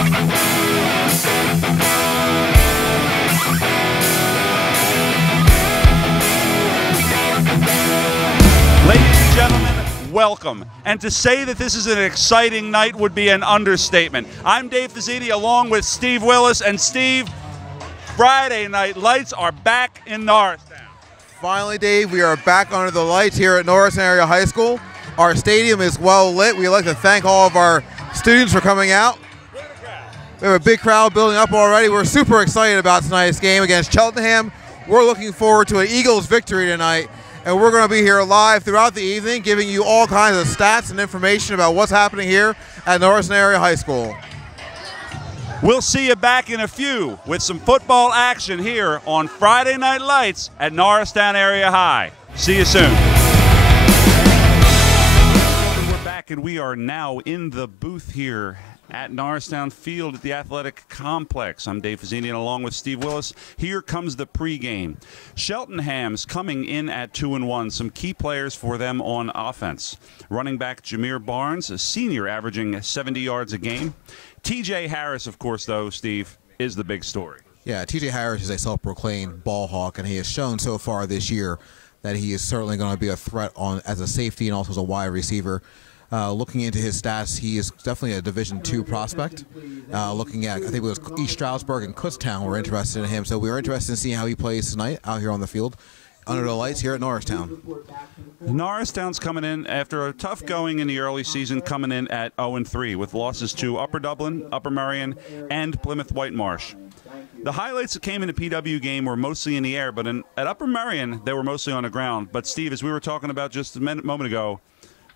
Ladies and gentlemen, welcome. And to say that this is an exciting night would be an understatement. I'm Dave Fazzini along with Steve Willis. And Steve, Friday night lights are back in Norristown. Finally, Dave, we are back under the lights here at Norristown Area High School. Our stadium is well lit. We'd like to thank all of our students for coming out. We have a big crowd building up already. We're super excited about tonight's game against Cheltenham. We're looking forward to an Eagles victory tonight. And we're going to be here live throughout the evening giving you all kinds of stats and information about what's happening here at Norristown Area High School. We'll see you back in a few with some football action here on Friday Night Lights at Norristown Area High. See you soon. We're back and we are now in the booth here at Norristown Field at the Athletic Complex. I'm Dave Fazzini and along with Steve Willis. Here comes the pregame. Cheltenham's coming in at 2-1. Some key players for them on offense. Running back Jameer Barnes, a senior averaging 70 yards a game. TJ Harris, of course, though, Steve, is the big story. Yeah, TJ Harris is a self-proclaimed ball hawk, and he has shown so far this year that he is certainly going to be a threat as a safety and also as a wide receiver. Looking into his stats, he is definitely a Division II prospect. Looking at, I think it was East Stroudsburg and Kutztown were interested in him, so we are interested in seeing how he plays tonight out here on the field under the lights here at Norristown. Norristown's coming in after a tough going in the early season, coming in at 0-3 with losses to Upper Dublin, Upper Merion, and Plymouth Whitemarsh. The highlights that came in the PW game were mostly in the air, but at Upper Merion, they were mostly on the ground. But, Steve, as we were talking about just a moment ago,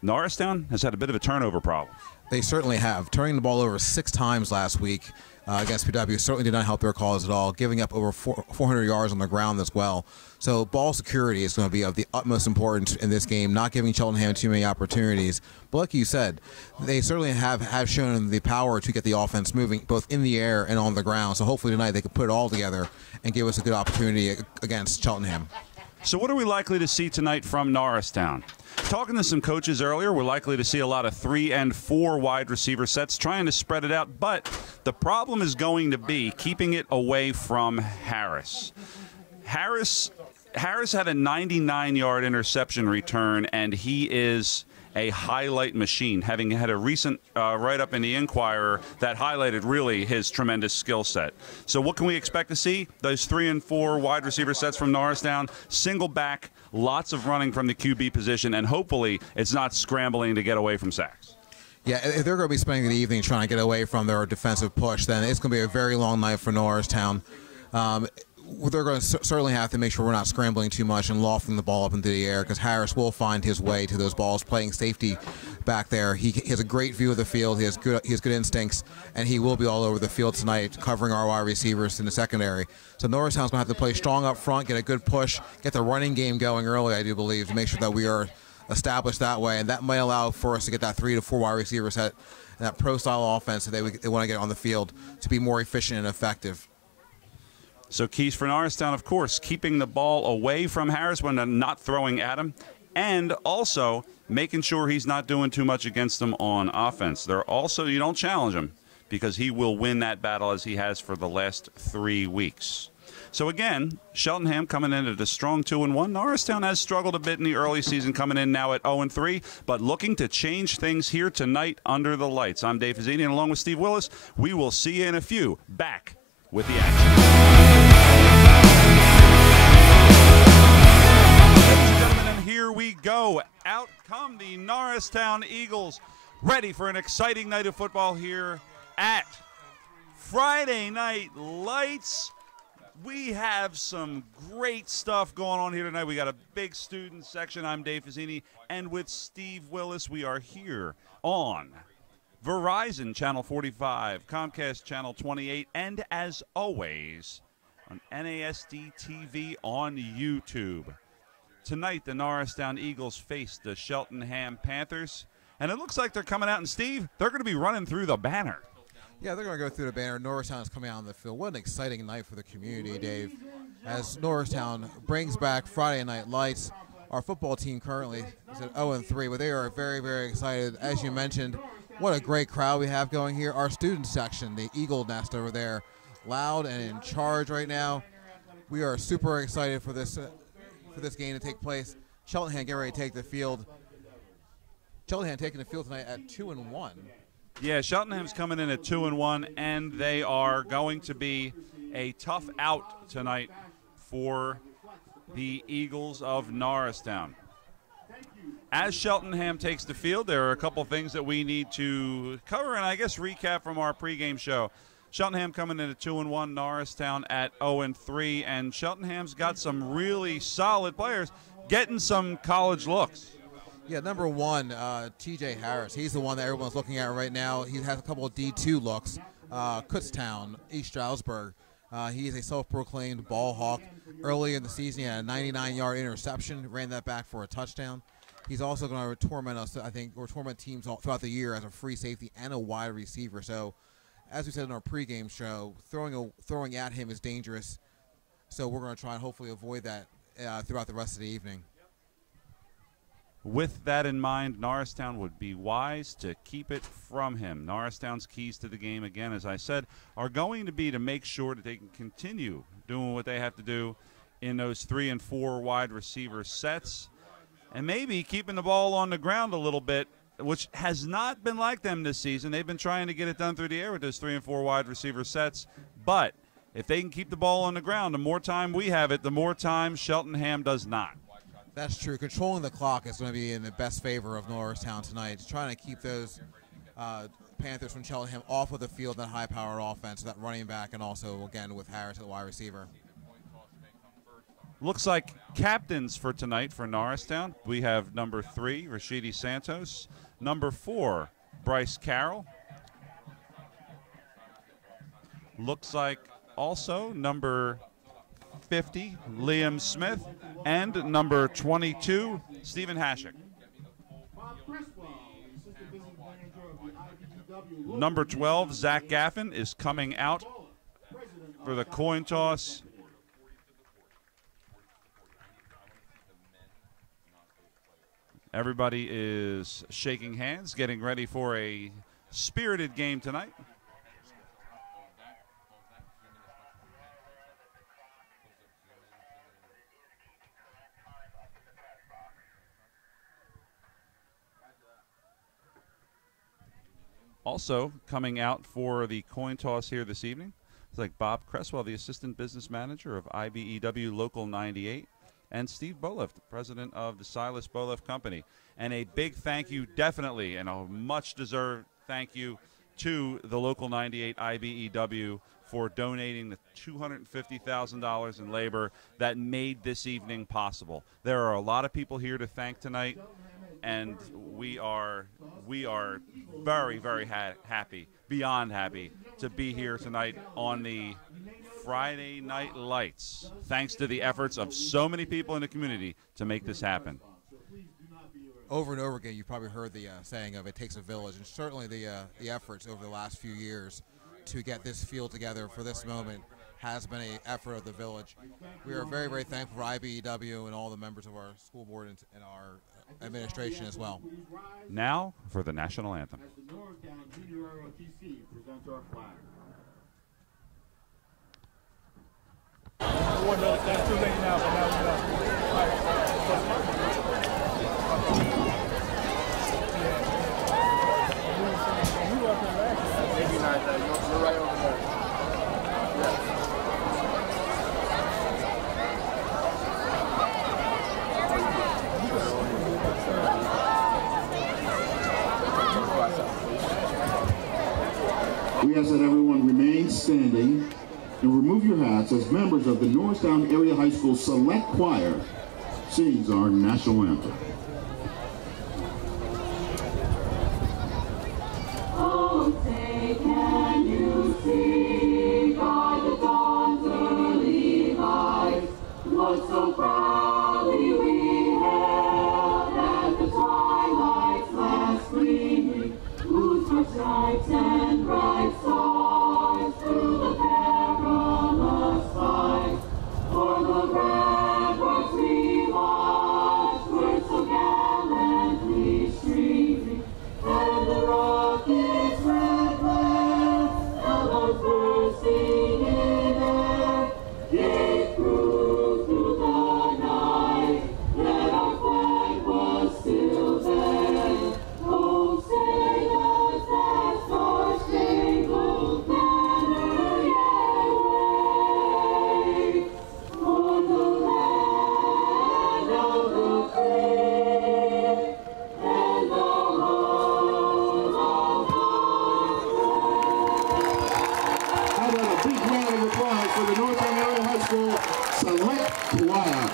Norristown has had a bit of a turnover problem. They certainly have. Turning the ball over 6 times last week against PW certainly did not help their cause at all, giving up over 400 yards on the ground as well. So ball security is going to be of the utmost importance in this game, not giving Cheltenham too many opportunities. But like you said, they certainly have shown the power to get the offense moving both in the air and on the ground. So hopefully tonight they can put it all together and give us a good opportunity against Cheltenham. So what are we likely to see tonight from Norristown? Talking to some coaches earlier, we're likely to see a lot of 3 and 4 wide receiver sets, trying to spread it out. But the problem is going to be keeping it away from Harris. Harris had a 99-yard interception return, and he is a highlight machine, having had a recent write-up in the Inquirer that highlighted really his tremendous skill set. So what can we expect to see? Those 3 and 4 wide receiver sets from Norristown, single back, lots of running from the QB position, and hopefully it's not scrambling to get away from sacks. Yeah, if they're going to be spending the evening trying to get away from their defensive push, then it's going to be a very long night for Norristown. They're going to certainly have to make sure we're not scrambling too much and lofting the ball up into the air, because Harris will find his way to those balls playing safety back there. He has a great view of the field. He has good instincts, and he will be all over the field tonight covering our wide receivers in the secondary. So Norristown's going to have to play strong up front, get a good push, get the running game going early, I do believe, to make sure that we are established that way, and that might allow for us to get that 3 to 4 wide receiver set and that pro-style offense that they want to get on the field to be more efficient and effective. So keys for Norristown, of course, keeping the ball away from Harris when they're not throwing at him, and also making sure he's not doing too much against them on offense. You don't challenge him, because he will win that battle as he has for the last 3 weeks. So again, Cheltenham coming in at a strong 2-1. Norristown has struggled a bit in the early season, coming in now at 0-3, but looking to change things here tonight under the lights. I'm Dave Fazzini, and along with Steve Willis, we will see you in a few. Back with the action. Ladies and gentlemen, and here we go. Out come the Norristown Eagles, ready for an exciting night of football here at Friday Night Lights. We have some great stuff going on here tonight. We got a big student section. I'm Dave Fazzini, and with Steve Willis, we are here on Verizon Channel 45, Comcast Channel 28, and as always, on NASD TV on YouTube. Tonight, the Norristown Eagles face the Cheltenham Panthers, and it looks like they're coming out, and Steve, they're going to be running through the banner. Yeah, they're going to go through the banner. Norristown is coming out on the field. What an exciting night for the community, Dave, as Norristown brings back Friday Night Lights. Our football team currently is at 0-3, but they are very, very excited. As you mentioned, What a great crowd we have going here. Our student section, the Eagle Nest over there, loud and in charge right now. We are super excited for this game to take place. Cheltenham getting ready to take the field. Cheltenham taking the field tonight at 2-1. Yeah, Cheltenham's coming in at 2-1, and they are going to be a tough out tonight for the Eagles of Norristown. As Cheltenham takes the field, there are a couple things that we need to cover and I guess recap from our pregame show. Cheltenham coming in at 2-1, Norristown at 0-3, and Cheltenham's got some really solid players getting some college looks. Yeah, number one, T.J. Harris. He's the one that everyone's looking at right now. He has a couple of D2 looks. Kutztown, East Stroudsburg. He is a self-proclaimed ball hawk. Early in the season, he had a 99-yard interception, ran that back for a touchdown. He's also going to torment us, I think, or torment teams all throughout the year as a free safety and a wide receiver. So, as we said in our pregame show, throwing at him is dangerous. So we're going to try and hopefully avoid that throughout the rest of the evening. With that in mind, Norristown would be wise to keep it from him. Norristown's keys to the game, again, as I said, are going to be to make sure that they can continue doing what they have to do in those 3 and 4 wide receiver sets, and maybe keeping the ball on the ground a little bit, which has not been like them this season. They've been trying to get it done through the air with those 3 and 4 wide receiver sets, but if they can keep the ball on the ground, the more time we have it, the more time Cheltenham does not. That's true. Controlling the clock is going to be in the best favor of Norristown tonight. Trying to keep those Panthers from Cheltenham off of the field, that high-powered offense, that running back, and also, again, with Harris at wide receiver. Looks like captains for tonight for Norristown. We have number 3, Rashidi Santos. Number 4, Bryce Carroll. Looks like also number 50, Liam Smith, and number 22, Stephen Hashik. Number 12, Zach Gaffin, is coming out for the coin toss. Everybody is shaking hands, getting ready for a spirited game tonight. Also coming out for the coin toss here this evening, it's like Bob Cresswell, the Assistant Business Manager of IBEW Local 98, and Steve Bolef, the President of the Silas Bolef Company. And a big thank you, definitely, and a much-deserved thank you to the Local 98 IBEW for donating the $250,000 in labor that made this evening possible. There are a lot of people here to thank tonight, and we are very, very happy, beyond happy, to be here tonight on the Friday Night Lights, thanks to the efforts of so many people in the community to make this happen. Over and over again, you've probably heard the saying of it takes a village, and certainly the efforts over the last few years to get this field together for this moment has been an effort of the village. We are very, very thankful for IBEW and all the members of our school board and our administration as well. Now for the national anthem. As the Norristown Junior ROTC presents our flag. That's too late now, but now we know. Maybe not. You're right over there. We ask that everyone remain standing and remove your hats as members of the Norristown Area High School Select Choir sings our national anthem. Oh, say, can you see by the dawn's early light what so proudly we hailed at the twilight's last gleaming, whose for stripes and bright stars through the perilous fight, for the ramparts we watched were so gallantly streaming, and the rocket School Select Choir.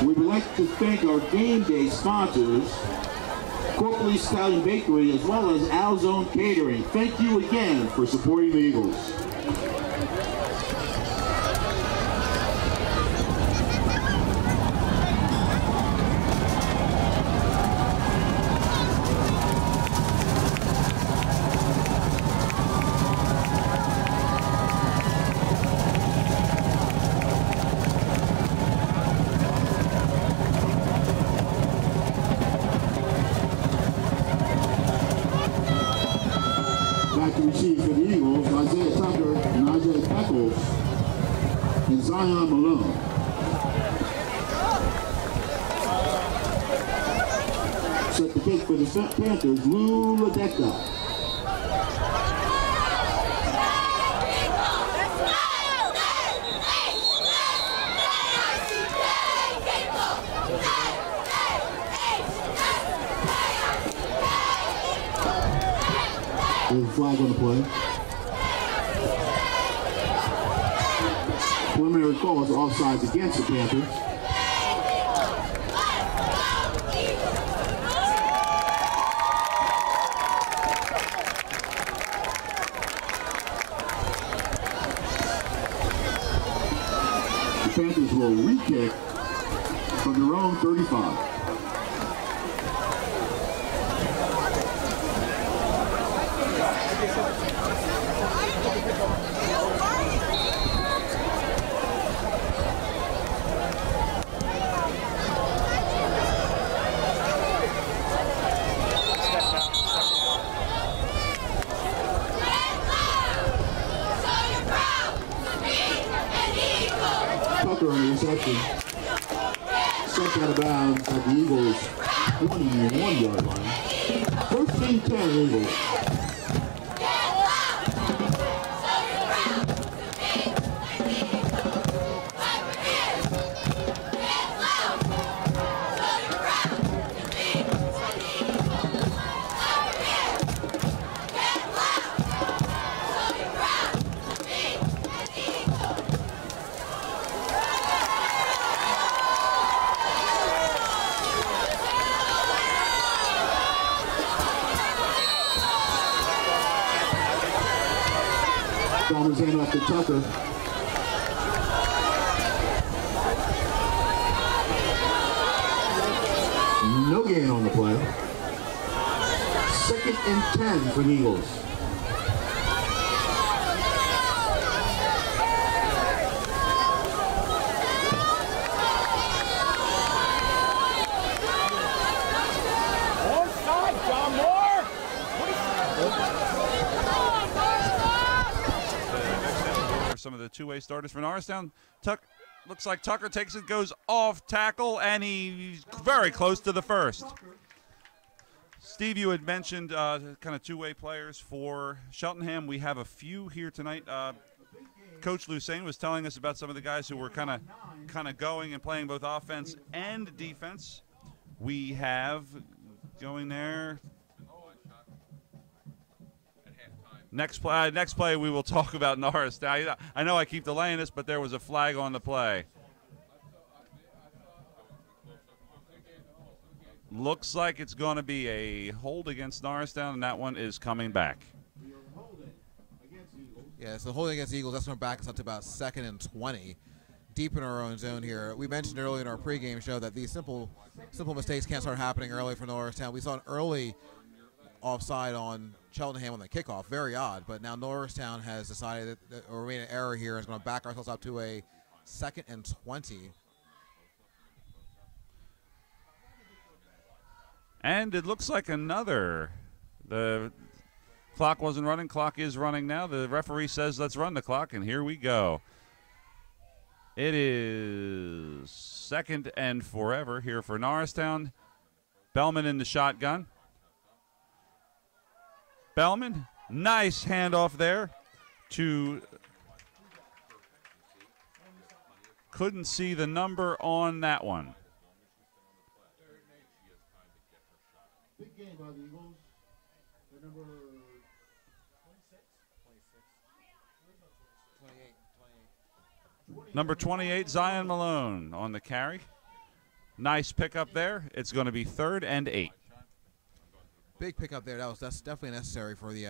We would like to thank our game day sponsors, Corporate Italian Bakery, as well as Al's Own Catering. Thank you again for supporting the Eagles. Receive for the Eagles, Isaiah Tucker and Isaiah Peckles and Zion Malone. Set the kick for the Panthers, Lou Ledecca. There's a flag on the play. Preliminary call is offsides against the Panthers. The Panthers will re-kick from their own 35. Tucker on the reception. Stepped out of bounds at the Eagles' 21-yard line. First and 10 Eagles. Palmer's hand off to Tucker. No gain on the play. Second and 10 for the Eagles. Some of the two-way starters for Norristown. Looks like Tucker takes it, goes off tackle, and he's very close to the first. Steve, you had mentioned kind of two-way players for Cheltenham. We have a few here tonight. Coach Lucene was telling us about some of the guys who were kind of going and playing both offense and defense. We have going there. Next play, we will talk about Norristown. I know I keep delaying this, but there was a flag on the play. Looks like it's going to be a hold against Norristown, and that one is coming back. Yeah, so holding against the Eagles, that's going to back us up to about 2nd and 20, deep in our own zone here. We mentioned earlier in our pregame show that these simple mistakes can't start happening early for Norristown. We saw an early offside on Cheltenham on the kickoff. Very odd, but now Norristown has decided that a remaining error here is going to back ourselves up to a 2nd and 20. And it looks like the clock wasn't running. Clock is running now. The referee says let's run the clock, and here we go. It is 2nd and forever here for Norristown. Bellman in the shotgun. Bellman, nice handoff there to, couldn't see the number on that one. gain by the Eagles. The number 28. Number 28, Zion Malone on the carry. Nice pickup there. It's going to be 3rd and 8. Big pickup there. That's definitely necessary for the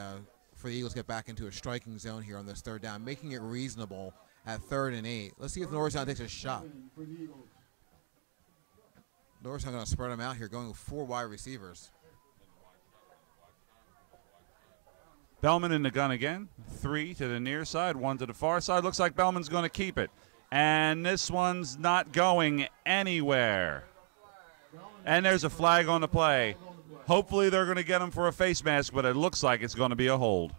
Eagles to get back into a striking zone here on this 3rd down, making it reasonable at 3rd and 8. Let's see if Norristown takes a shot. for the Eagles. Norristown going to spread them out here, going with 4 wide receivers. Bellman in the gun again. 3 to the near side, 1 to the far side. Looks like Bellman's going to keep it. And this one's not going anywhere. And there's a flag on the play. Hopefully they're going to get him for a face mask, but it looks like it's going to be a hold.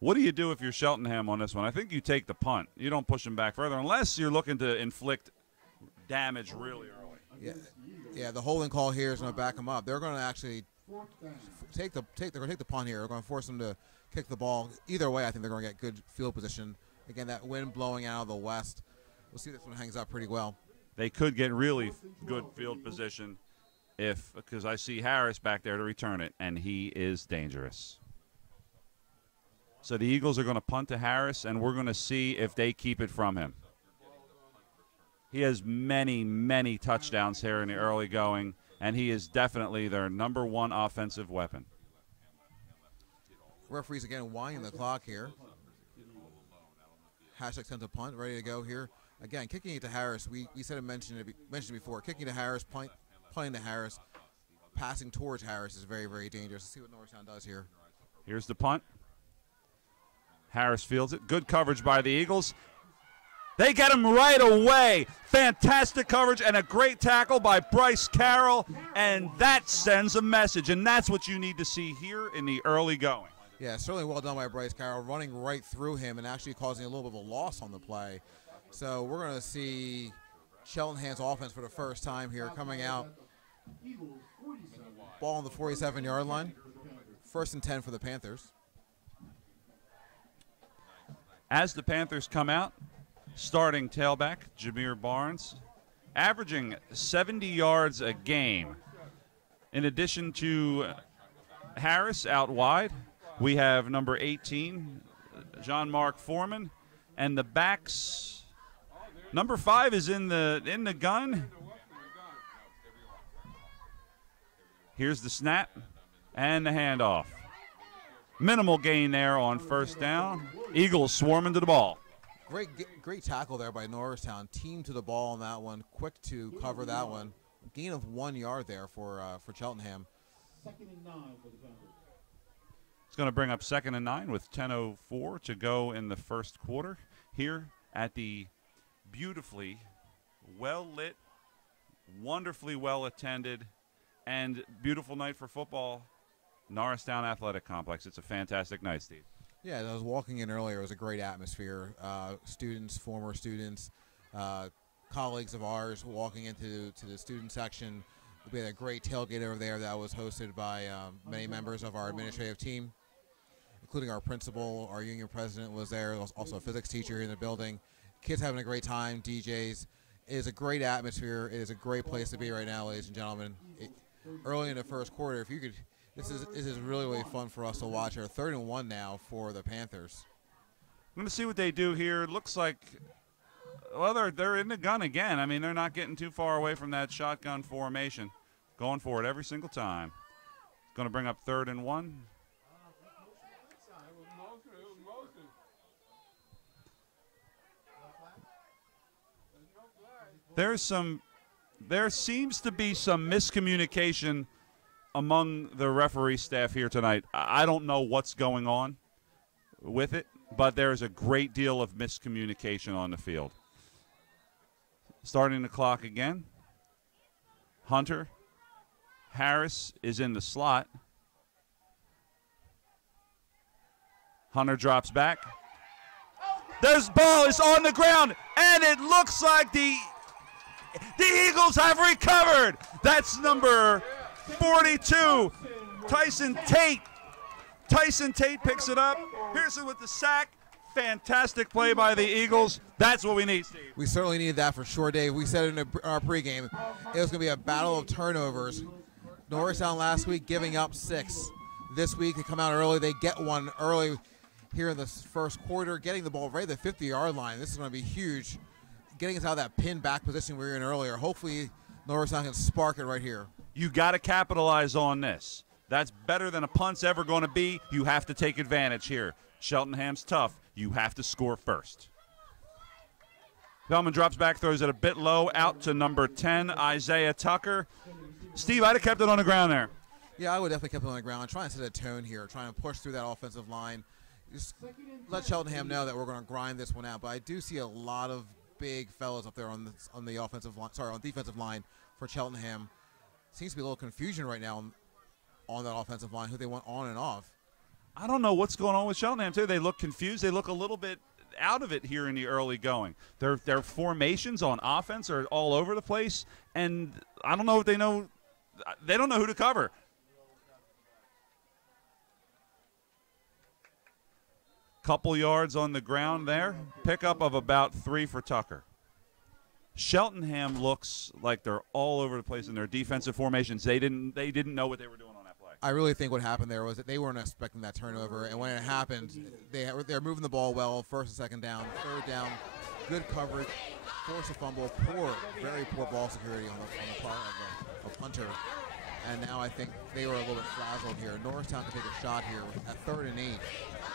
What do you do if you're Cheltenham on this one? I think you take the punt. You don't push him back further unless you're looking to inflict damage really early. Yeah, the holding call here is going to back them up. They're going to actually they're going to take the punt here. They're going to force them to kick the ball. Either way, I think they're going to get good field position. Again, that wind blowing out of the west. We'll see this one hangs up pretty well. They could get really good field position because I see Harris back there to return it, and he is dangerous. So the Eagles are going to punt to Harris, and we're going to see if they keep it from him. He has many, many touchdowns here in the early going, and he is definitely their number 1 offensive weapon. Referees again winding the clock here. Hashtag sent a punt, ready to go here. Again, kicking it to Harris. We said mentioned before. Kicking to Harris, punting to Harris, passing towards Harris is very, very dangerous. Let's see what Norristown does here. Here's the punt. Harris fields it. Good coverage by the Eagles. They get him right away. Fantastic coverage and a great tackle by Bryce Carroll, and that sends a message, and that's what you need to see here in the early going. Yeah, certainly well done by Bryce Carroll, running right through him and actually causing a little bit of a loss on the play. So we're going to see Cheltenham's offense for the first time here coming out. Ball on the 47-yard line. 1st and 10 for the Panthers. As the Panthers come out, starting tailback, Jameer Barnes, averaging 70 yards a game. In addition to Harris out wide, we have number 18, Jean-Marc Foreman, and the backs. Number 5 is in the gun. Here's the snap and the handoff. Minimal gain there on 1st down. Eagles swarming to the ball. Great tackle there by Norristown. Team to the ball on that one. Quick to cover that one. Gain of 1 yard there for Cheltenham. 2nd and 9 for the Panthers. It's going to bring up 2nd and 9 with 10:04 to go in the 1st quarter here at the beautifully well-lit, wonderfully well-attended, and beautiful night for football, Norristown Athletic Complex. It's a fantastic night, Steve. Yeah, I was walking in earlier. It was a great atmosphere. Students, former students, colleagues of ours walking into the student section. We had a great tailgate over there that was hosted by many members of our administrative team, including our principal. Our union president was there, also a physics teacher here in the building. Kids having a great time, DJs. It is a great atmosphere. It is a great place to be right now, ladies and gentlemen. Early in the 1st quarter, if you could, this is really, really fun for us to watch. Our 3rd and 1 now for the Panthers. I'm going to see what they do here. It looks like, well, they're in the gun again. I mean, they're not getting too far away from that shotgun formation. Going for it every single time. Going to bring up 3rd and 1. There seems to be some miscommunication among the referee staff here tonight. I don't know what's going on with it, but there's a great deal of miscommunication on the field. Starting the clock again. Hunter. Harris is in the slot. Hunter drops back. There's ball is on the ground, and it looks like the Eagles have recovered. That's number 42, Tyson Tate. Tyson Tate picks it up. Pearson with the sack. Fantastic play by the Eagles. That's what we need, Steve. We certainly needed that for sure, Dave. We said in our pregame it was going to be a battle of turnovers. Norristown last week giving up 6. This week they come out early. They get one early here in the first quarter, getting the ball right at the 50-yard line. This is going to be huge, getting us out of that pin back position we were in earlier. Hopefully Norristown can spark it right here. You got to capitalize on this. That's better than a punt's ever going to be. You have to take advantage here. Cheltenham's tough. You have to score first. Bellman drops back, throws it a bit low, out to number 10, Isaiah Tucker. Steve, I'd have kept it on the ground there. Yeah, I would definitely kept it on the ground. Trying to set a tone here, trying to push through that offensive line. Just let Cheltenham know that we're going to grind this one out. But I do see a lot of big fellas up there on the offensive line. Sorry, on defensive line for Cheltenham. Seems to be a little confusion right now on that offensive line, who they want on and off. I don't know what's going on with Cheltenham, too. They look confused. They look a little bit out of it here in the early going. Their formations on offense are all over the place, and I don't know if they know. They don't know who to cover. Couple yards on the ground there. Pickup of about 3 for Tucker. Cheltenham looks like they're all over the place in their defensive formations. They didn't know what they were doing on that play. I really think what happened there was that they weren't expecting that turnover, and when it happened, they're moving the ball well, first and second down, third down, good coverage, force a fumble, very poor ball security on the part of Hunter, and now I think they were a little bit frazzled here. Norristown can take a shot here at 3rd and 8.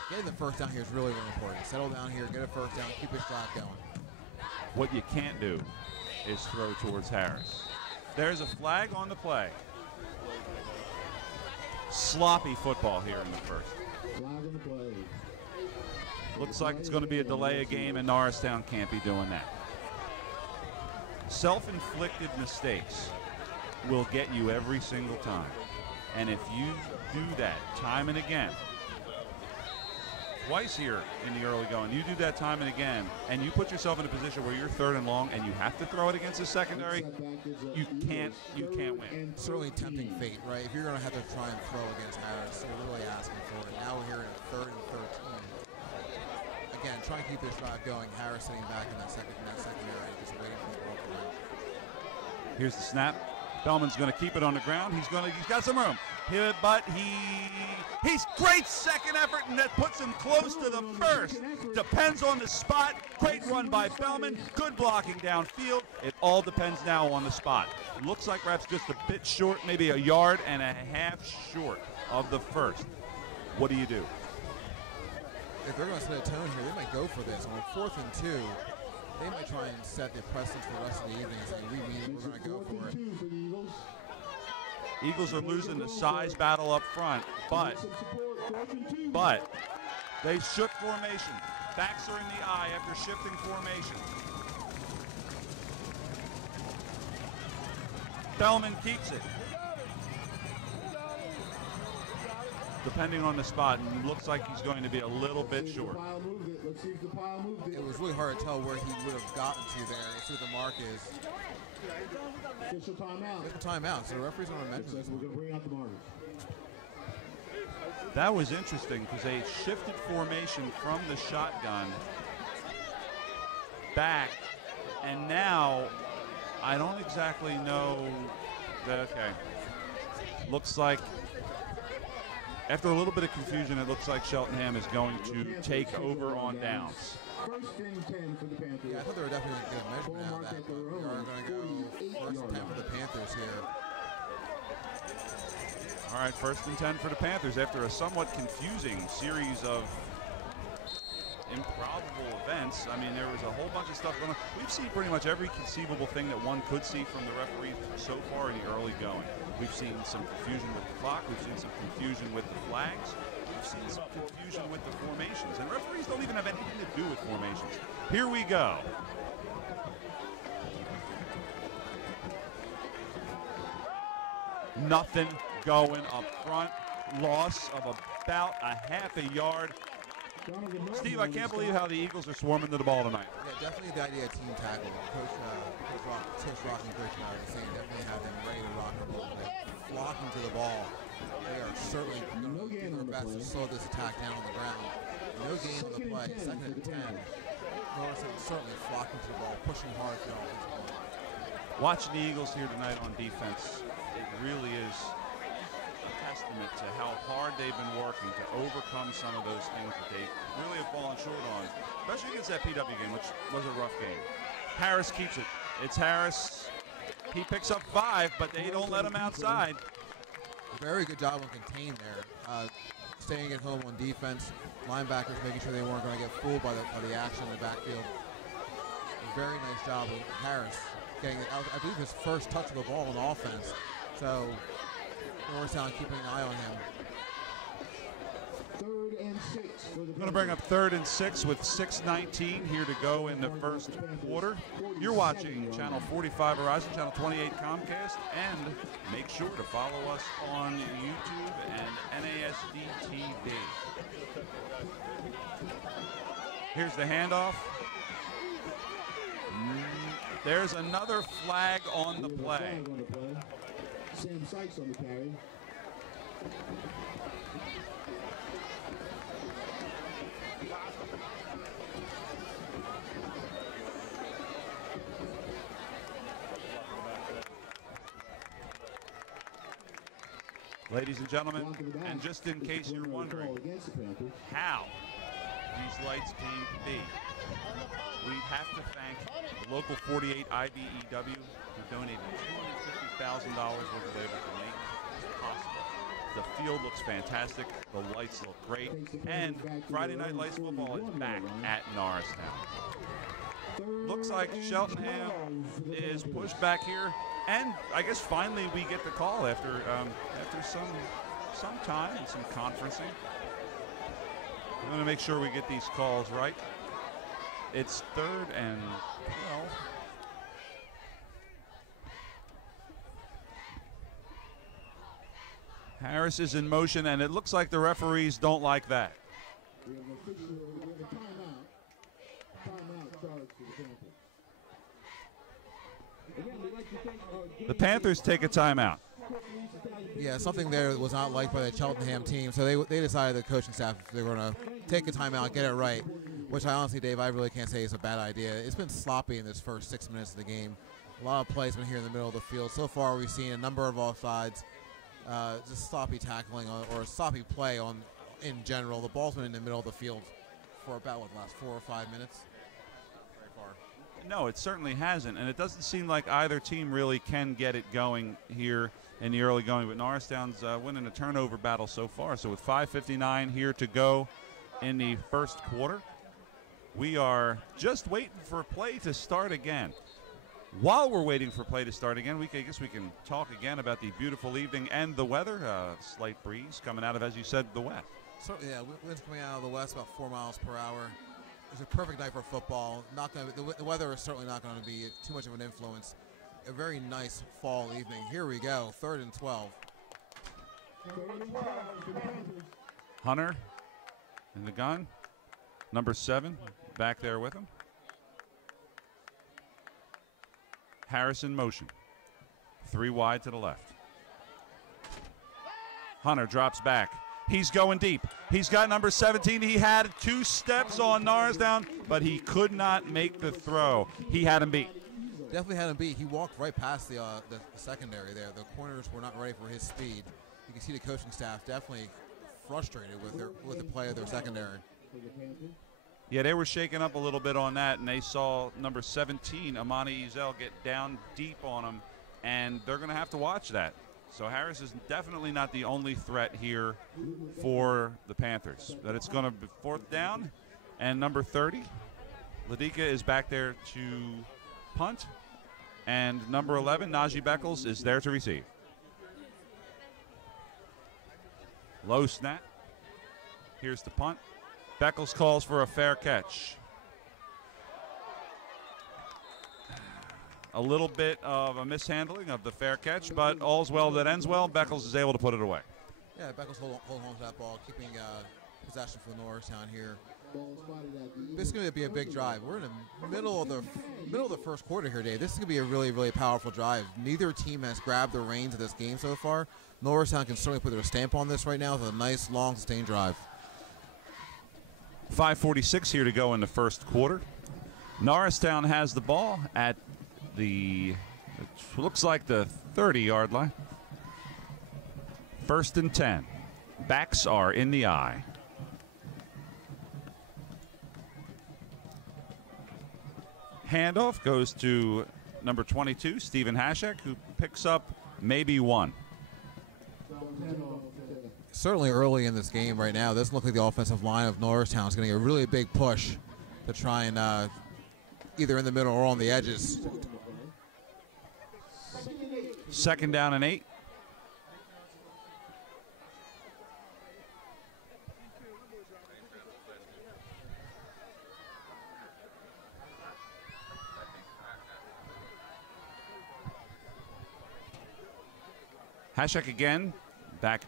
Getting the first down here is really, really important. Settle down here, get a first down, keep your shot going. What you can't do is throw towards Harris. There's a flag on the play. Sloppy football here in the first. Looks like it's going to be a delay of game, and Norristown can't be doing that. Self-inflicted mistakes will get you every single time. And if you do that time and again, twice here in the early going, you do that time and again, and you put yourself in a position where you're 3rd and long and you have to throw it against the secondary, you can't win. Certainly tempting fate, right? If you're going to have to try and throw against Harris, you're really asking for it. Now we're here in 3rd and 13. Again, trying to keep this drive going. Harris sitting back in that secondary, just waiting for the ball to land. Here's the snap. Bellman's going to keep it on the ground. He's got some room. But he's great second effort, and that puts him close to the first. Depends on the spot. Great run by Bellman. Good blocking downfield. It all depends now on the spot. Looks like perhaps just a bit short, maybe a yard and a half short of the first. What do you do? If they're going to set a tone here, they might go for this. On 4th and 2, they might try and set the precedence for the rest of the evening and say, we mean it, we're going to go for it. Eagles are losing the size battle up front, but they shook formation. Backs are in the eye after shifting formation. Bellman keeps it. Depending on the spot, and looks like he's going to be a little bit short. It was really hard to tell where he would have gotten to there. Let's see what the mark is. Official timeout. Timeout, so the referee's going to mention this. We're going to bring out the markers. That was interesting because they shifted formation from the shotgun back, and now I don't exactly know. Okay. Looks like after a little bit of confusion, it looks like Cheltenham is going to take over on downs. First and 10 for the Panthers. Yeah, I thought they were definitely going to get a measurement out of that. But we are going to go 1st and 10 for the Panthers here. All right, 1st and 10 for the Panthers after a somewhat confusing series of improbable events. I mean, there was a whole bunch of stuff going on. We've seen pretty much every conceivable thing that one could see from the referees so far in the early going. We've seen some confusion with the clock. We've seen some confusion with the flags. We've seen some confusion with the formations. And referees don't even have anything to do with formations. Here we go. Nothing going up front. Loss of about a half a yard. Steve, I can't believe how the Eagles are swarming to the ball tonight. Yeah, definitely the idea of team tackle. Coach Rock and Coach Howard are saying definitely have them ready to rock the ball. They're flocking to the ball. They are certainly going to do their best to slow this attack down on the ground. No gain on the play. Second and 10. Norristown certainly flocking to the ball, pushing hard for the offensive line. Watching the Eagles here tonight on defense, it really is a testament to how hard they've been working to overcome some of those things that they really have fallen short on, especially against that PW game, which was a rough game. Harris keeps it. It's Harris. He picks up 5, but they don't let him outside. Very good job on contain there. Staying at home on defense. Linebackers making sure they weren't going to get fooled by the action in the backfield. A very nice job of Harris getting, I believe, his first touch of the ball on offense. So Norristown keeping an eye on him. 3rd and 6. Going to bring up 3rd and 6 with 6:19 here to go in the first quarter. You're watching Channel 45 Verizon, Channel 28 Comcast, and make sure to follow us on YouTube and NASD TV. Here's the handoff. There's another flag on the play. Sam Sykes on the carry. Ladies and gentlemen, and just in case you're wondering how these lights came to be, we have to thank the local 48 IBEW who donated $250,000 worth of labor to make this possible. The field looks fantastic, the lights look great, and Friday Night Lights football is back at Norristown. Looks like Cheltenham is pushed back here, and I guess finally we get the call after some time and some conferencing. I'm going to make sure we get these calls right. It's 3rd and 12. Harris is in motion, and it looks like the referees don't like that. We have a timeout. Timeout charge for the Panthers. Again, we'd like to thank The Panthers take a timeout. Yeah, something there was not liked by the Cheltenham team, so they decided, the coaching staff, they were going to take a timeout, get it right, which I honestly, Dave, I really can't say is a bad idea. It's been sloppy in this first 6 minutes of the game. A lot of plays been here in the middle of the field. So far, we've seen a number of offsides, just sloppy tackling or sloppy play in general. The ball's been in the middle of the field for about, the last 4 or 5 minutes? Very far. No, it certainly hasn't, and it doesn't seem like either team really can get it going here in the early going, but Norristown's winning a turnover battle so far. So with 5:59 here to go in the first quarter, we are just waiting for play to start again. While we're waiting for play to start again, I guess we can talk again about the beautiful evening and the weather. Slight breeze coming out of, as you said, the west. So, yeah, winds coming out of the west about 4 miles per hour. It's a perfect night for football. The weather is certainly not going to be too much of an influence. A very nice fall evening. Here we go, 3rd and 12. Hunter in the gun. Number 7 back there with him. Harris in motion. 3 wide to the left. Hunter drops back. He's going deep. He's got number 17. He had 2 steps on Norristown, but he could not make the throw. He had him beat. Definitely had him beat. He walked right past the secondary there. The corners were not ready for his speed. You can see the coaching staff definitely frustrated with the play of their secondary. Yeah, they were shaking up a little bit on that, and they saw number 17, Amani Ezel, get down deep on him, and they're going to have to watch that. So Harris is definitely not the only threat here for the Panthers. That it's going to be 4th down, and number 30, Ladika is back there to punt, and number 11, Najee Beckles, is there to receive. Low snap. Here's the punt. Beckles calls for a fair catch. A little bit of a mishandling of the fair catch, but all's well that ends well. Beckles is able to put it away. Yeah, Beckles hold on to that ball, keeping possession for Norristown here. This is going to be a big drive. We're in the middle of the first quarter here, Dave. This is going to be a really, really powerful drive. Neither team has grabbed the reins of this game so far. Norristown can certainly put their stamp on this right now with a nice, long, sustained drive. 5:46 here to go in the first quarter. Norristown has the ball at the, it looks like the 30-yard line. 1st and 10. Backs are in the eye. Handoff goes to number 22, Stephen Hashek, who picks up maybe one. Certainly early in this game right now, this looks like the offensive line of Norristown is getting a really big push to try and either in the middle or on the edges. 2nd down and 8. Hashek again, back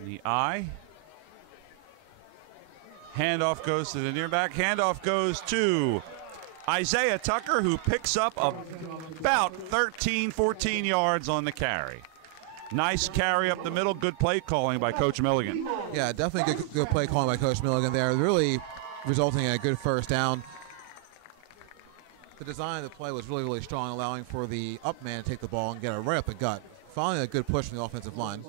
in the eye. Handoff goes to the near back. Handoff goes to Isaiah Tucker, who picks up about 13, 14 yards on the carry. Nice carry up the middle. Good play calling by Coach Milligan. Yeah, definitely good play calling by Coach Milligan there, really resulting in a good first down. The design of the play was really, really strong, allowing for the up man to take the ball and get it right up the gut. Finally, a good push from the offensive line.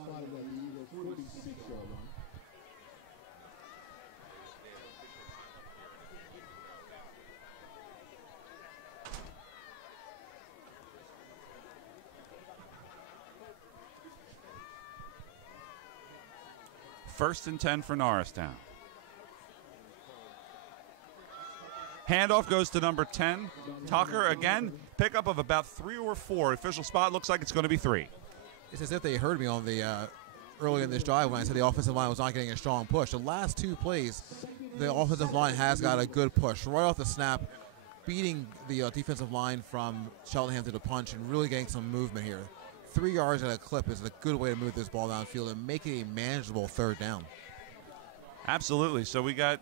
First and 10 for Norristown. Handoff goes to number 10. Tucker again. Pickup of about 3 or 4. Official spot looks like it's going to be 3. It's as if they heard me on the early in this drive when I said the offensive line was not getting a strong push. The last 2 plays, the offensive line has got a good push right off the snap, beating the defensive line from Cheltenham to the punch and really getting some movement here. 3 yards at a clip is a good way to move this ball downfield and make it a manageable 3rd down. Absolutely. So we got,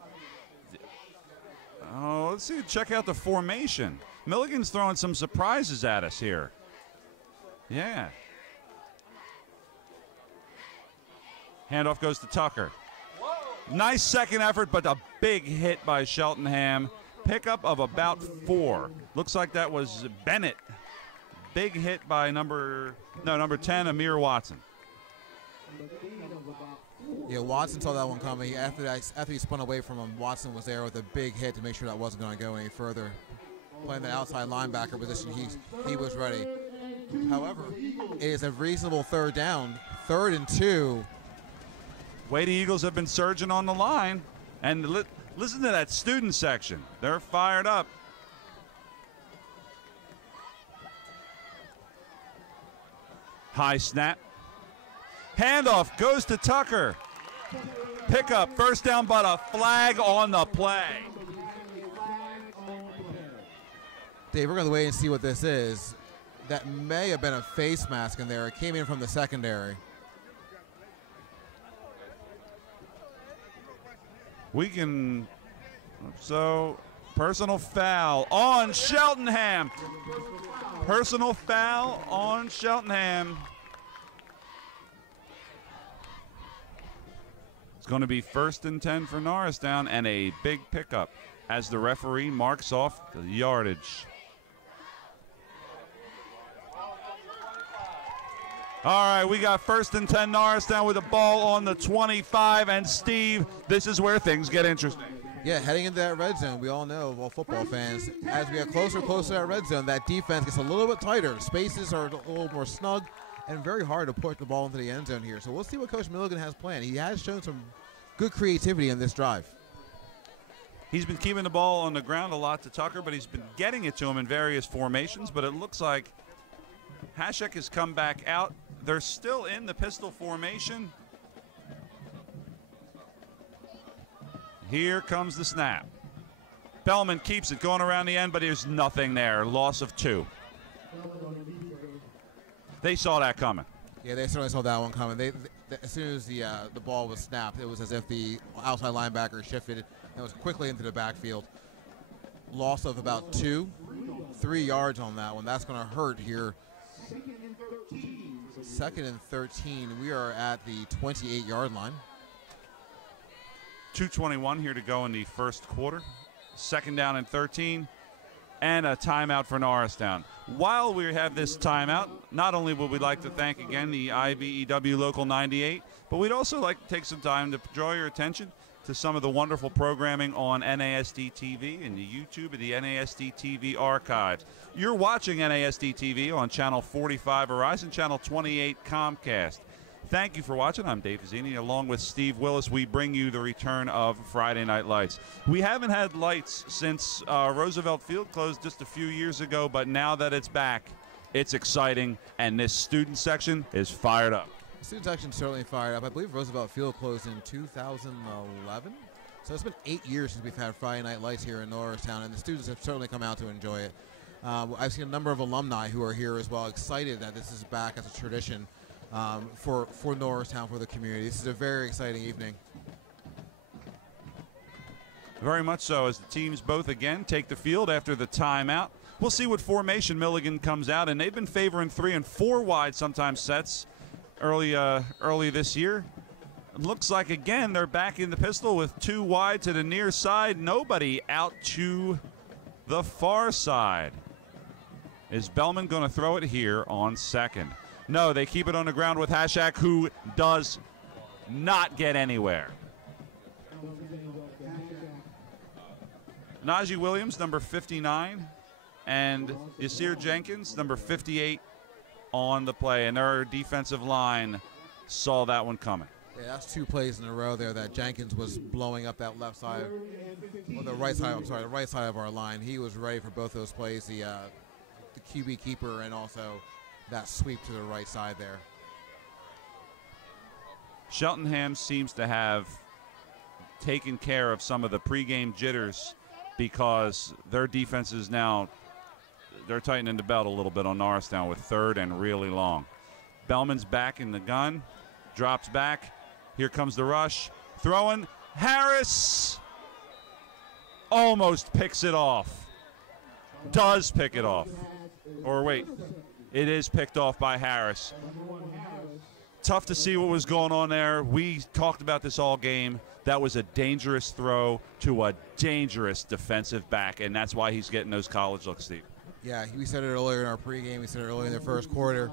let's see, check out the formation. Milligan's throwing some surprises at us here. Yeah. Handoff goes to Tucker. Nice second effort, but a big hit by Cheltenham. Pickup of about 4. Looks like that was Bennett. Big hit by number 10, Amir Watson. Yeah, Watson saw that one coming. After he spun away from him, Watson was there with a big hit to make sure that wasn't going to go any further. Playing the outside linebacker position, he was ready. However, it is a reasonable 3rd down. 3rd and 2. Way the Eagles have been surging on the line. And listen to that student section. They're fired up. High snap. Handoff goes to Tucker. Pickup, 1st down, but a flag on the play. Dave, we're going to wait and see what this is. That may have been a face mask in there. It came in from the secondary. Personal foul on Cheltenham. Personal foul on Cheltenham. It's going to be 1st and 10 for Norristown and a big pickup as the referee marks off the yardage. All right, we got 1st and 10 Norristown with the ball on the 25. And Steve, this is where things get interesting. Yeah, heading into that red zone, we all know, well, football fans, as we get closer and closer to that red zone, that defense gets a little bit tighter. Spaces are a little more snug and very hard to push the ball into the end zone here. So we'll see what Coach Milligan has planned. He has shown some good creativity in this drive. He's been keeping the ball on the ground a lot to Tucker, but he's been getting it to him in various formations. But it looks like Hashek has come back out. They're still in the pistol formation. Here comes the snap. Bellman keeps it going around the end, but there's nothing there. Loss of 2. They saw that coming. Yeah, they certainly saw that one coming. As soon as the ball was snapped, it was as if the outside linebacker shifted and was quickly into the backfield. Loss of about 3 yards on that one. That's going to hurt here. 2nd and 13. We are at the 28-yard line. 2:21 here to go in the first quarter. Second down and 13, and a timeout for Norristown. While we have this timeout, not only would we like to thank again the IBEW Local 98, but we'd also like to take some time to draw your attention to some of the wonderful programming on NASD TV and the YouTube of the NASD TV archives. You're watching NASD TV on Channel 45 Verizon, Channel 28 Comcast. Thank you for watching. I'm Dave Fazzini. Along with Steve Willis, we bring you the return of Friday Night Lights. We haven't had lights since Roosevelt Field closed just a few years ago, but now that it's back, it's exciting, and this student section is fired up. The student section certainly fired up. I believe Roosevelt Field closed in 2011. So it's been 8 years since we've had Friday Night Lights here in Norristown, and the students have certainly come out to enjoy it. I've seen a number of alumni who are here as well, excited that this is back as a tradition for Norristown, for the community. This is a very exciting evening. Very much so, as the teams both again take the field after the timeout. We'll see what formation Milligan comes out, and they've been favoring 3 and 4 wide sometimes sets early this year. It looks like again they're back in the pistol with 2 wide to the near side. Nobody out to the far side. Is Bellman going to throw it here on second? No, they keep it on the ground with Hashak, who does not get anywhere. Najee Williams, number 59, and Yasir Jenkins, number 58, on the play. And their defensive line saw that one coming. Yeah, that's 2 plays in a row there that Jenkins was blowing up that left side, or the right side, I'm sorry, the right side of our line. He was ready for both those plays, the QB keeper and also that sweep to the right side there. Cheltenham seems to have taken care of some of the pregame jitters because their defense is now, they're tightening the belt a little bit on Norristown with 3rd and really long. Bellman's back in the gun, drops back. Here comes the rush. Throwing. Harris almost picks it off. Does pick it off. Or wait, it is picked off by Harris. Tough to see what was going on there. We talked about this all game. That was a dangerous throw to a dangerous defensive back, and that's why he's getting those college looks, Steve. Yeah, we said it earlier in our pregame. We said it earlier in the first quarter.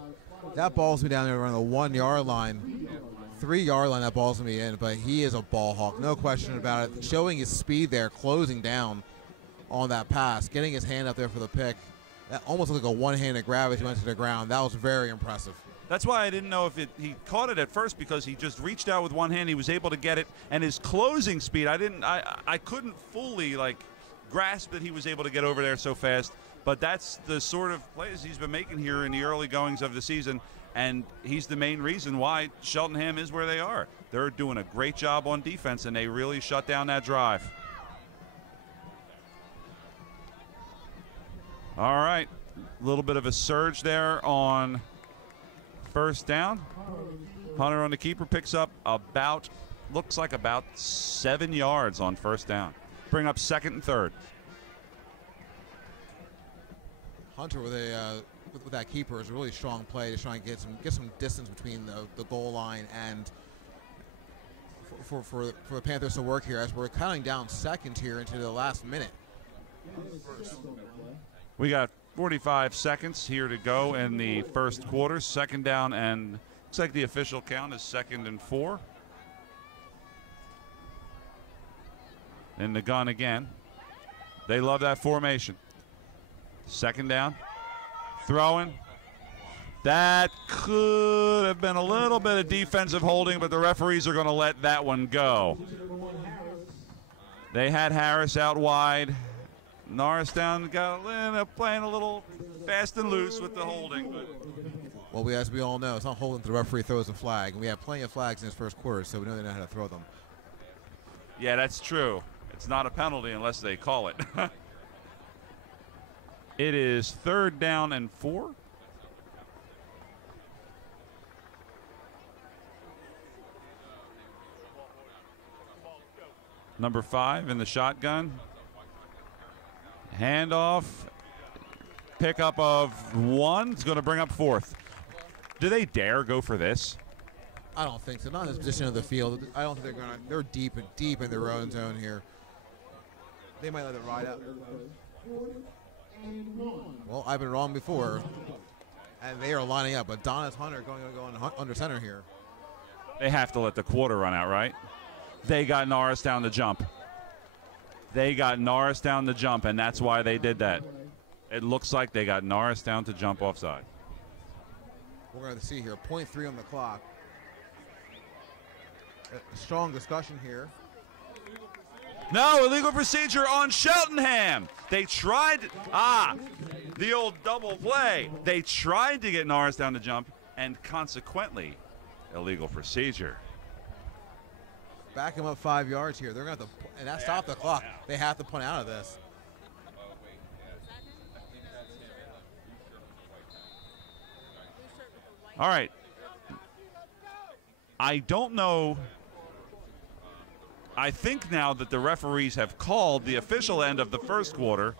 That ball's me down there around the 1 yard line. 3 yard line, that ball's going to be in, but he is a ball hawk, no question about it. Showing his speed there, closing down on that pass, getting his hand up there for the pick. That almost looked like a one-handed grab as he went to the ground. That was very impressive. That's why I didn't know if he caught it at first, because he just reached out with one hand. He was able to get it, and his closing speed, I couldn't fully grasp that he was able to get over there so fast. But that's the sort of plays he's been making here in the early goings of the season, and he's the main reason why Cheltenham is where they are. They're doing a great job on defense, and they really shut down that drive. All right, a little bit of a surge there on first down. Hunter on the keeper picks up looks like about 7 yards on first down. Bring up 2nd and 3rd. Hunter with that keeper is a really strong play to try and get some distance between the goal line and for the Panthers to work here as we're counting down seconds here into the last minute. We got 45 seconds here to go in the first quarter. 2nd down, and looks like the official count is 2nd and 4. In the gun again. They love that formation. 2nd down. Throwing. That could have been a little bit of defensive holding, but the referees are going to let that one go. They had Harris out wide. Norristown got playing a little fast and loose with the holding. But. Well, as we all know, it's not holding until the referee throws a flag. And we have plenty of flags in this first quarter, so we know they know how to throw them. Yeah, that's true. It's not a penalty unless they call it. It is 3rd down and 4. Number 5 in the shotgun. Handoff. Pickup of 1. It's going to bring up 4th. Do they dare go for this? I don't think so. Not in this position of the field. I don't think they're going to. They're deep in their own zone here. They might let it ride out. Well, I've been wrong before. And they are lining up. Adonis Hunter going to go under center here. They have to let the quarter run out, right? They got Norristown to jump. They got Norristown to jump, and that's why they did that. It looks like they got Norristown to jump offside. We're going to see here, 0.3 on the clock. A strong discussion here. No, illegal procedure on Cheltenham. They tried, the old double play. They tried to get Norristown to jump, and consequently, illegal procedure. Back him up 5 yards here. They're going to have to, and that stopped the clock. They have to punt out of this. All right. I don't know. I think now that the referees have called the official end of the first quarter.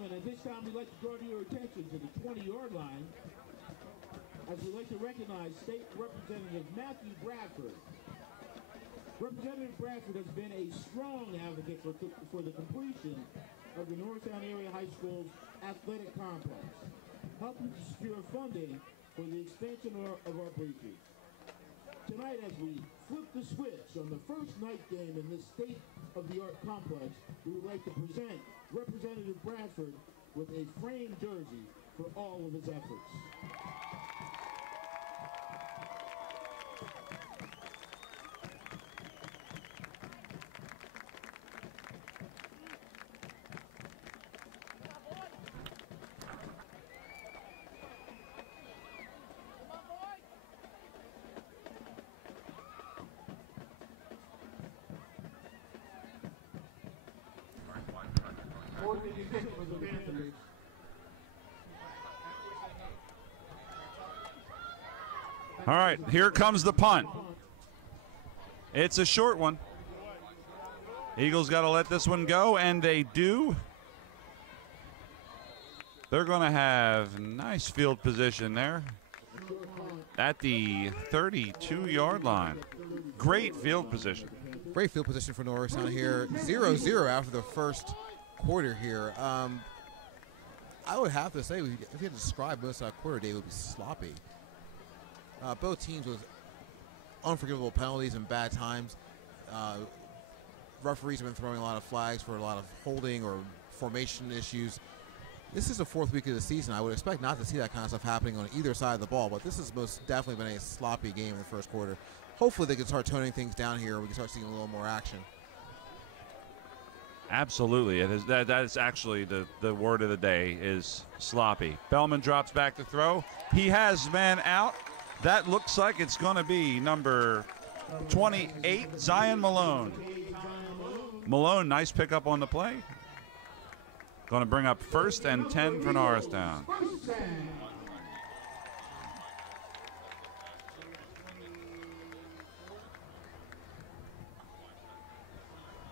At this time, we'd like to draw your attention to the 20-yard line as we'd like to recognize State Representative Matthew Bradford. Representative Bradford has been a strong advocate for the completion of the Norristown Area High School's athletic complex, helping to secure funding for the expansion of our bleachers. Tonight, as we flip the switch on the first night game in this state-of-the-art complex, we would like to present Representative Bradford with a framed jersey for all of his efforts. All right, here comes the punt. It's a short one. Eagles got to let this one go, and they do. They're going to have nice field position there at the 32-yard line. Great field position. Great field position for Norristown here. 0-0 after the first quarter here. I would have to say, if you had to describe most of that quarter, Dave, it would be sloppy. Both teams with unforgivable penalties and bad times. Referees have been throwing a lot of flags for a lot of holding or formation issues. This is the fourth week of the season. I would expect not to see that kind of stuff happening on either side of the ball, but this has most definitely been a sloppy game in the first quarter. Hopefully they can start toning things down here. We can start seeing a little more action. Absolutely. It is, that is actually the word of the day is sloppy. Bellman drops back to throw. He has man out. That looks like it's going to be number 28, Zion Malone. Malone, nice pickup on the play. Going to bring up 1st and 10 for Norristown.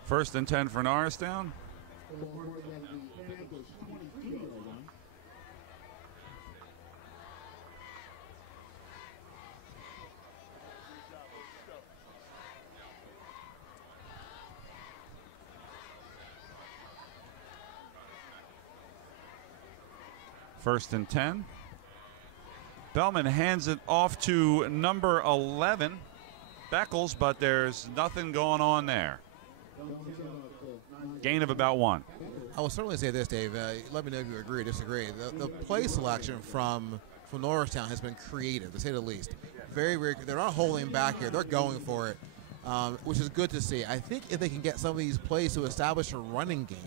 First and 10 for Norristown. First and 10. Bellman hands it off to number 11, Beckles, but there's nothing going on there. Gain of about 1. I will certainly say this, Dave. Let me know if you agree or disagree. The play selection from Norristown has been creative, to say the least. Very, very. They're not holding back here. They're going for it. which is good to see. I think if they can get some of these plays to establish a running game,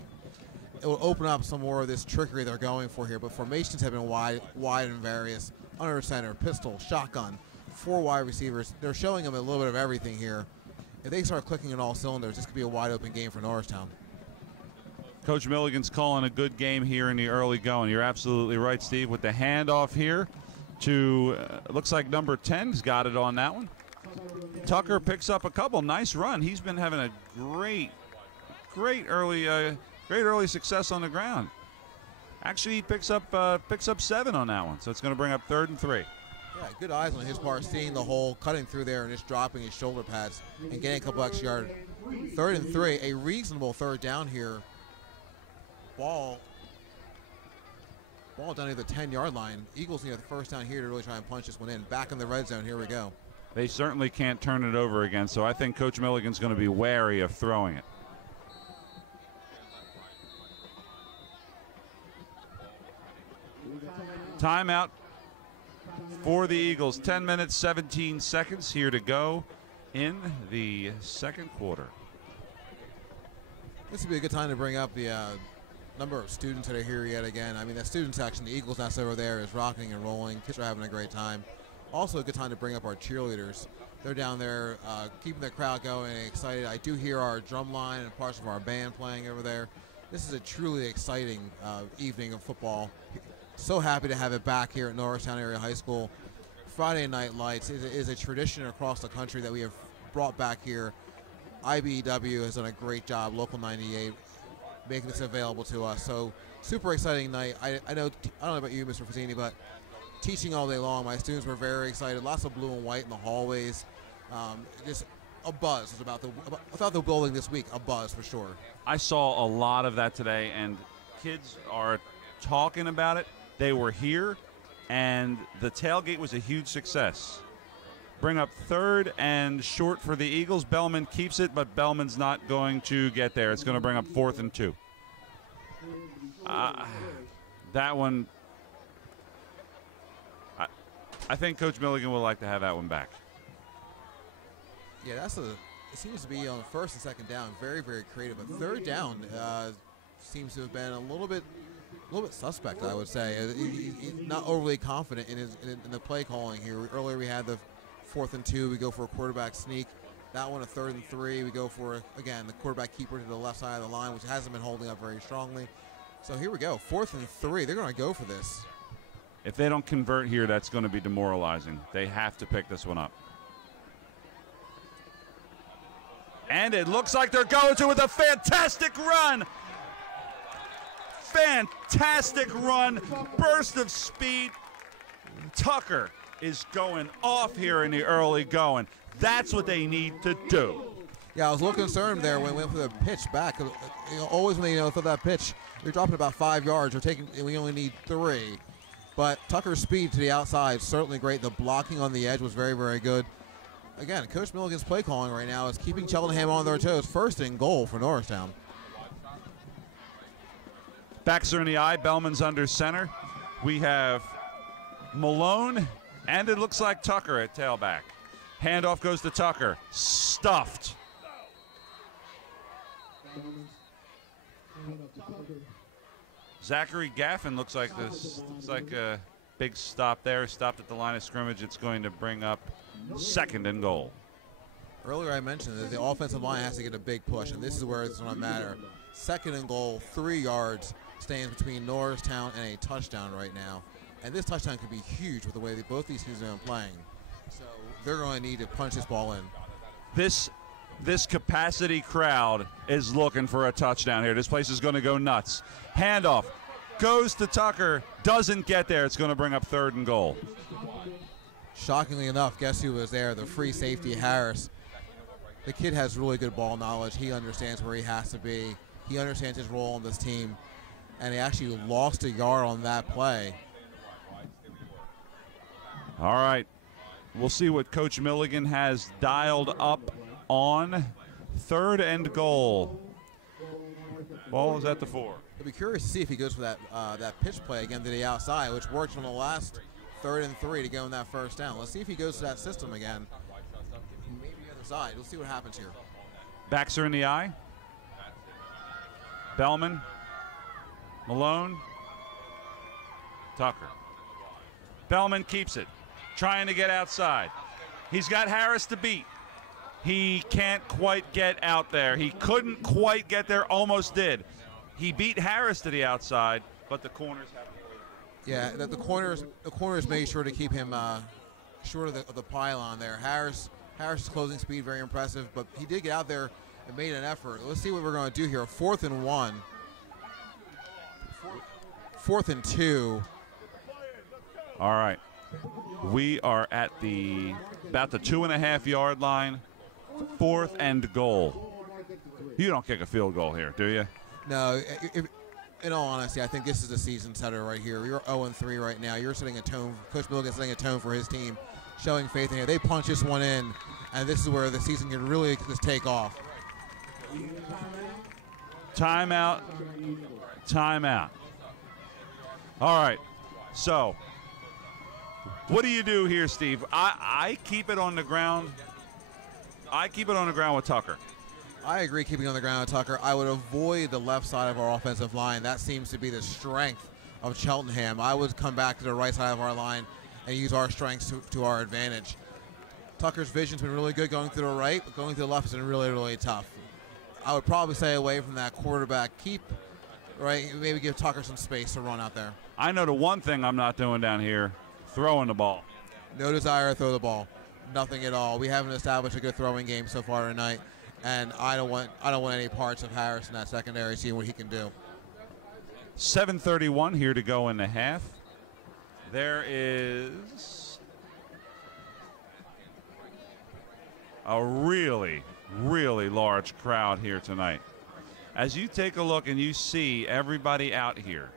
it will open up some more of this trickery they're going for here. But formations have been wide and various. Under center, pistol, shotgun, 4 wide receivers. They're showing them a little bit of everything here. If they start clicking in all cylinders, this could be a wide open game for Norristown. Coach Milligan's calling a good game here in the early going. You're absolutely right, Steve, with the handoff here to, looks like number 10's got it on that one. Tucker picks up a couple. Nice run. He's been having a great early success on the ground. Actually, he picks up 7 on that one, so it's going to bring up 3rd and 3. Yeah, good eyes on his part, seeing the hole, cutting through there, and just dropping his shoulder pads and getting a couple extra yards. 3rd and 3, a reasonable 3rd down here. Ball down near the 10-yard line. Eagles need the first down here to really try and punch this one in. Back in the red zone. Here we go. They certainly can't turn it over again, so I think Coach Milligan's going to be wary of throwing it. Timeout for the Eagles. 10 minutes, 17 seconds here to go in the second quarter. This would be a good time to bring up the number of students that are here yet again. I mean, the student section, the Eagles nest over there is rocking and rolling. Kids are having a great time. Also a good time to bring up our cheerleaders. They're down there keeping the crowd going and excited. I do hear our drum line and parts of our band playing over there. This is a truly exciting evening of football. So happy to have it back here at Norristown Area High School. Friday Night Lights is a tradition across the country that we have brought back here. IBEW has done a great job, Local 98, making this available to us. So super exciting night. I don't know about you, Mr. Fazzini, but teaching all day long, my students were very excited. Lots of blue and white in the hallways. Just a buzz about the building this week, a buzz for sure. I saw a lot of that today, and kids are talking about it. They were here, and the tailgate was a huge success. Bring up 3rd and short for the Eagles. Bellman keeps it, but Bellman's not going to get there. It's going to bring up 4th and 2. That one, I think Coach Milligan would like to have that one back. Yeah, it seems to be on 1st and 2nd down, very, very creative. But 3rd down seems to have been a little bit suspect, I would say. He's not overly confident in the play calling here. Earlier we had the 4th and 2. We go for a quarterback sneak. That one a 3rd and 3. We go for, again, the quarterback keeper to the left side of the line, which hasn't been holding up very strongly. So here we go, 4th and 3. They're going to go for this. If they don't convert here, that's going to be demoralizing. They have to pick this one up. And it looks like they're going to with a fantastic run. Fantastic run, burst of speed. Tucker is going off here in the early going. That's what they need to do. Yeah, I was a little concerned there when we went for the pitch back. Always when they throw that pitch, you're dropping about 5 yards. We only need 3. But Tucker's speed to the outside, certainly great. The blocking on the edge was very, very good. Again, Coach Milligan's play calling right now is keeping Cheltenham on their toes. 1st and goal for Norristown. Backs are in the eye. Bellman's under center. We have Malone, and it looks like Tucker at tailback. Handoff goes to Tucker. Stuffed. Zachary Gaffin looks like this. Looks like a big stop there. Stopped at the line of scrimmage. It's going to bring up 2nd and goal. Earlier I mentioned that the offensive line has to get a big push, and this is where it's going to matter. 2nd and goal, 3 yards, stands between Norristown and a touchdown right now. And this touchdown could be huge with the way that both these teams have been playing. So they're going to need to punch this ball in. This capacity crowd is looking for a touchdown here. This place is going to go nuts. Handoff goes to Tucker, doesn't get there. It's going to bring up 3rd and goal. Shockingly enough, guess who was there? The free safety, Harris. The kid has really good ball knowledge. He understands where he has to be. He understands his role on this team. And he actually lost a yard on that play. All right. We'll see what Coach Milligan has dialed up on 3rd and goal. Ball is at the 4. I'll be curious to see if he goes for that pitch play again to the outside, which worked on the last 3rd and 3 to go in that 1st down. Let's see if he goes to that system again. Maybe Tucker side. We'll see what happens here. Backs are in the eye. Bellman. Malone. Tucker. Bellman keeps it. Trying to get outside. He's got Harris to beat. He can't quite get out there. He couldn't quite get there, almost did. He beat Harris to the outside, but the corners have to wait. Yeah, the corners made sure to keep him short of the pylon there. Harris's closing speed, very impressive, but he did get out there and made an effort. Let's see what we're going to do here. 4th and 1. 4th and 2. All right. We are at about the 2.5 yard line. 4th and goal. You don't kick a field goal here, do you? No. In all honesty, I think this is a season setter right here. You're 0-3 right now. You're setting a tone. Coach Milligan's setting a tone for his team, showing faith in here. They punch this one in, and this is where the season can really just take off. Timeout. Timeout. All right. So, what do you do here, Steve? I keep it on the ground. I keep it on the ground with Tucker. I agree, keeping on the ground with Tucker. I would avoid the left side of our offensive line. That seems to be the strength of Cheltenham. I would come back to the right side of our line and use our strengths to our advantage. Tucker's vision's been really good going to the right, but going to the left has been really, really tough. I would probably stay away from that quarterback keep, right? Maybe give Tucker some space to run out there. I know the one thing I'm not doing down here, throwing the ball. No desire to throw the ball. Nothing at all. We haven't established a good throwing game so far tonight, and I don't want any parts of Harris in that secondary, seeing what he can do. 7:31 here to go in the half. There is a really, really large crowd here tonight. As you take a look and you see everybody out here,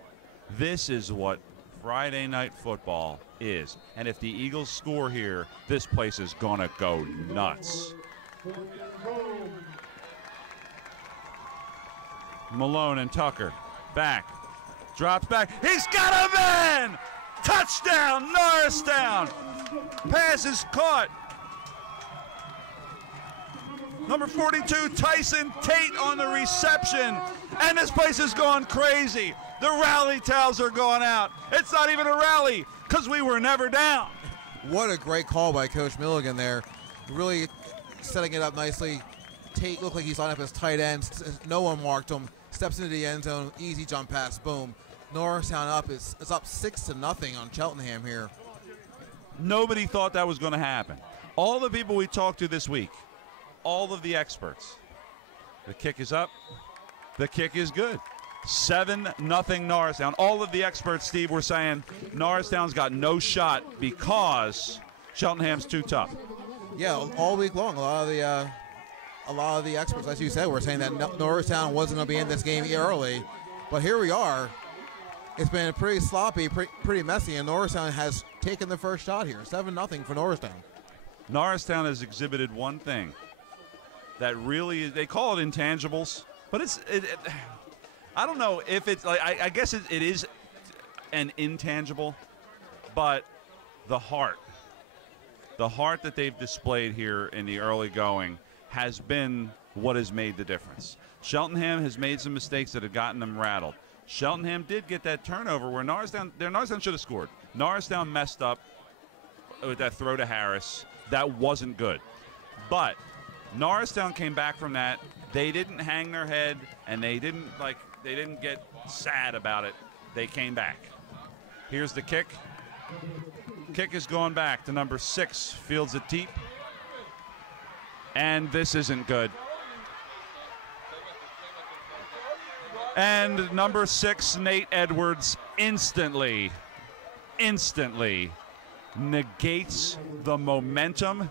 this is what Friday night football is. And if the Eagles score here, this place is going to go nuts. Malone and Tucker back. Drops back. He's got a man! Touchdown, Norristown! Pass is caught. Number 42, Tyson Tate on the reception. And this place is going crazy. The rally towels are going out. It's not even a rally because we were never down. What a great call by Coach Milligan there. Really setting it up nicely. Tate looked like he's lined up as tight end. No one marked him. Steps into the end zone. Easy jump pass. Boom. Norristown up is up 6-0 on Cheltenham here. Nobody thought that was going to happen. All the people we talked to this week, all of the experts. The kick is up. The kick is good. 7-0 Norristown. All of the experts, Steve, were saying Norristown's got no shot because Cheltenham's too tough. Yeah, all week long, a lot of the experts, as you said, were saying that Norristown wasn't going to be in this game early, but here we are. It's been pretty sloppy, pretty messy, and Norristown has taken the first shot here. 7-0 for Norristown. Norristown has exhibited one thing that really, they call it intangibles, but I don't know if it's like, I guess it is an intangible, but the heart that they've displayed here in the early going has been what has made the difference. Cheltenham has made some mistakes that have gotten them rattled. Cheltenham did get that turnover where Norristown should have scored. Norristown messed up with that throw to Harris. That wasn't good. But Norristown came back from that. They didn't hang their head, and they didn't get sad about it. They came back. Here's the kick. Kick is going back to number 6, fields it deep. And this isn't good. And number 6, Nate Edwards, instantly negates the momentum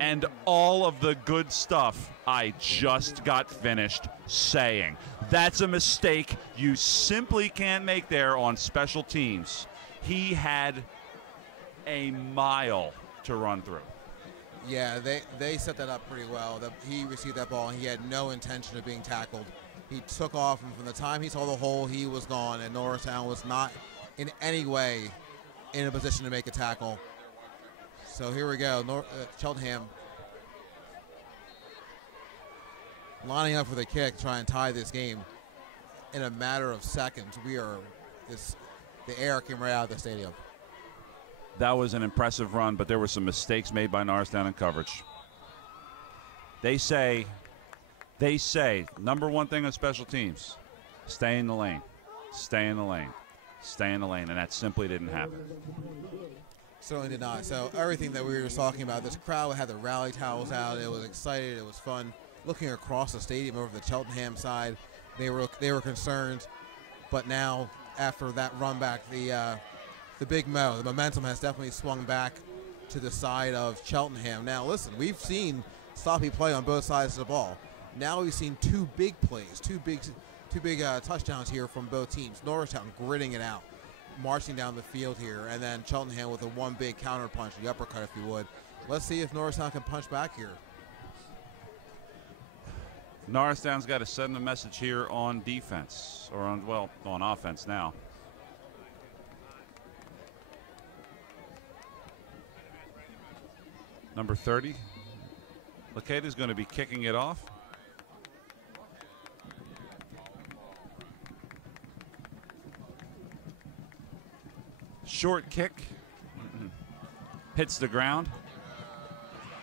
and all of the good stuff I just got finished saying. That's a mistake you simply can't make there on special teams. He had a mile to run through. Yeah, they set that up pretty well. He received that ball, and he had no intention of being tackled. He took off, and from the time he saw the hole, he was gone, and Norristown was not in any way in a position to make a tackle. So here we go. Cheltenham lining up for the kick, try and tie this game in a matter of seconds. The air came right out of the stadium. That was an impressive run, but there were some mistakes made by Norristown in coverage. They say, number one thing on special teams, stay in the lane, stay in the lane, stay in the lane, and that simply didn't happen. Certainly did not. So everything that we were just talking about, this crowd had the rally towels out. It was excited. It was fun. Looking across the stadium over the Cheltenham side, they were concerned. But now, after that run back, the Big Mo, the momentum has definitely swung back to the side of Cheltenham. Now, listen, we've seen sloppy play on both sides of the ball. Now we've seen two big plays, two big touchdowns here from both teams. Norristown gritting it out, marching down the field here, and then Cheltenham with a one big counter punch, the uppercut, if you would. Let's see if Norristown can punch back here. Norristown's got to send a message here on defense, or on offense now. Number 30, Lacaita's going to be kicking it off. Short kick, hits the ground.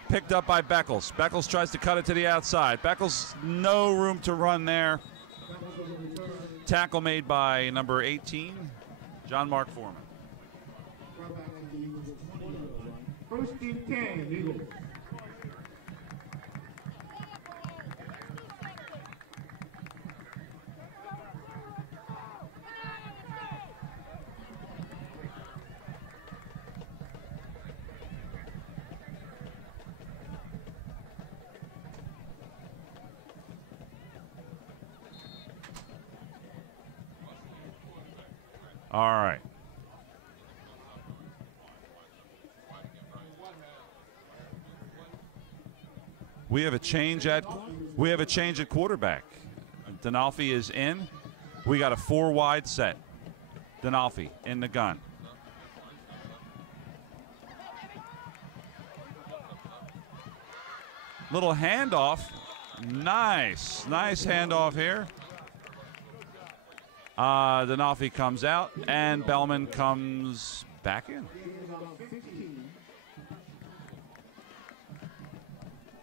Picked up by Beckles. Beckles tries to cut it to the outside. Beckles, no room to run there. Tackle made by number 18, John Mark Foreman. First and 10, Eagles. All right. We have a change at quarterback. Dinalfi is in. We got a 4-wide set. Dinalfi in the gun. Little handoff. Nice handoff here. Dinalfi comes out, and Bellman comes back in.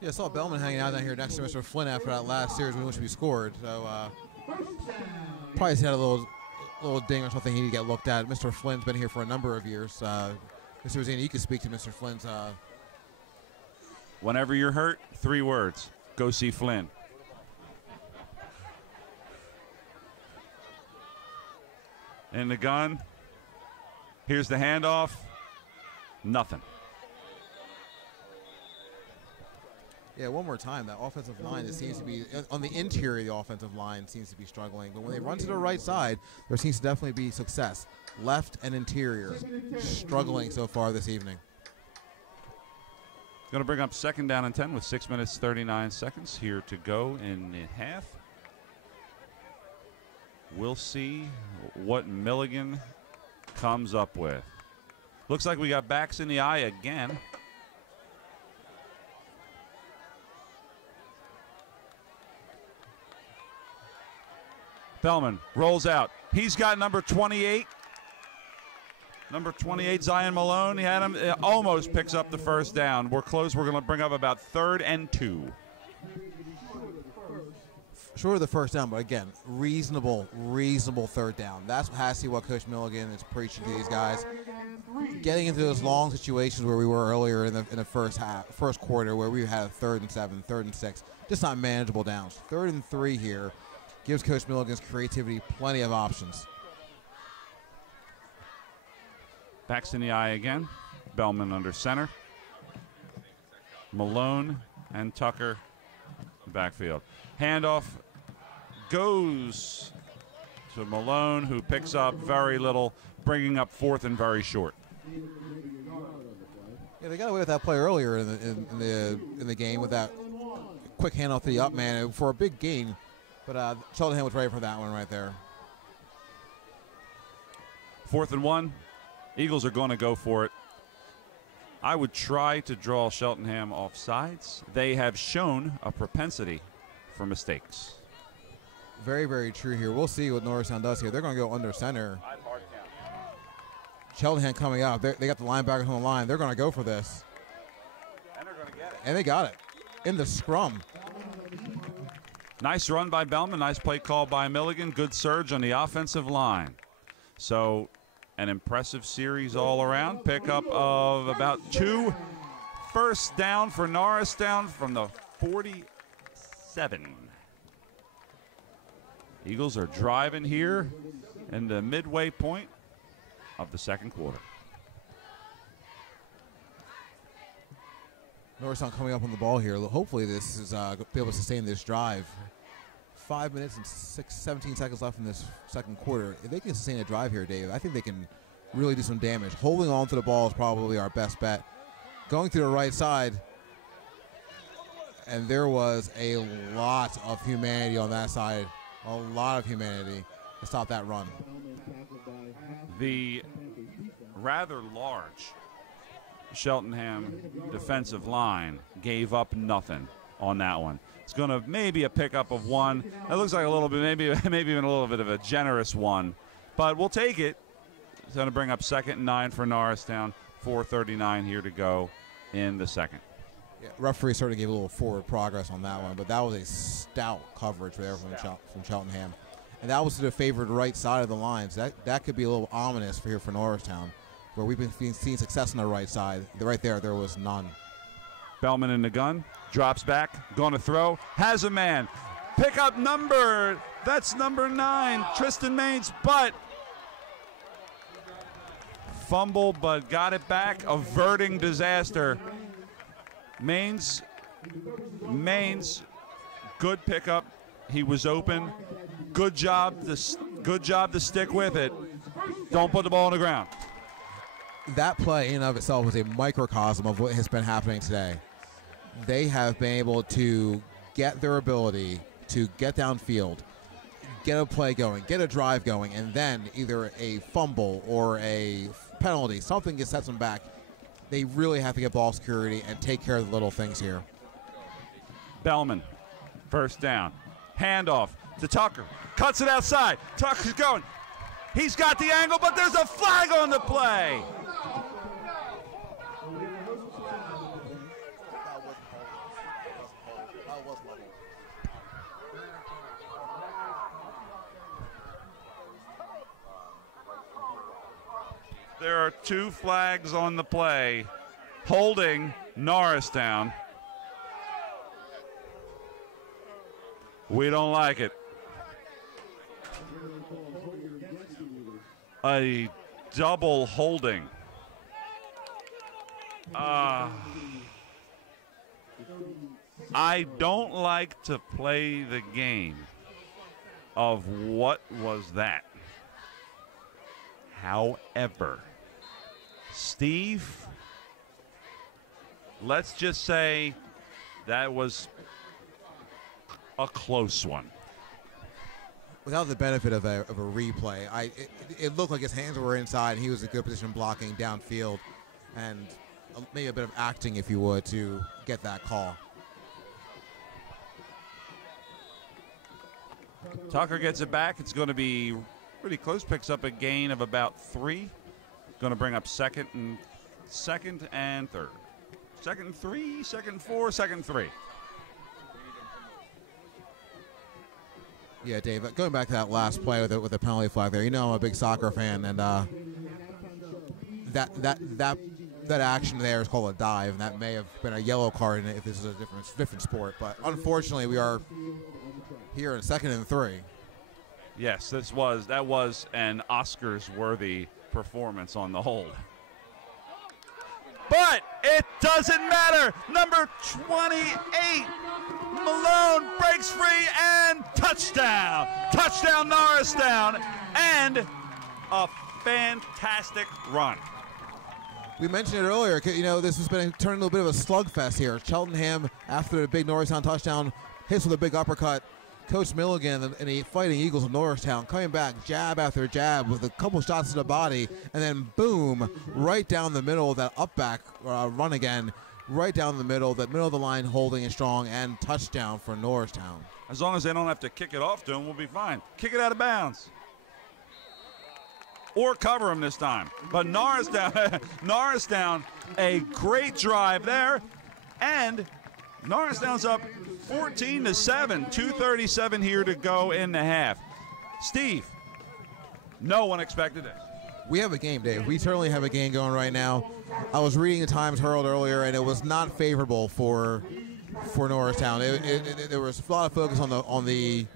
Yeah, I saw Bellman hanging out down here next to Mr. Flynn after that last series in which we scored. So probably had a little ding or something he need to get looked at. Mr. Flynn's been here for a number of years. Mr. Rosini, you can speak to Mr. Flynn's. Whenever you're hurt, 3 words. Go see Flynn. In the gun. Here's the handoff. Nothing. Yeah, one more time. That offensive line, it seems to be, on the interior of the offensive line, seems to be struggling. But when they run to the right side, there seems to definitely be success. Left and interior struggling so far this evening. Going to bring up 2nd down and 10 with 6 minutes 39 seconds here to go in half. We'll see what Milligan comes up with. Looks like we got backs in the eye again. Bellman rolls out. He's got number 28. Number 28, Zion Malone. He had him, almost picks up the first down. We're close. We're going to bring up about 3rd and 2. Short of the first down, but again, reasonable 3rd down. That's has to be what Coach Milligan is preaching to these guys. Getting into those long situations where we were earlier in the first quarter, where we had a 3rd and 7, 3rd and 6, just not manageable downs. 3rd and 3 here gives Coach Milligan's creativity plenty of options. Backs in the eye again. Bellman under center. Malone and Tucker backfield. Handoff goes to Malone, who picks up very little, bringing up 4th and very short. Yeah, they got away with that play earlier in the game with that quick handoff to the up man for a big gain, but Cheltenham was ready for that one right there. 4th and 1. Eagles are going to go for it. I would try to draw Cheltenham off sides. They have shown a propensity for mistakes. Very, very true here. We'll see what Norristown does here. They're going to go under center. Cheltenham coming out. They got the linebackers on the line. They're going to go for this. And they're going to get it. And they got it in the scrum. Nice run by Bellman. Nice play call by Milligan. Good surge on the offensive line. So an impressive series all around. Pickup of about 2 first down for Norristown from the 47. Eagles are driving here in the midway point of the second quarter. Norristown coming up on the ball here. Hopefully this is be able to sustain this drive. 5 minutes and 17 seconds left in this second quarter. If they can sustain a drive here, Dave, I think they can really do some damage. Holding on to the ball is probably our best bet. Going to the right side, and there was a lot of humanity on that side. A lot of humanity to stop that run. The rather large Cheltenham defensive line gave up nothing on that one. It's going to maybe a pickup of 1. It looks like a little bit, maybe even a little bit of a generous one, but we'll take it. It's going to bring up 2nd and 9 for Norristown. 4:39 here to go in the second. Yeah, referee certainly gave a little forward progress on that one, but that was a stout coverage there from Cheltenham. And that was to the favored right side of the line. So that could be a little ominous for here for Norristown, where we've been seeing success on the right side. Right there was none. Bellman in the gun, drops back, going to throw, has a man. Pickup number, that's number 9, Tristan Maines, but fumble, but got it back, averting disaster. Maines, good pickup. He was open. Good job to stick with it. Don't put the ball on the ground. That play in and of itself was a microcosm of what has been happening today. They have been able to get their ability to get downfield, get a play going, get a drive going, and then either a fumble or a penalty, something that sets them back. They really have to get ball security and take care of the little things here. Bellman, first down. Handoff to Tucker. Cuts it outside. Tucker's going. He's got the angle, but there's a flag on the play. There are 2 flags on the play, holding Norristown. We don't like it. A double holding. I don't like to play the game of what was that. However, Steve, let's just say that was a close one. Without the benefit of a replay, it looked like his hands were inside and he was in good position blocking downfield, and maybe a bit of acting, if you would, to get that call. Tucker gets it back. It's going to be pretty close. Picks up a gain of about 3. Going to bring up second and 3rd. 2nd and 3, 2nd and 4, 2nd and 3. Yeah, Dave, going back to that last play with the penalty flag there, you know I'm a big soccer fan, and that action there is called a dive, and that may have been a yellow card if this is a different sport. But unfortunately, we are here in 2nd and 3. Yes, that was an Oscars-worthy performance on the hold. But it doesn't matter. Number 28, Malone breaks free and touchdown. Touchdown Norristown, and a fantastic run. We mentioned it earlier. You know, this has been turning into a bit of a slugfest here. Cheltenham, after the big Norristown touchdown, hits with a big uppercut. Coach Milligan and the Fighting Eagles of Norristown coming back jab after jab with a couple shots to the body, and then boom, right down the middle of that up back run again, right down the middle of the line, holding it strong, and touchdown for Norristown. As long as they don't have to kick it off to him, we'll be fine. Kick it out of bounds. Or cover him this time. But Norristown, a great drive there. And Norristown's up 14-7. 2:37 here to go in the half. Steve, no one expected it. We have a game, Dave. We certainly have a game going right now. I was reading the Times Herald earlier, and it was not favorable for Norristown. There was a lot of focus on the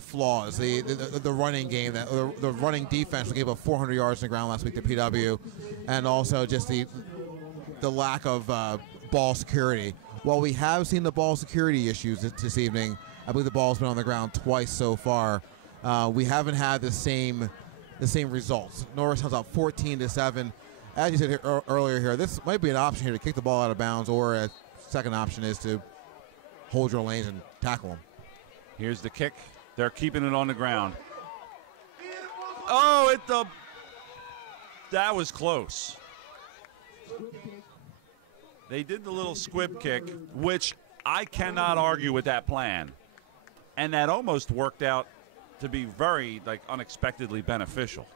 flaws, the running game, the running defense. We gave up 400 yards on the ground last week to PW, and also just the lack of ball security. While we have seen the ball security issues this evening, I believe the ball's been on the ground twice so far. We haven't had the same results. Norristown's up 14-7. As you said earlier here, this might be an option here to kick the ball out of bounds, or a second option is to hold your lanes and tackle them. Here's the kick. They're keeping it on the ground. Oh, that was close. They did the little squib kick, which I cannot argue with that plan. And that almost worked out to be very, unexpectedly beneficial.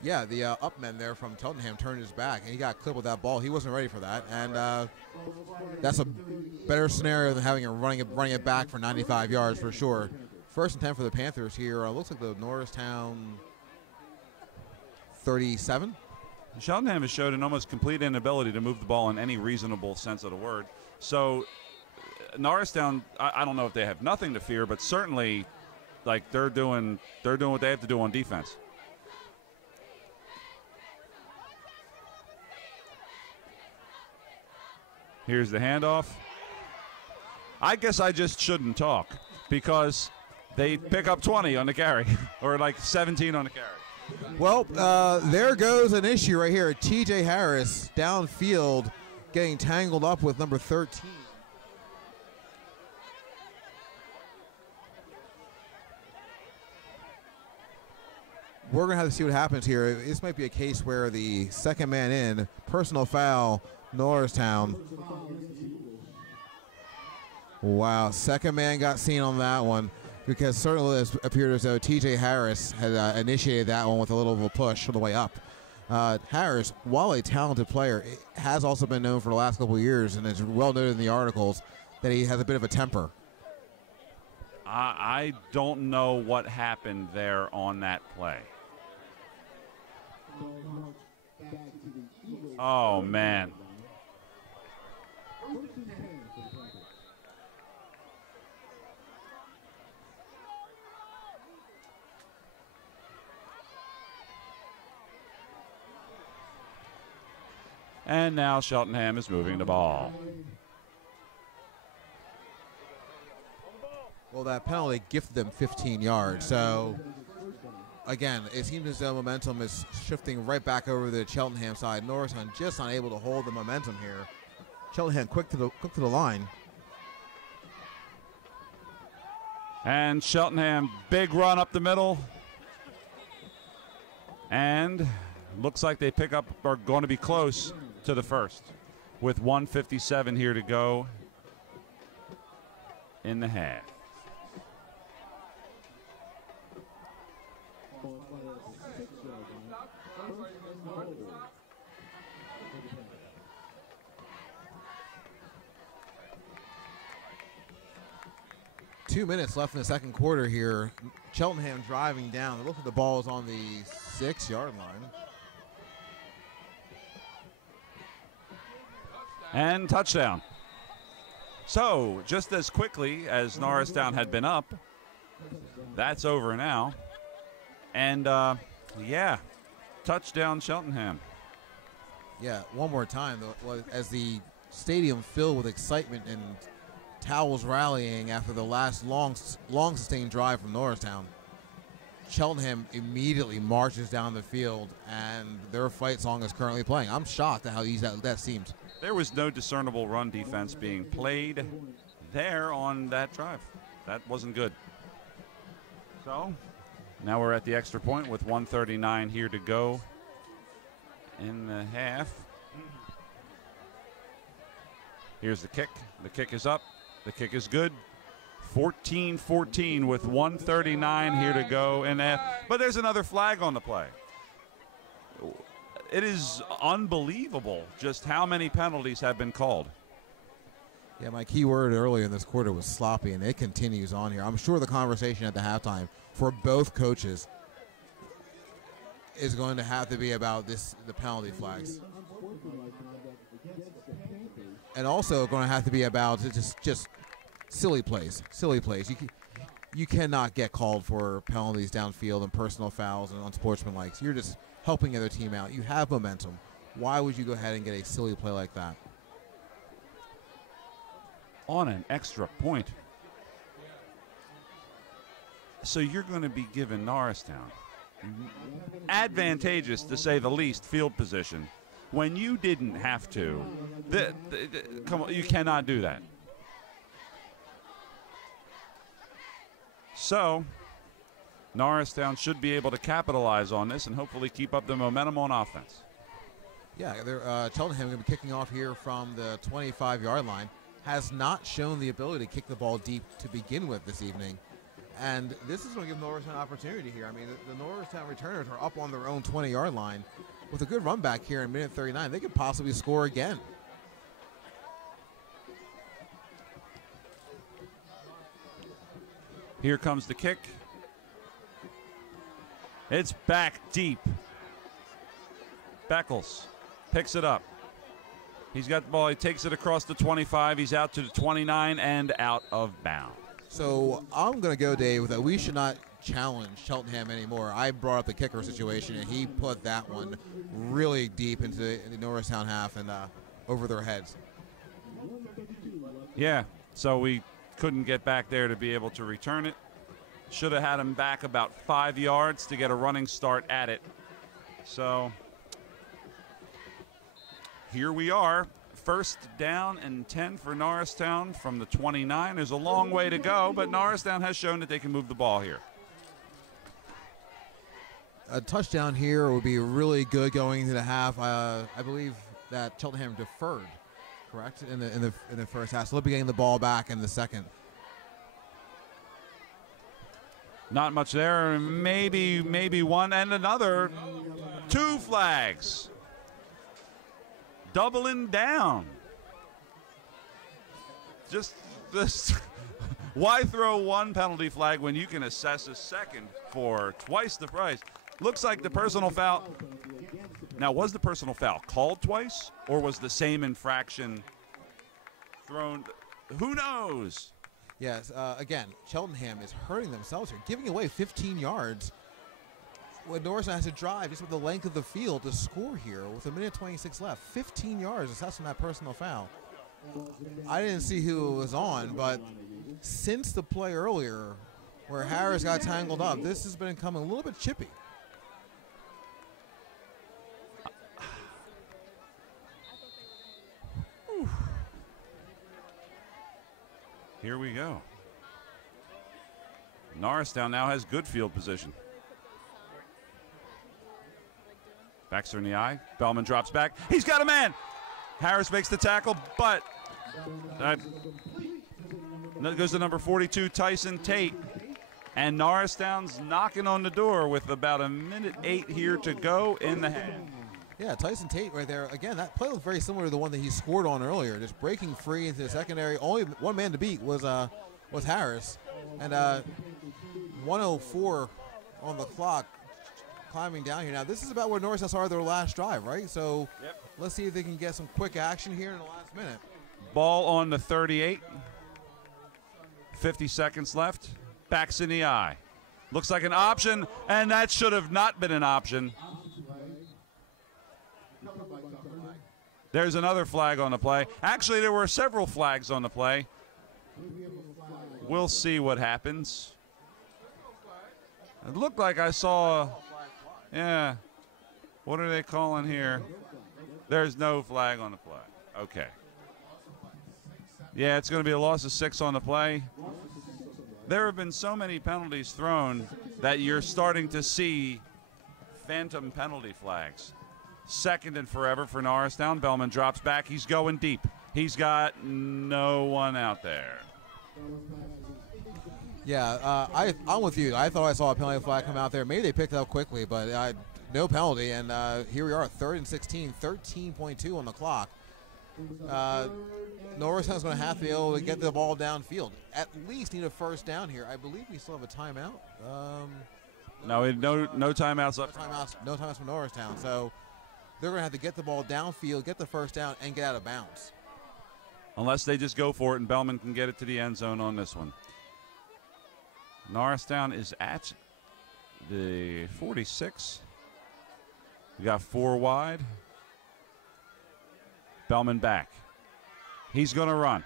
Yeah, the upman there from Cheltenham turned his back, and he got clipped with that ball. He wasn't ready for that, and that's a better scenario than having running it back for 95 yards for sure. 1st and 10 for the Panthers here. Looks like the Norristown 37. Cheltenham has showed an almost complete inability to move the ball in any reasonable sense of the word. So Norristown, I don't know if they have nothing to fear, but certainly, they're doing what they have to do on defense. Here's the handoff. I guess I just shouldn't talk because they pick up 20 on the carry, or 17 on the carry. Well, there goes an issue right here. T.J. Harris downfield getting tangled up with number 13. We're going to have to see what happens here. This might be a case where the second man in, personal foul, Norristown. Wow, second man got seen on that one, because certainly it appeared as though T.J. Harris had initiated that one with a little of a push on the way up. Harris, while a talented player, has also been known for the last couple of years, and it's well noted in the articles, that he has a bit of a temper. I don't know what happened there on that play. Oh, man. And now Cheltenham is moving the ball. Well, that penalty gifted them 15 yards. So, again, it seems as though momentum is shifting right back over the Cheltenham side. Norristown just unable to hold the momentum here. Cheltenham quick to the line. And Cheltenham, big run up the middle. And looks like they pick up, or going to be close to the first, with 1:57 here to go in the half. Two minutes left in the second quarter here. Cheltenham driving down. It looks like the ball is on the 6-yard line. And touchdown. So, just as quickly as Norristown had been up, that's over now. And, yeah, touchdown Cheltenham. Yeah, one more time, though, as the stadium filled with excitement and towels rallying after the last long sustained drive from Norristown. Cheltenham immediately marches down the field, and their fight song is currently playing. I'm shocked at how easy that seems. There was no discernible run defense being played there on that drive. That wasn't good. So now we're at the extra point with 1:39 here to go in the half. Here's the kick. The kick is up. The kick is good. 14-14 with 1:39 here to go in F. But there's another flag on the play. It is unbelievable just how many penalties have been called. Yeah, my key word earlier in this quarter was sloppy, and it continues on here. I'm sure the conversation at the halftime for both coaches is going to have to be about the penalty flags. And also going to have to be about just silly plays. Silly plays. You cannot get called for penalties downfield and personal fouls and unsportsmanlike. You're just helping the other team out. You have momentum. Why would you go ahead and get a silly play like that? On an extra point. So you're going to be giving Norristown advantageous, to say the least, field position when you didn't have to. Come on, you cannot do that. So Norristown should be able to capitalize on this and hopefully keep up the momentum on offense. Yeah, Cheltenham going to be kicking off here from the 25-yard line. Has not shown the ability to kick the ball deep to begin with this evening. And this is going to give Norristown an opportunity here. I mean, the Norristown returners are up on their own 20-yard line. With a good run back here in minute 39, they could possibly score again. Here comes the kick. It's back deep. Beckles picks it up. He's got the ball. He takes it across the 25. He's out to the 29 and out of bounds. So I'm going to go, Dave, that we should not challenge Cheltenham anymore. I brought up the kicker situation, and he put that one really deep into the Norristown half and over their heads. Yeah, so we couldn't get back there to be able to return it. Should have had him back about 5 yards to get a running start at it. So here we are. First down and 10 for Norristown from the 29. There's a long way to go, but Norristown has shown that they can move the ball here. A touchdown here would be really good going into the half. I believe that Cheltenham deferred, correct, in the first half. So they'll be getting the ball back in the second. Not much there. Maybe one and another. 2 flags. Doubling down. Just this. Why throw one penalty flag when you can assess a second for twice the price? Looks like the personal foul. Now, was the personal foul called twice, or was the same infraction thrown? Who knows? Yes, again, Cheltenham is hurting themselves here, giving away 15 yards. When Norristown has to drive just with the length of the field to score here with a minute 26 left. 15 yards assessing that personal foul. I didn't see who it was on, but since the play earlier where Harris got tangled up, this has been becoming a little bit chippy. Here we go. Norristown now has good field position. Backs her in the eye. Bellman drops back. He's got a man. Harris makes the tackle, but that goes to number 42, Tyson Tate. And Norristown's knocking on the door with about a minute 8 here to go in the half. Yeah, Tyson Tate right there. Again, that play was very similar to the one that he scored on earlier. Just breaking free into the secondary. Only one man to beat was Harris. And 1:04 on the clock. Climbing down here. Now, this is about where Norristown started their last drive, right? So let's see if they can get some quick action here in the last minute. Ball on the 38. 50 seconds left. Backs in the eye. Looks like an option, and that should have not been an option. There's another flag on the play. Actually, there were several flags on the play. We'll see what happens. It looked like I saw... Yeah. What are they calling here? There's no flag on the play. Okay. Yeah, it's going to be a loss of 6 on the play. There have been so many penalties thrown that you're starting to see phantom penalty flags. Second and forever for Norristown. Bellman drops back. He's going deep. He's got no one out there. Yeah, I'm with you. I thought I saw a penalty flag come out there. Maybe they picked it up quickly, but no penalty. And here we are, 3rd and 16, 13.2 on the clock. Norristown's going to have to be able to get the ball downfield. At least need a first down here. I believe we still have a timeout. No timeouts up. No timeouts from Norristown. So they're going to have to get the ball downfield, get the first down, and get out of bounds. Unless they just go for it and Bellman can get it to the end zone on this one. Norristown is at the 46. We got 4 wide. Bellman back. He's going to run.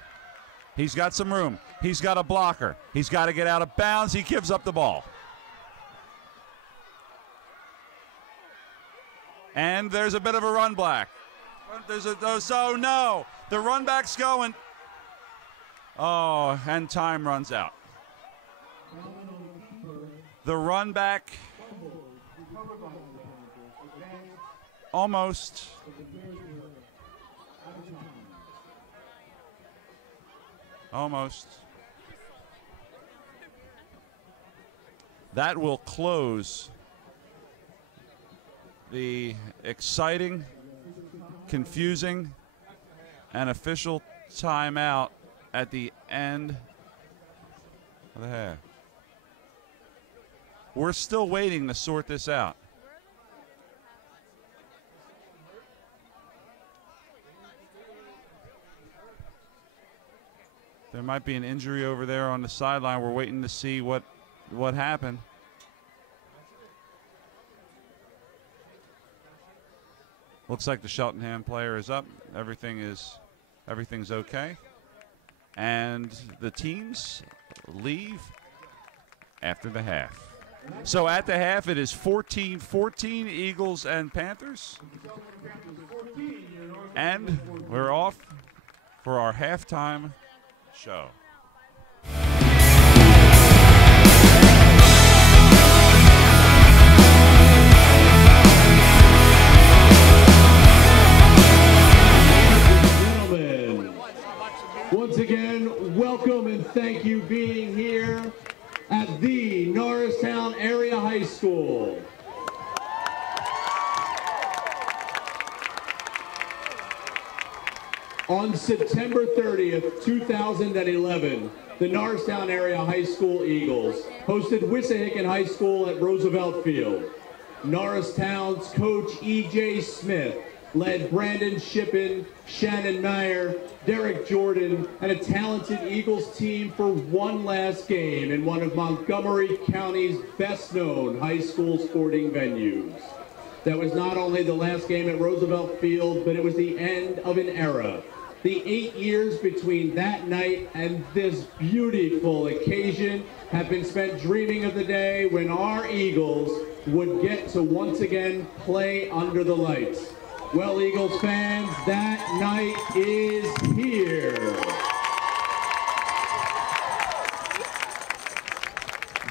He's got some room. He's got a blocker. He's got to get out of bounds. He gives up the ball. And there's a bit of a run back. So no, the run back's going. Oh, and time runs out. The run back almost. That will close the exciting, confusing, and official timeout at the end of the half. We're still waiting to sort this out. There might be an injury over there on the sideline. We're waiting to see what happened. Looks like the Cheltenham player is up. Everything's okay. And the teams leave after the half. So at the half, it is 14-14 Eagles and Panthers. And we're off for our halftime show. Once again, welcome and thank you being here at the Norristown Area High School. On September 30th, 2011, the Norristown Area High School Eagles hosted Wissahickon High School at Roosevelt Field. Norristown's coach E.J. Smith led Brandon Shippen, Shannon Meyer, Derek Jordan, and a talented Eagles team for one last game in one of Montgomery County's best-known high school sporting venues. That was not only the last game at Roosevelt Field, but it was the end of an era. The 8 years between that night and this beautiful occasion have been spent dreaming of the day when our Eagles would get to once again play under the lights. Well, Eagles fans, that night is here.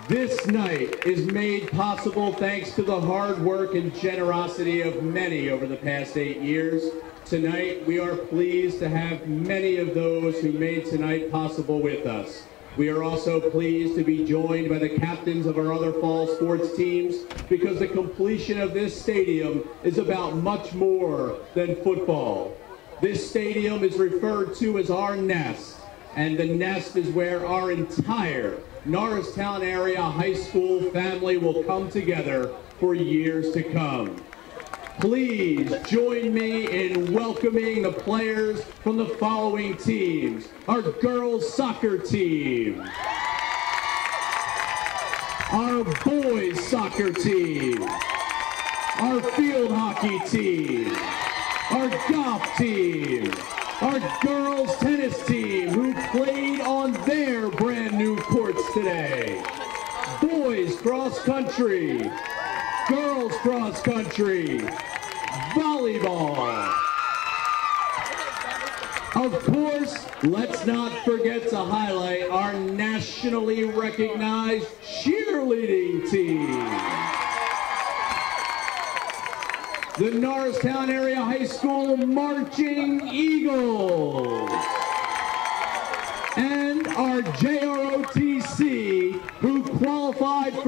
This night is made possible thanks to the hard work and generosity of many over the past 8 years. Tonight, we are pleased to have many of those who made tonight possible with us. We are also pleased to be joined by the captains of our other fall sports teams because the completion of this stadium is about much more than football. This stadium is referred to as our nest, and the nest is where our entire Norristown Area High School family will come together for years to come. Please join me in welcoming the players from the following teams. Our girls soccer team. Our boys soccer team. Our field hockey team. Our golf team. Our girls tennis team who played on their brand new courts today. Boys cross country. Girls cross country, volleyball. Of course, let's not forget to highlight our nationally recognized cheerleading team. The Norristown Area High School Marching Eagles. And our JROTC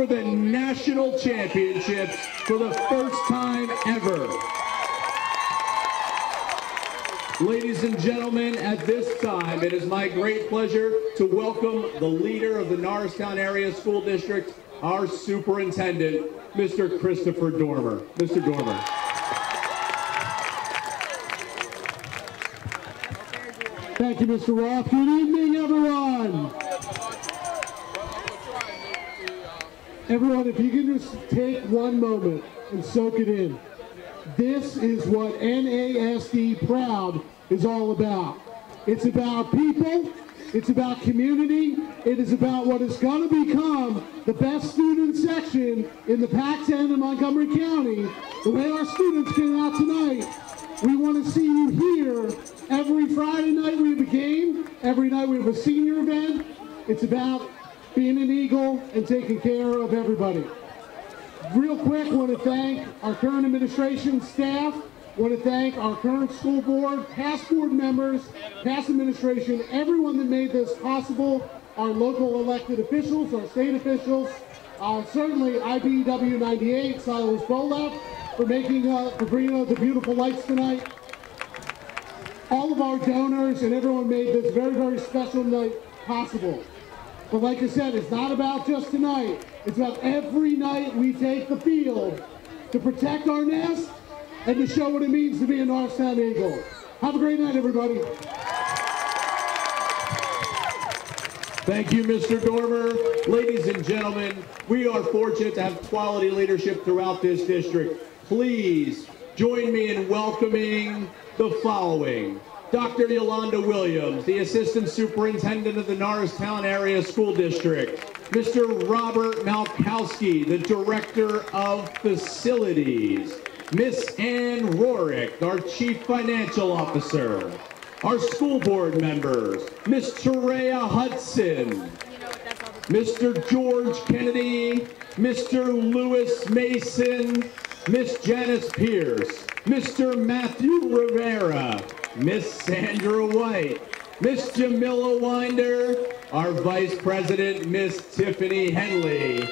for the national championships for the first time ever. Ladies and gentlemen, at this time, it is my great pleasure to welcome the leader of the Norristown Area School District, our superintendent, Mr. Christopher Dormer. Mr. Dormer. Thank you, Mr. Roth. Good evening, everyone. Everyone, if you can just take one moment and soak it in. This is what NASD Proud is all about. It's about people, it's about community, it is about what is going to become the best student section in the Pac-10 in Montgomery County. The way our students came out tonight, we want to see you here. Every Friday night we have a game, every night we have a senior event. It's about being an Eagle and taking care of everybody. Real quick, I want to thank our current administration staff, I want to thank our current school board, past board members, past administration, everyone that made this possible, our local elected officials, our state officials, certainly IBEW 98, Silas, Bolef, for bringing out the beautiful lights tonight. All of our donors and everyone made this very, very special night possible. But like I said, it's not about just tonight. It's about every night we take the field to protect our nest and to show what it means to be a Norristown Eagle. Have a great night, everybody. Thank you, Mr. Dormer. Ladies and gentlemen, we are fortunate to have quality leadership throughout this district. Please join me in welcoming the following. Dr. Yolanda Williams, the Assistant Superintendent of the Norristown Area School District. Mr. Robert Malkowski, the Director of Facilities. Miss Ann Rohricht, our Chief Financial Officer. Our school board members, Miss Terea Hudson, Mr. George Kennedy, Mr. Lewis Mason, Miss Janice Pierce, Mr. Matthew Rivera, Miss Sandra White, Miss Jamila Winder, our Vice President, Miss Tiffany Henley.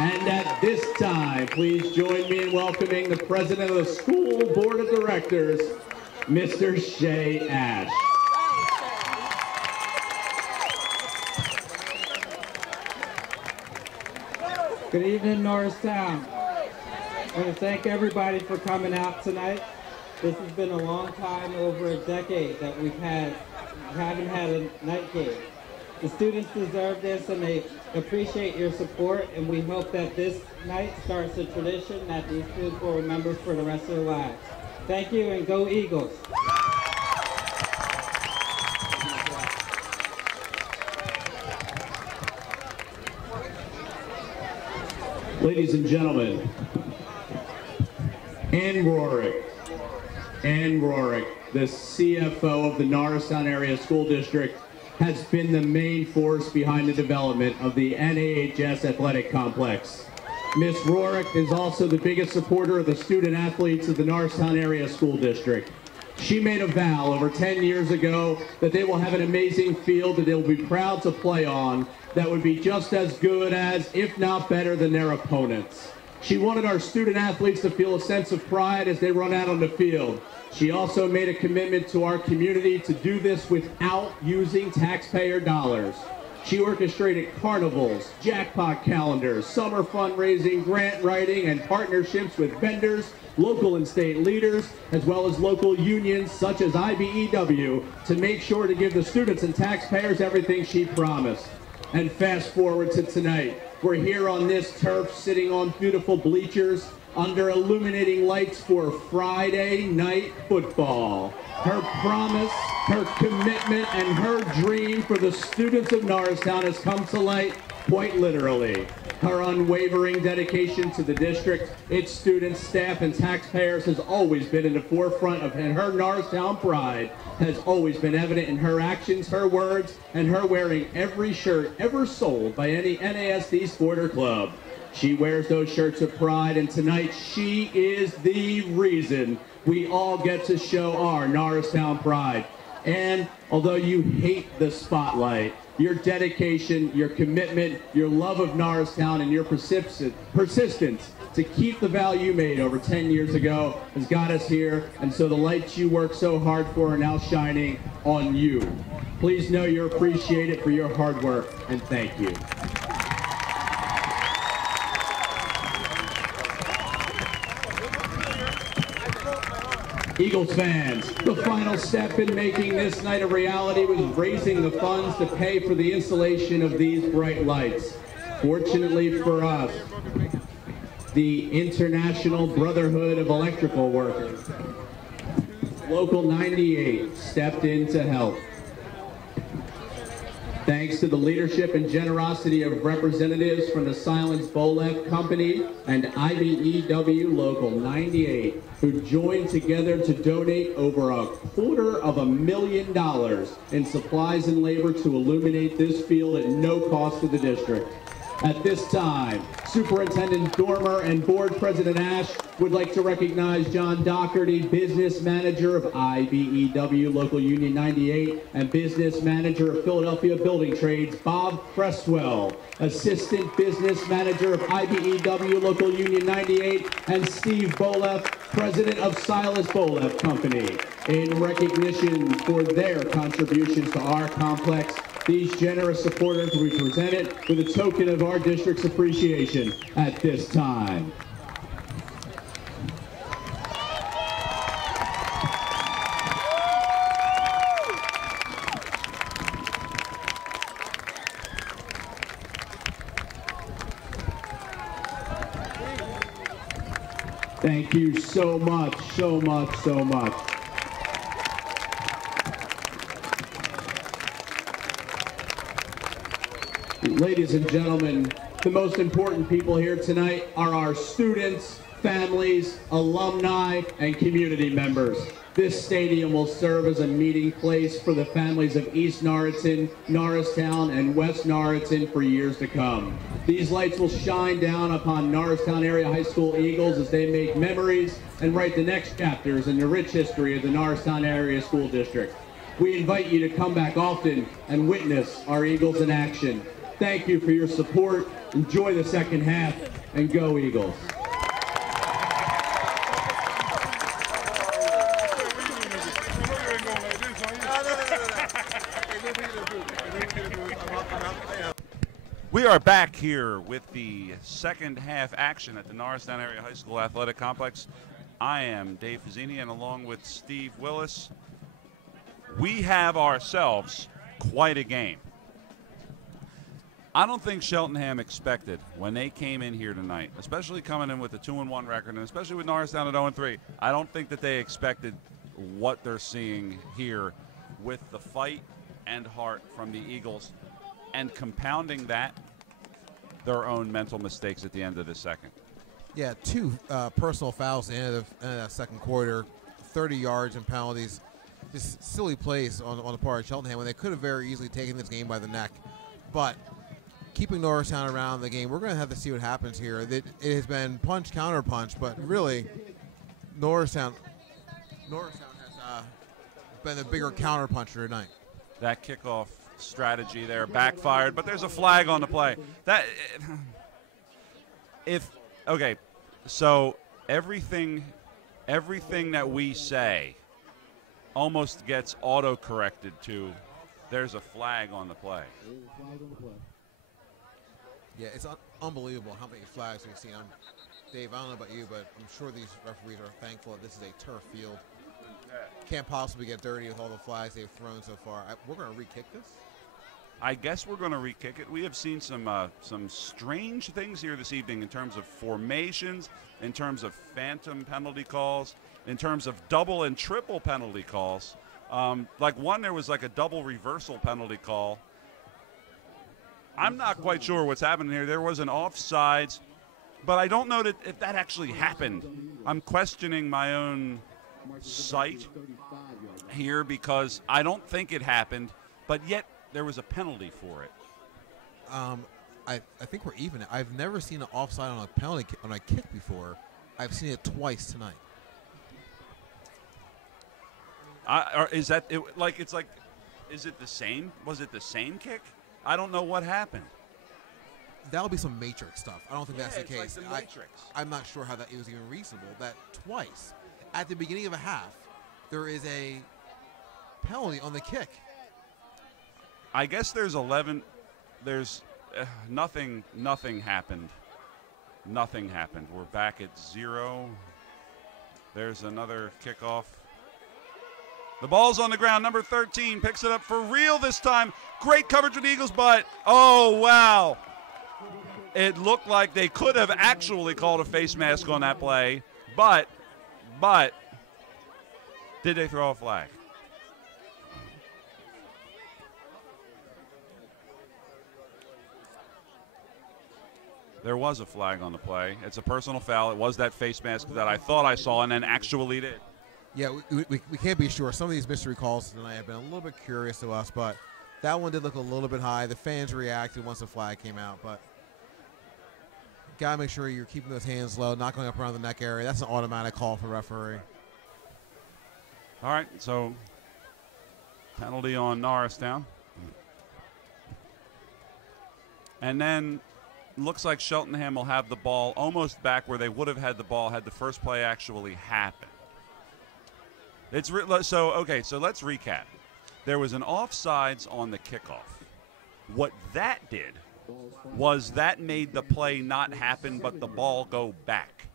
And at this time, please join me in welcoming the President of the School Board of Directors, Mr. Shay Ash. Good evening, Norristown. I want to thank everybody for coming out tonight. This has been a long time, over a decade, that we haven't had a night game. The students deserve this and they appreciate your support, and we hope that this night starts a tradition that these students will remember for the rest of their lives. Thank you, and go Eagles. Ladies and gentlemen, Ann Rohricht, the CFO of the Norristown Area School District, has been the main force behind the development of the NAHS athletic complex. Ms. Rohricht is also the biggest supporter of the student athletes of the Norristown Area School District. She made a vow over 10 years ago that they will have an amazing field that they'll be proud to play on that would be just as good as, if not better than, their opponents. She wanted our student athletes to feel a sense of pride as they run out on the field. She also made a commitment to our community to do this without using taxpayer dollars. She orchestrated carnivals, jackpot calendars, summer fundraising, grant writing, and partnerships with vendors, local and state leaders, as well as local unions such as IBEW, to make sure to give the students and taxpayers everything she promised. And fast forward to tonight. We're here on this turf, sitting on beautiful bleachers, under illuminating lights for Friday night football. Her promise, her commitment, and her dream for the students of Norristown has come to light quite literally. Her unwavering dedication to the district, its students, staff, and taxpayers has always been in the forefront of her Norristown pride, has always been evident in her actions, her words, and her wearing every shirt ever sold by any NASD sport or club. She wears those shirts of pride, and tonight she is the reason we all get to show our Norristown pride. And although you hate the spotlight, Your dedication, your commitment, your love of Norristown, and your persistence to keep the value you made over 10 years ago has got us here, and so the lights you worked so hard for are now shining on you. Please know you're appreciated for your hard work, and thank you. Eagles fans, the final step in making this night a reality was raising the funds to pay for the installation of these bright lights. Fortunately for us, the International Brotherhood of Electrical Workers, Local 98, stepped in to help. Thanks to the leadership and generosity of representatives from the Silas Bolef Company and IBEW Local 98, who joined together to donate over $250,000 in supplies and labor to illuminate this field at no cost to the district. At this time, Superintendent Dormer and Board President Ash would like to recognize John Doherty, Business Manager of IBEW Local Union 98, and Business Manager of Philadelphia Building Trades, Bob Cresswell, Assistant Business Manager of IBEW Local Union 98, and Steve Bolef, President of Silas Bolef Company. In recognition for their contributions to our complex, these generous supporters will be presented with a token of our district's appreciation at this time. Thank you so much, so much, so much. Ladies and gentlemen, the most important people here tonight are our students, families, alumni, and community members. This stadium will serve as a meeting place for the families of East Norriton, Norristown, and West Norriton for years to come. These lights will shine down upon Norristown Area High School Eagles as they make memories and write the next chapters in the rich history of the Norristown Area School District. We invite you to come back often and witness our Eagles in action. Thank you for your support. Enjoy the second half, and go Eagles. We are back here with the second half action at the Norristown Area High School Athletic Complex. I am Dave Fazzini, and along with Steve Willis, we have ourselves quite a game. I don't think Cheltenham expected when they came in here tonight, especially coming in with a 2-1 record, and especially with Norristown at 0-3. I don't think that they expected what they're seeing here with the fight and heart from the Eagles, and compounding that, their own mental mistakes at the end of the second. Yeah, two personal fouls at the end of that second quarter, 30 yards and penalties. Just silly plays on the part of Cheltenham when they could have very easily taken this game by the neck. But keeping Norristown around the game, we're going to have to see what happens here. It has been punch, counter punch, but really Norristown has been the bigger counter puncher tonight. That kickoff strategy there backfired, but there's a flag on the play. So everything that we say almost gets auto-corrected to there's a flag on the play. Yeah, it's unbelievable how many flags we've seen. Dave, I don't know about you, but I'm sure these referees are thankful that this is a turf field. Can't possibly get dirty with all the flags they've thrown so far. We're going to re-kick this? I guess we're going to re-kick it. We have seen some strange things here this evening in terms of formations, in terms of phantom penalty calls, in terms of double and triple penalty calls. Like one, there was like a double reversal penalty call. I'm not quite sure what's happening here. There was an offsides, but I don't know if that actually happened. I'm questioning my own sight here because I don't think it happened, but yet there was a penalty for it. I think we're even. I've never seen an offside on a penalty on a kick before. I've seen it twice tonight. Is that it, like? It's like, is it the same? Was it the same kick? I don't know what happened. That'll be some Matrix stuff. I don't think that's the case. Like the Matrix. I'm not sure how that is even reasonable. That twice, at the beginning of a half, there is a penalty on the kick. I guess there's 11. There's nothing happened. Nothing happened. We're back at 0. There's another kickoff. The ball's on the ground. Number 13 picks it up for real this time. Great coverage with the Eagles, but oh, wow. It looked like they could have actually called a face mask on that play, but did they throw a flag? There was a flag on the play. It's a personal foul. It was that face mask that I thought I saw and then actually did. Yeah, we can't be sure. Some of these mystery calls tonight have been a little bit curious to us, but that one did look a little bit high. The fans reacted once the flag came out, but got to make sure you're keeping those hands low, not going up around the neck area. That's an automatic call for referee. All right, so penalty on Norristown. And then looks like Cheltenham will have the ball almost back where they would have had the ball had the first play actually happened. So let's recap. There was an offsides on the kickoff. What that did was that made the play not happen, but the ball go back.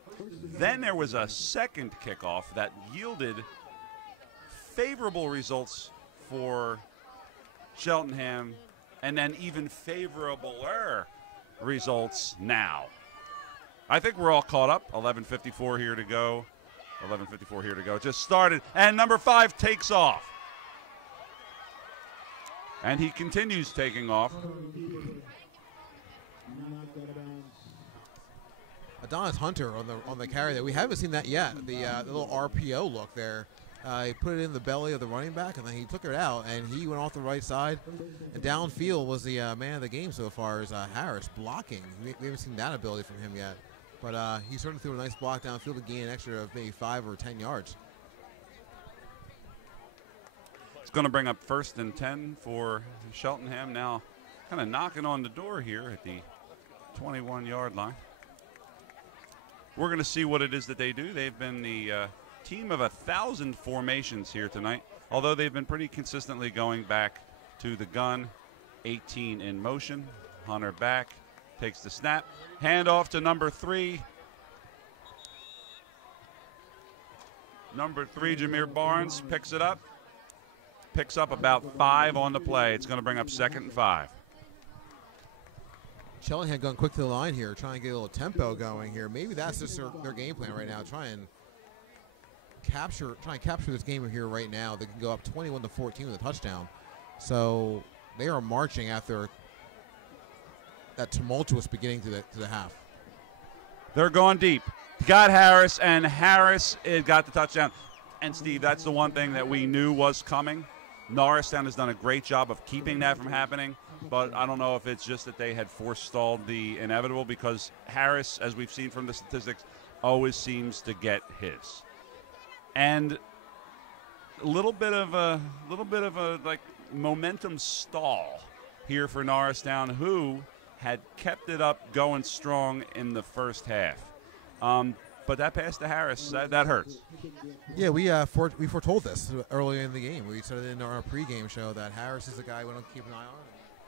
Then there was a second kickoff that yielded favorable results for Cheltenham, and then even favorabler results now. I think we're all caught up. 11:54 here to go. 11:54 here to go. Just started, and number 5 takes off. And he continues taking off. Adonis Hunter on the carry that we haven't seen that yet. The little RPO look there. He put it in the belly of the running back, and then he took it out, and he went off the right side. And downfield was the man of the game so far is Harris blocking. We haven't seen that ability from him yet. But he certainly threw a nice block downfield to gain an extra of maybe 5 or 10 yards. It's going to bring up 1st and 10 for Cheltenham now, kind of knocking on the door here at the 21-yard line. We're going to see what it is that they do. They've been the team of 1,000 formations here tonight, although they've been pretty consistently going back to the gun. 18 in motion. Hunter back, takes the snap. Handoff to number 3. Number 3, Jameer Barnes, picks it up. Picks up about 5 on the play. It's going to bring up 2nd and 5. Cheltenham going quick to the line here, trying to get a little tempo going here. Maybe that's just their game plan right now. Try and capture this game here right now. They can go up 21-14 with a touchdown. So they are marching after that tumultuous beginning to the half. They're going deep. Got Harris, and Harris got the touchdown. And Steve, that's the one thing that we knew was coming. Norristown has done a great job of keeping that from happening, but I don't know if it's just that they had forestalled the inevitable, because Harris, as we've seen from the statistics, always seems to get his. And a little bit of a like momentum stall here for Norristown, who had kept it up going strong in the first half. But that pass to Harris, that hurts. Yeah, we foretold this earlier in the game. We said it in our pregame show that Harris is the guy we don't keep an eye on.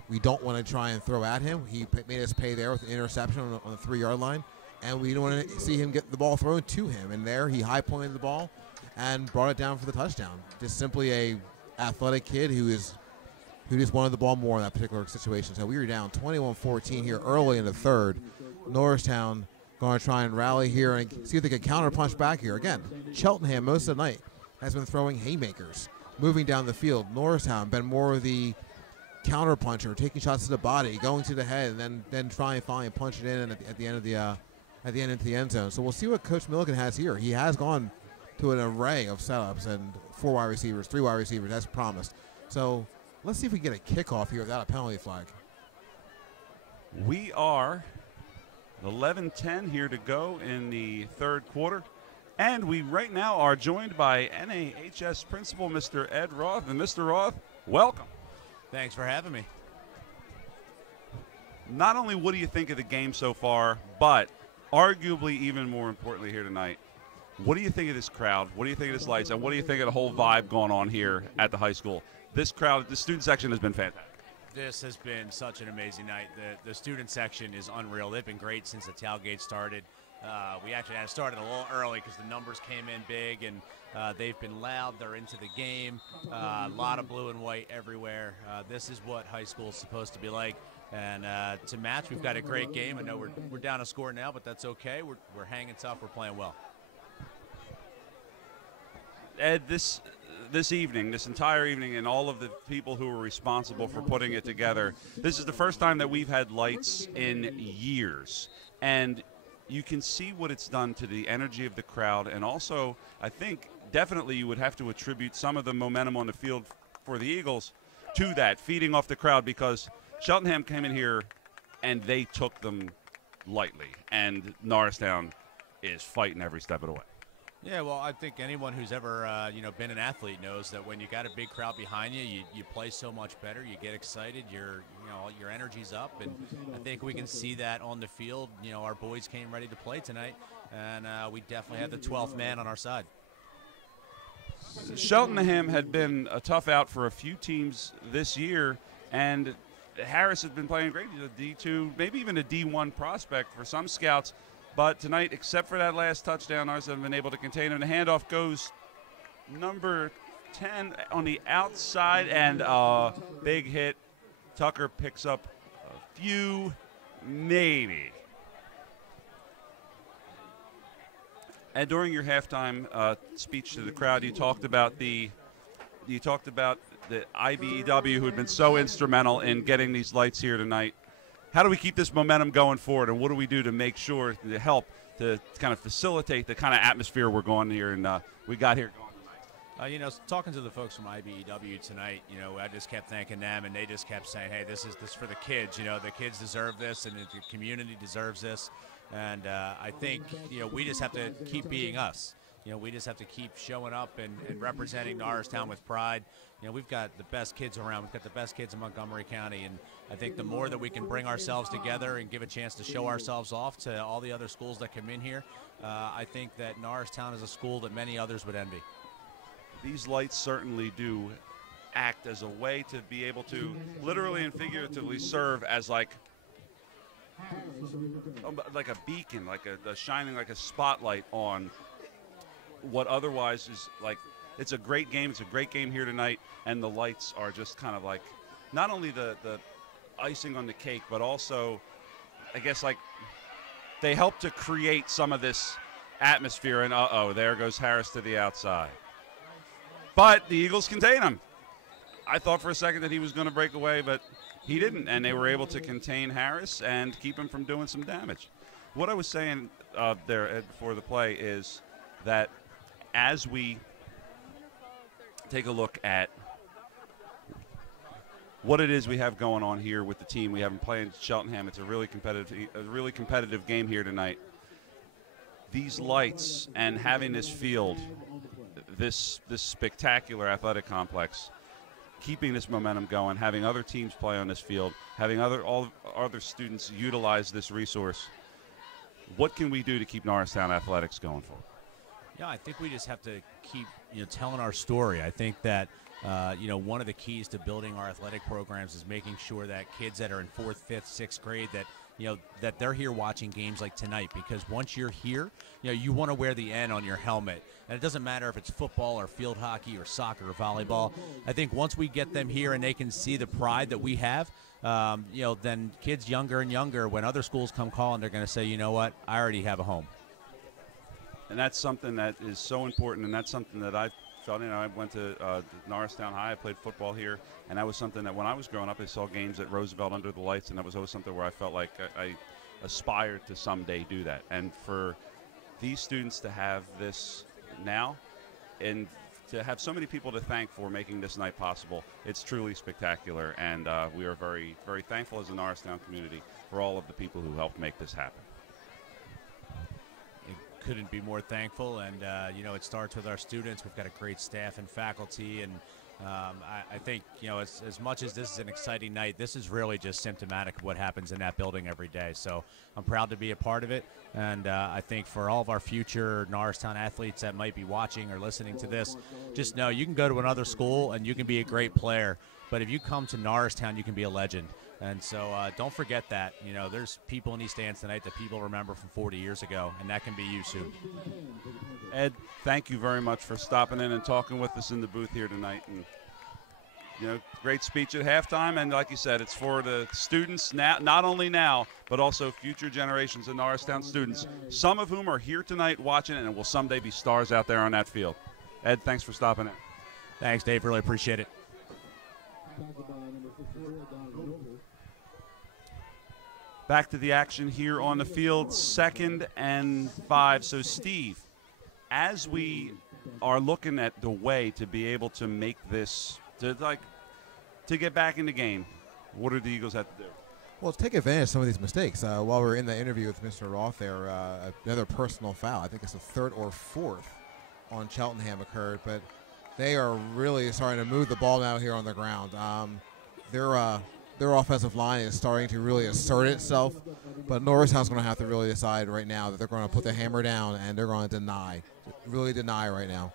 We don't want to try and throw at him. He made us pay there with an interception on the 3-yard line, and we don't want to see him get the ball thrown to him. And there, he high-pointed the ball and brought it down for the touchdown. Just simply a athletic kid who just wanted the ball more in that particular situation. So we were down 21-14 here early in the third. Norristown going to try and rally here and see if they can counter-punch back here. Again, Cheltenham most of the night has been throwing haymakers, moving down the field. Norristown been more of the counter-puncher, taking shots to the body, going to the head, and then try and finally punch it in at the end of the end zone. So we'll see what Coach Milliken has here. He has gone to an array of setups and 4 wide receivers, 3 wide receivers, as promised. So let's see if we can get a kickoff here without a penalty flag. We are 11:10 here to go in the third quarter. And we right now are joined by NAHS Principal Mr. Ed Roth. And Mr. Roth, welcome. Thanks for having me. not only what do you think of the game so far, but arguably even more importantly here tonight, what do you think of this crowd? What do you think of this lights? And what do you think of the whole vibe going on here at the high school? This crowd, the student section has been fantastic. This has been such an amazing night. The student section is unreal. They've been great since the tailgate started. We actually had started a little early because the numbers came in big, and they've been loud. They're into the game. A lot of blue and white everywhere. This is what high school is supposed to be like. And to match, we've got a great game. I know we're down a score now, but that's okay. We're hanging tough. We're playing well. Ed, this evening, this entire evening, and all of the people who were responsible for putting it together, this is the first time that we've had lights in years. And you can see what it's done to the energy of the crowd. And also, I think definitely you would have to attribute some of the momentum on the field for the Eagles to that, feeding off the crowd, because Cheltenham came in here and they took them lightly. And Norristown is fighting every step of the way. Yeah, well, I think anyone who's ever been an athlete knows that when you got a big crowd behind you, you play so much better. You get excited. Your energy's up, and I think we can see that on the field. Our boys came ready to play tonight, and we definitely have the 12th man on our side. Cheltenham had been a tough out for a few teams this year, and Harris has been playing great. He's a D2, maybe even a D1 prospect for some scouts. But tonight, except for that last touchdown, ours haven't been able to contain him. The handoff goes number 10 on the outside, and a big hit. Tucker picks up a few, maybe. And during your halftime speech to the crowd, you talked about the IBEW, who had been so instrumental in getting these lights here tonight. How do we keep this momentum going forward, and what do we do to make sure to help to kind of facilitate the kind of atmosphere we're going here and we got here going tonight? Talking to the folks from IBEW tonight, I just kept thanking them, and they just kept saying, hey, this is for the kids. The kids deserve this, and the community deserves this. And I think, we just have to keep being us. We just have to keep showing up and representing Norristown with pride. We've got the best kids around. We've got the best kids in Montgomery County, and I think the more that we can bring ourselves together and give a chance to show ourselves off to all the other schools that come in here, I think that Norristown is a school that many others would envy. These lights certainly do act as a way to be able to literally and figuratively serve as like a beacon, like a shining like a spotlight on what otherwise is like, it's a great game. It's a great game here tonight, and the lights are just kind of like not only the icing on the cake, but also, I guess, like they help to create some of this atmosphere. And there goes Harris to the outside. But the Eagles contain him. I thought for a second that he was going to break away, but he didn't, and they were able to contain Harris and keep him from doing some damage. What I was saying there, Ed, before the play is that as we take a look at what it is we have going on here with the team we haven't played in Cheltenham, it's a really competitive game here tonight. These lights and having this field, this spectacular athletic complex, keeping this momentum going, having other teams play on this field, having all other students utilize this resource. What can we do to keep Norristown athletics going forward? Yeah, I think we just have to keep telling our story. I think that one of the keys to building our athletic programs is making sure that kids that are in 4th, 5th, 6th grade that they're here watching games like tonight, because once you're here, you want to wear the N on your helmet. And it doesn't matter if it's football or field hockey or soccer or volleyball. I think once we get them here and they can see the pride that we have, then kids younger and younger, when other schools come calling, they're going to say, you know what, I already have a home. And that's something that is so important, and that's something that I felt. I went to Norristown High. I played football here, and that was something that when I was growing up, I saw games at Roosevelt under the lights, and that was always something where I felt like I aspired to someday do that. And for these students to have this now, and to have so many people to thank for making this night possible, it's truly spectacular, and we are very, very thankful as a Norristown community for all of the people who helped make this happen. Couldn't be more thankful, and it starts with our students. We've got a great staff and faculty, and I think, as much as this is an exciting night, this is really just symptomatic of what happens in that building every day. So I'm proud to be a part of it. And I think for all of our future Norristown athletes that might be watching or listening to this, just know you can go to another school and you can be a great player. But if you come to Norristown, you can be a legend. And so don't forget that. There's people in these stands tonight that people remember from 40 years ago, and that can be you soon. Ed, thank you very much for stopping in and talking with us in the booth here tonight. And great speech at halftime, and like you said, it's for the students now, not only now, but also future generations of Norristown students, some of whom are here tonight watching it and will someday be stars out there on that field. Ed, thanks for stopping in. Thanks, Dave. Really appreciate it. Back to the action here on the field, 2nd and 5. So, Steve, as we are looking at the way to be able to make this, to get back in the game, what do the Eagles have to do? Well, take advantage of some of these mistakes. While we were in the interview with Mr. Roth there, another personal foul, I think it's the 3rd or 4th on Cheltenham occurred, but they are really starting to move the ball now here on the ground. Their offensive line is starting to really assert itself, but Norristown's going to have to really decide right now that they're going to put the hammer down and they're going to really deny right now.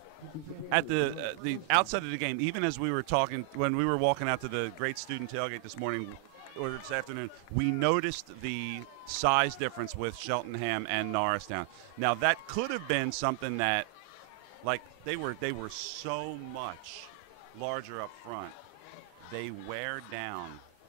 At the outside of the game, even as we were talking, when we were walking out to the great student tailgate this morning or this afternoon, we noticed the size difference with Cheltenham and Norristown. Now, that could have been something that, they were so much larger up front. They wear down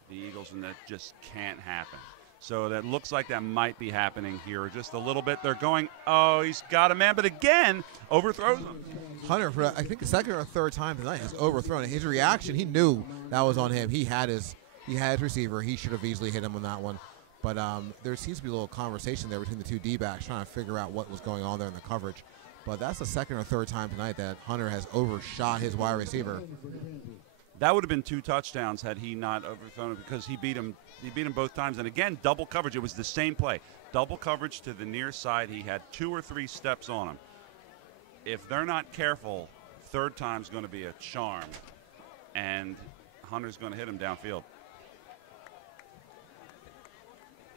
the Eagles, and that just can't happen. So that looks like that might be happening here just a little bit. They're going, oh, he's got a man, but again, overthrows him. Hunter, for I think the 2nd or 3rd time tonight, has overthrown it. His reaction, he knew that was on him. He had his receiver. He should have easily hit him on that one. But there seems to be a little conversation there between the two D-backs trying to figure out what was going on there in the coverage. But that's the 2nd or 3rd time tonight that Hunter has overshot his wide receiver. That would have been 2 touchdowns had he not overthrown it, because he beat him both times. And again, double coverage. It was the same play. Double coverage to the near side. He had 2 or 3 steps on him. If they're not careful, 3rd time's going to be a charm, and Hunter's going to hit him downfield.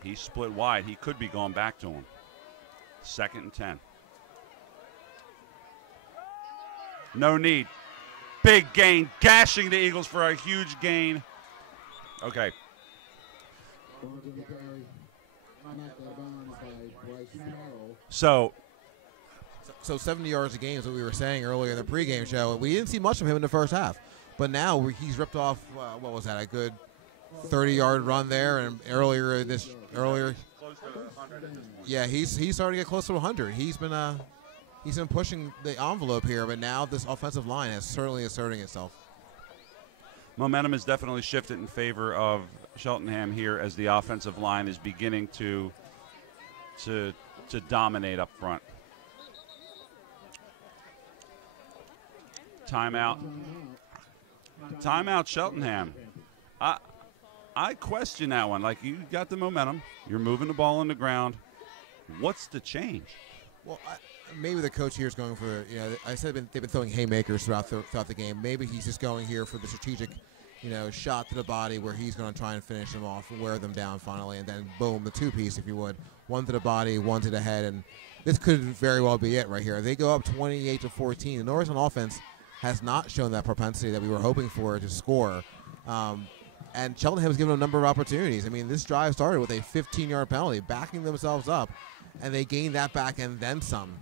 He split wide. He could be going back to him. 2nd and 10. No need. Big gain, gashing the Eagles for a huge gain. Okay. So 70 yards a game is what we were saying earlier in the pregame show. We didn't see much of him in the first half, but now he's ripped off. What was that? A good 30-yard run there, and earlier. Close to 100 at this point. Yeah, he's starting to get close to 100. He's been pushing the envelope here, but now this offensive line is certainly asserting itself. Momentum is definitely shifted in favor of Cheltenham here as the offensive line is beginning to dominate up front. Timeout. Timeout, Cheltenham. I question that one. Like, you got the momentum. You're moving the ball on the ground. What's the change? Well, maybe the coach here is going for, I said they've been throwing haymakers throughout the game. Maybe he's just going here for the strategic, shot to the body where he's going to try and finish them off and wear them down finally, and then boom, the 2-piece, if you would. 1 to the body, 1 to the head, and this could very well be it right here. They go up 28-14. The Norristown offense has not shown that propensity that we were hoping for to score. And Cheltenham has given them a number of opportunities. I mean, this drive started with a 15-yard penalty, backing themselves up, and they gained that back and then some.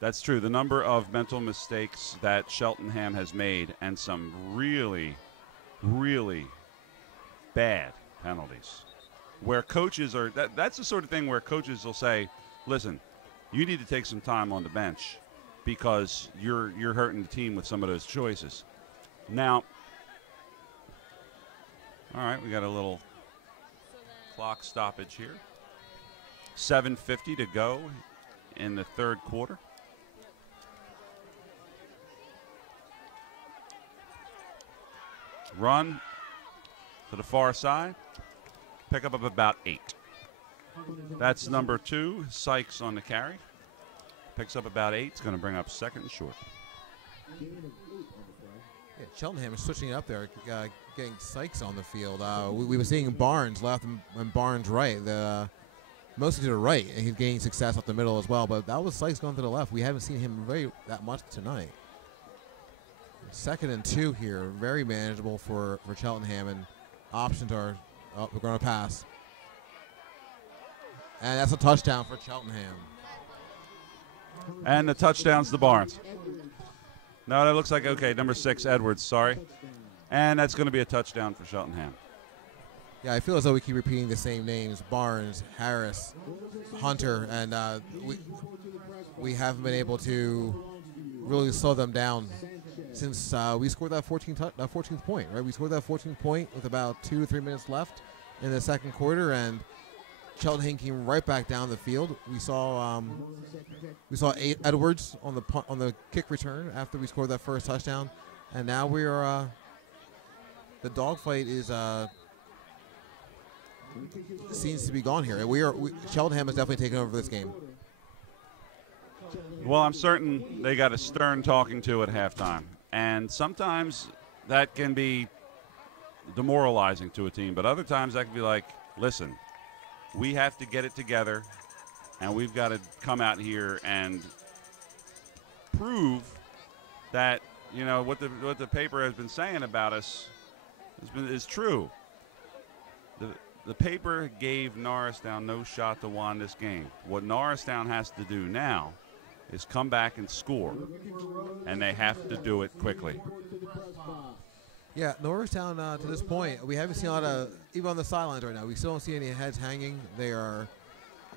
That's true. The number of mental mistakes that Cheltenham has made and some really, really bad penalties where coaches are that's the sort of thing where coaches will say, listen, you need to take some time on the bench because you're hurting the team with some of those choices. Now, all right, we got a little clock stoppage here. 7:50 to go in the third quarter. Run to the far side. Pick up about 8. That's number 2, Sykes on the carry. Picks up about 8. It's going to bring up 2nd and short. Yeah, Cheltenham is switching it up there, getting Sykes on the field. We were seeing Barnes left and Barnes right. Mostly to the right, and he's gaining success up the middle as well. But that was Sykes going to the left. We haven't seen him that much tonight. 2nd and 2 here, very manageable for Cheltenham, and options are, we're going to pass. And that's a touchdown for Cheltenham. And the touchdown's to Barnes. No, that looks like, okay, number 6, Edwards, sorry. And that's going to be a touchdown for Cheltenham. Yeah, I feel as though we keep repeating the same names: Barnes, Harris, Hunter, and we haven't been able to really slow them down since we scored that 14th point, right? We scored that 14th point with about 2 to 3 minutes left in the second quarter, and Cheltenham came right back down the field. We saw Edwards on the kick return after we scored that first touchdown, and now we are the dogfight is seems to be gone here. Cheltenham has definitely taken over this game. Well, I'm certain they got a stern talking to at halftime, and sometimes that can be demoralizing to a team, but other times that can be like, listen, we have to get it together, and we've got to come out here and prove that, you know, what the paper has been saying about us is true. The paper gave Norristown no shot to win this game. What Norristown has to do now is come back and score, and they have to do it quickly. Yeah, Norristown to this point, we haven't seen a lot of, even on the sidelines right now, we still don't see any heads hanging. They are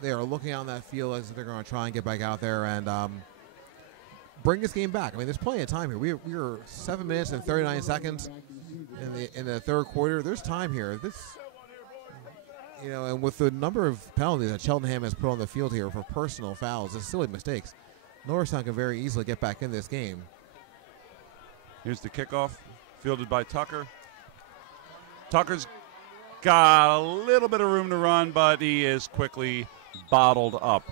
looking out on that field as if they're going to try and get back out there and bring this game back. I mean, there's plenty of time here. We are 7 minutes and 39 seconds in the third quarter. There's time here. You know, and with the number of penalties that Cheltenham has put on the field here for personal fouls and silly mistakes, Norristown can very easily get back in this game. Here's the kickoff, fielded by Tucker. Tucker's got a little bit of room to run, but he is quickly bottled up.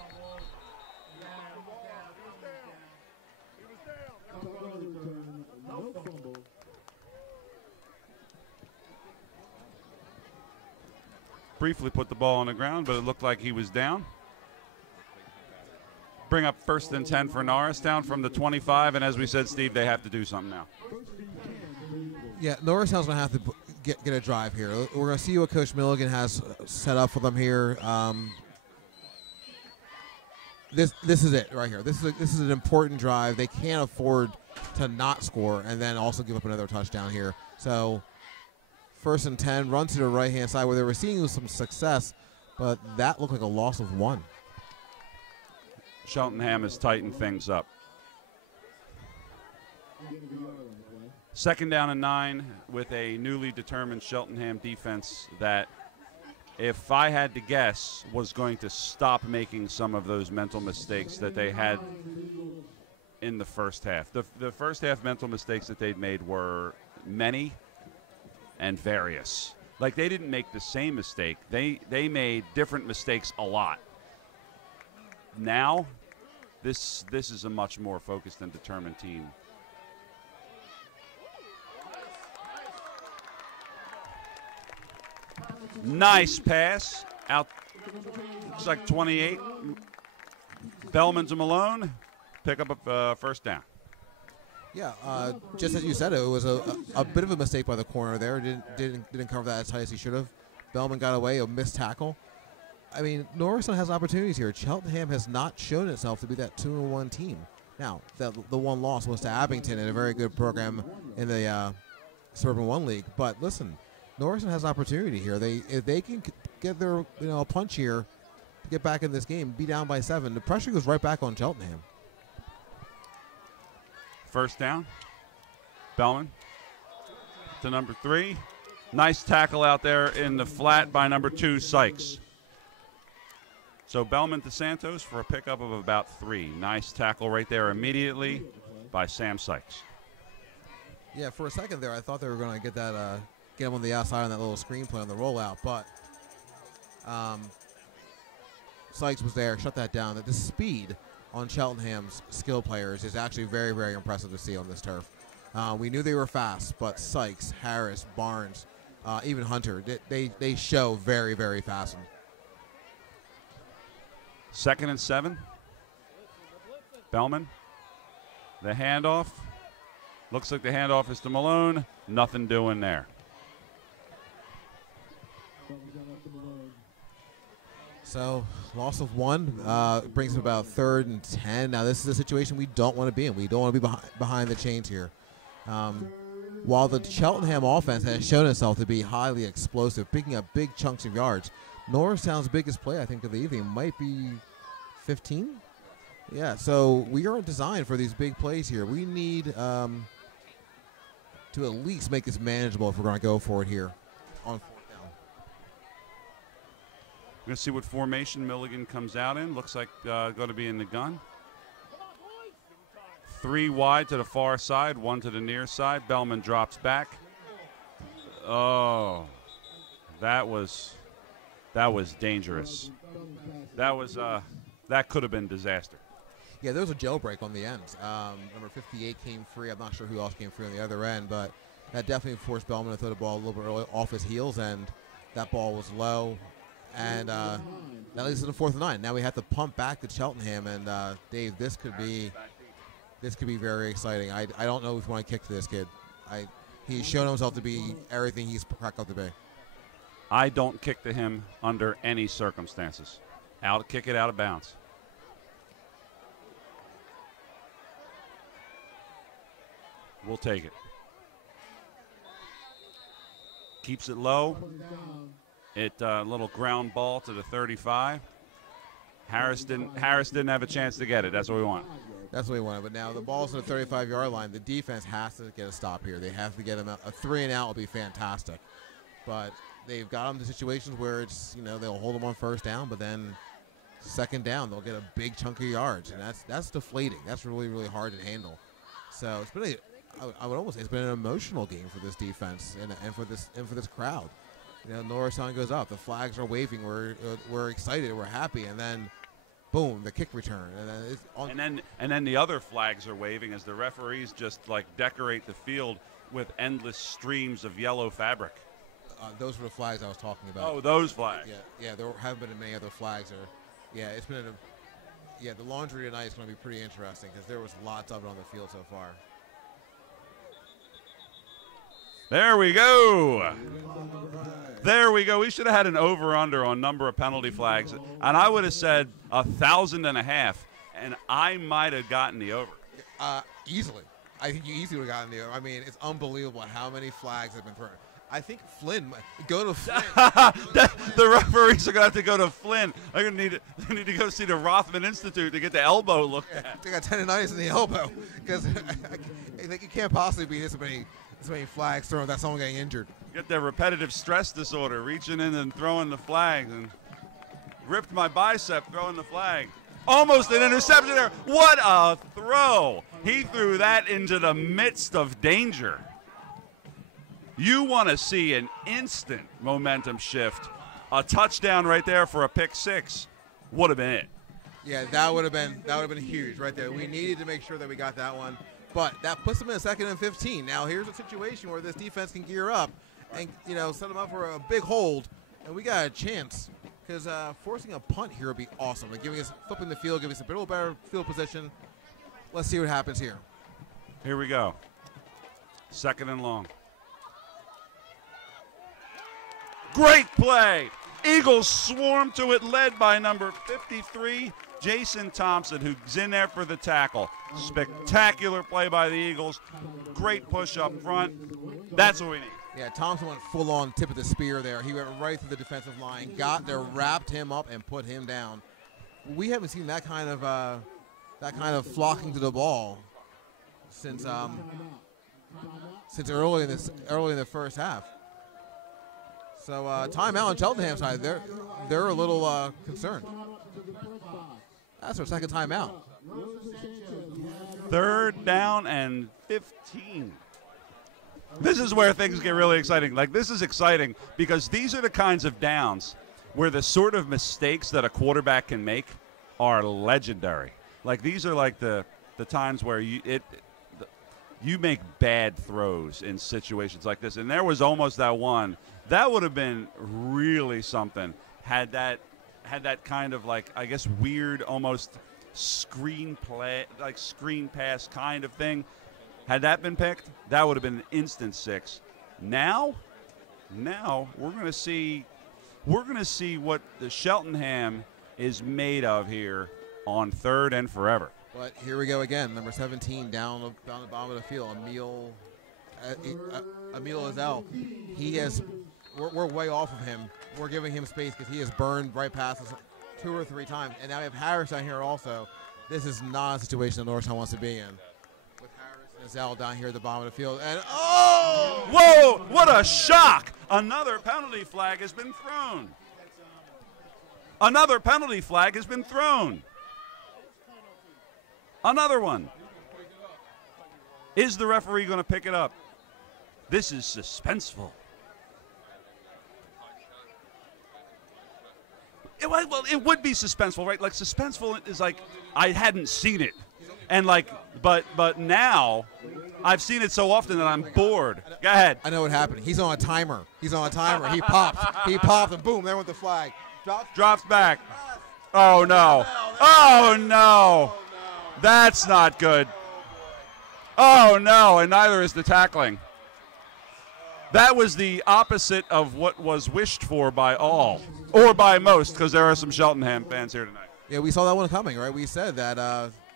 Briefly put the ball on the ground, but it looked like he was down. Bring up 1st and 10 for Norristown from the 25, and as we said, Steve, they have to do something now. Yeah, Norristown's going to have to get a drive here. We're going to see what Coach Milligan has set up for them here. This is it right here. This is an important drive. They can't afford to not score and then also give up another touchdown here. So 1st and 10, run to the right-hand side where they were seeing some success, but that looked like a loss of 1. Cheltenham has tightened things up. 2nd down and 9 with a newly determined Cheltenham defense that, if I had to guess, was going to stop making some of those mental mistakes that they had in the first half. The first half mental mistakes that they'd made were many and various. Like, they didn't make the same mistake. They made different mistakes a lot. Now, this is a much more focused and determined team. Nice pass out. Looks like 28. Bellman to Malone. Pick up a 1st down. Yeah, just as you said, it was a bit of a mistake by the corner there. Didn't cover that as tight as he should have. Bellman got away, a missed tackle. I mean, Norristown has opportunities here. Cheltenham has not shown itself to be that 2-1 team. Now, the one loss was to Abington in a very good program in the Suburban 1 League. But listen, Norristown has opportunity here. If they can get their a punch here to get back in this game, be down by 7, the pressure goes right back on Cheltenham. 1st down. Bellman to number 3. Nice tackle out there in the flat by number 2, Sykes. So Bellman to Santos for a pickup of about 3. Nice tackle right there immediately by Sam Sykes. Yeah, for a second there, I thought they were going to get him on the outside on that little screen play on the rollout, but Sykes was there, shut that down. The speed on Cheltenham's skill players is actually very, very impressive to see on this turf. We knew they were fast, but Sykes, Harris, Barnes, even Hunter, they show very, very fast. 2nd and 7. Bellman. The handoff. Looks like the handoff is to Malone. Nothing doing there. So, loss of 1 brings it about 3rd and 10. Now, this is a situation we don't want to be in. We don't want to be behind the chains here. While the Cheltenham offense has shown itself to be highly explosive, picking up big chunks of yards, Norristown's biggest play, I think, of the evening might be 15. Yeah, so we aren't designed for these big plays here. We need to at least make this manageable if we're going to go for it here on 4th down. We're going to see what formation Milligan comes out in. Looks like going to be in the gun. 3 wide to the far side, 1 to the near side. Bellman drops back. Oh, that was dangerous. That could have been disaster. Yeah, there was a jailbreak on the end. Number 58 came free. I'm not sure who else came free on the other end, but that definitely forced Bellman to throw the ball a little bit early off his heels, and that ball was low. And that leads to the 4th and 9. Now we have to pump back to Cheltenham, and Dave, this could be very exciting. I don't know if we want to kick to this kid. He's shown himself to be everything he's cracked up to be. I don't kick to him under any circumstances. Kick it out of bounds. We'll take it. Keeps it low. Little ground ball to the 35. Harris didn't have a chance to get it. That's what we want. That's what we wanted. But now the ball's at the 35-yard line. The defense has to get a stop here. They have to get him out. A 3 and out will be fantastic. But they've got him to situations where it's, they'll hold him on 1st down, but then 2nd down they'll get a big chunk of yards, and that's deflating. That's really, really hard to handle. So it's been I would almost say it's been an emotional game for this defense and for this crowd. Norristown goes up. The flags are waving. We're excited. We're happy, and then boom, the kick return, and then it's on. And then the other flags are waving as the referees just decorate the field with endless streams of yellow fabric. Those were the flags I was talking about. Oh, those flags. Yeah. There haven't been many other flags. It's been the laundry tonight is going to be pretty interesting because there was lots of it on the field so far. There we go. There we go. We should have had an over-under on number of penalty flags, and I would have said 1,500, and I might have gotten the over. Easily. I think you easily would have gotten the over. I mean, it's unbelievable how many flags have been thrown. I think Flynn. Go to Flynn. The referees are going to have to go to Flynn. They're going to need to go see the Rothman Institute to get the elbow looked at. They got tendonitis in the elbow because you can't possibly be this many flags thrown without someone getting injured. Get that repetitive stress disorder, reaching in and throwing the flag, and ripped my bicep throwing the flag. Almost an interception there. What a throw. He threw that into the midst of danger. You want to see an instant momentum shift. A touchdown right there for a pick 6 would have been it. Yeah, that would have been huge right there. We needed to make sure that we got that one. But that puts them in a 2nd and 15. Now here's a situation where this defense can gear up and set them up for a big hold, and we got a chance because forcing a punt here would be awesome. Flipping the field, giving us a little better field position. Let's see what happens here. Here we go. 2nd and long. Great play. Eagles swarm to it, led by number 53, Jason Thompson, who's in there for the tackle. Spectacular play by the Eagles. Great push up front. That's what we need. Yeah, Thompson went full on tip of the spear there. He went right through the defensive line, got there, wrapped him up, and put him down. We haven't seen that kind of flocking to the ball since early in the first half. So timeout on Cheltenham side. They're a little concerned. That's our 2nd timeout. 3rd down and 15. This is where things get really exciting. This is exciting because these are the kinds of downs where the sort of mistakes that a quarterback can make are legendary. These are the times where you make bad throws in situations like this. And there was almost that one. That would have been really something had that kind of, like, I guess, weird almost screen play, like screen pass kind of thing. Had that been picked, that would have been an instant 6. Now we're going to see what the Cheltenham is made of here on 3rd and forever. But here we go again. Number 17 down the bottom of the field. Emil Azell. He has. We're way off of him. We're giving him space because he has burned right past us 2 or 3 times. And now we have Harris down here also. This is not a situation that Norristown wants to be in. With Harris and Azell down here at the bottom of the field. And oh! Whoa! What a shock! Another penalty flag has been thrown. Another penalty flag has been thrown. Another one. Is the referee going to pick it up? This is suspenseful. Well, it would be suspenseful, right? Like, suspenseful is like, I hadn't seen it. And like, but now I've seen it so often that I'm bored. Go ahead. I know what happened. He's on a timer. He popped. He popped, and boom, there went the flag. Drops back. Oh, no. Oh, no. That's not good. Oh, no, and neither is the tackling. That was the opposite of what was wished for by all, or by most, because there are some Cheltenham fans here tonight. Yeah, we saw that one coming, right? We said that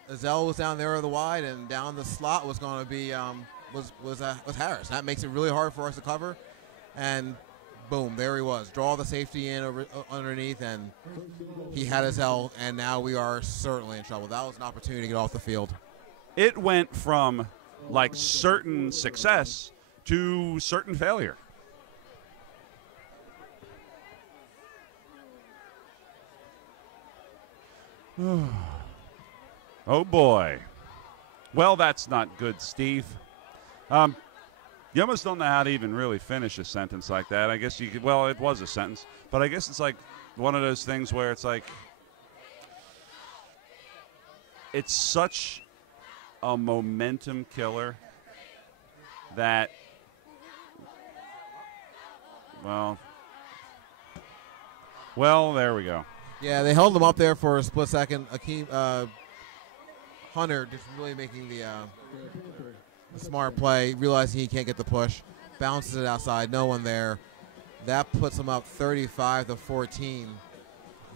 Azell was down there at the wide, and down the slot was going to be was Harris. That makes it really hard for us to cover, and boom, there he was. Draw the safety in underneath, and he had Azell, and now we are certainly in trouble. That was an opportunity to get off the field. It went from, like, certain success to certain failure. Oh, boy. Well, that's not good, Steve. You almost don't know how to even really finish a sentence like that. I guess you could, well, it was a sentence, but I guess it's like one of those things where it's like, it's such a momentum killer that, well, there we go. Yeah, they held him up there for a split second. Hunter just really making the smart play, realizing he can't get the push, bounces it outside, no one there. That puts him up 35-14.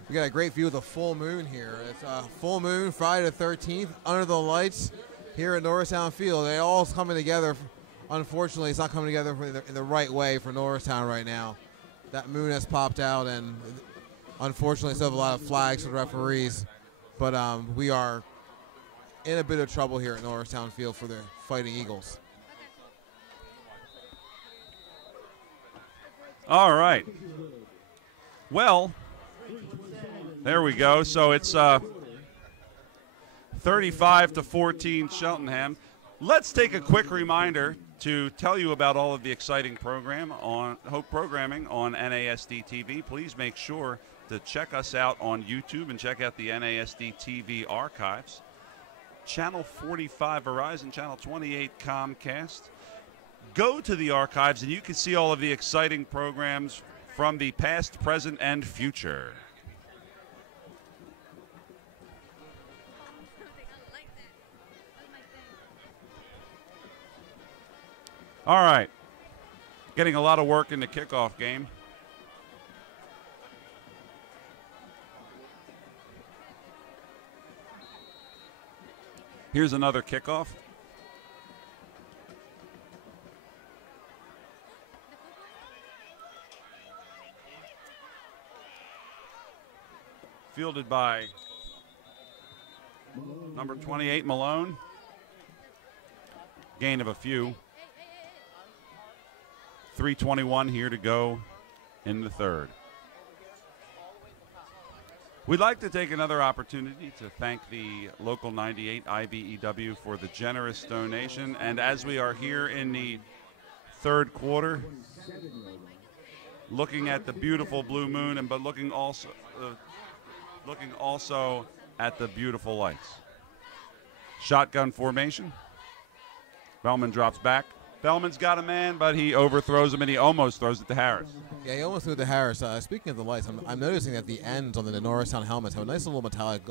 We got a great view of the full moon here. It's a full moon, Friday the 13th, under the lights here at Norristown Field. They all coming together. Unfortunately, it's not coming together in the right way for Norristown right now. That moon has popped out, and unfortunately, still have a lot of flags for referees. But we are in a bit of trouble here at Norristown Field for the Fighting Eagles. All right. Well, there we go. So it's 35-14 Cheltenham. Let's take a quick reminder to tell you about all of the exciting programming on NASD TV. Please make sure to check us out on YouTube and check out the NASD TV archives. Channel 45 Verizon, Channel 28 Comcast. Go to the archives and you can see all of the exciting programs from the past, present, and future. All right. Getting a lot of work in the kickoff game. Here's another kickoff. Fielded by number 28, Malone. Gain of a few. 3:21 here to go in the third. We'd like to take another opportunity to thank the Local 98 IBEW for the generous donation. And as we are here in the third quarter, looking at the beautiful blue moon, but looking also at the beautiful lights. Shotgun formation. Bellman drops back. Bellman's got a man, but he overthrows him, and he almost throws it to Harris. Yeah, he almost threw it to Harris. Speaking of the lights, I'm noticing that the ends on the Norristown helmets have a nice little metallic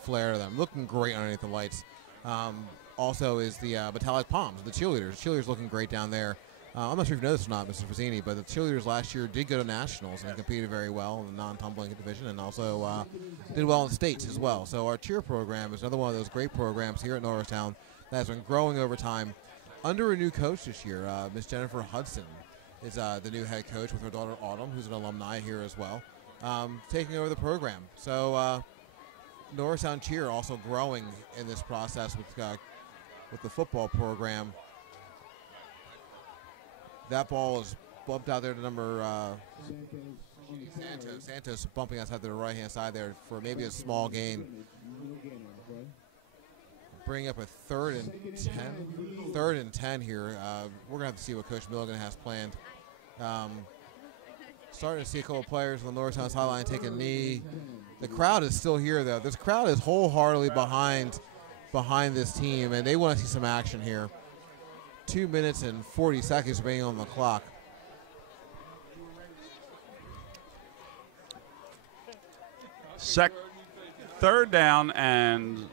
flare to them. Looking great underneath the lights. Also is the metallic palms, the cheerleaders. Cheerleaders looking great down there. I'm not sure if you know this or not, Mr. Frazzini, but the cheerleaders last year did go to nationals and competed very well in the non-tumbling division, and also did well in states as well. So our cheer program is another one of those great programs here at Norristown that has been growing over time. Under a new coach this year, Miss Jennifer Hudson is the new head coach with her daughter Autumn, who's an alumni here as well, taking over the program. So Norristown cheer also growing in this process with the football program. That ball is bumped out there to number Santos bumping outside to the right-hand side there for maybe a small gain. Bring up a 3rd and 10. 3rd and 10 here. We're going to have to see what Coach Milligan has planned. Starting to see a couple of players on the Norristown sideline take a knee. The crowd is still here, though. This crowd is wholeheartedly behind this team, and they want to see some action here. 2 minutes and 40 seconds remaining on the clock. Third down and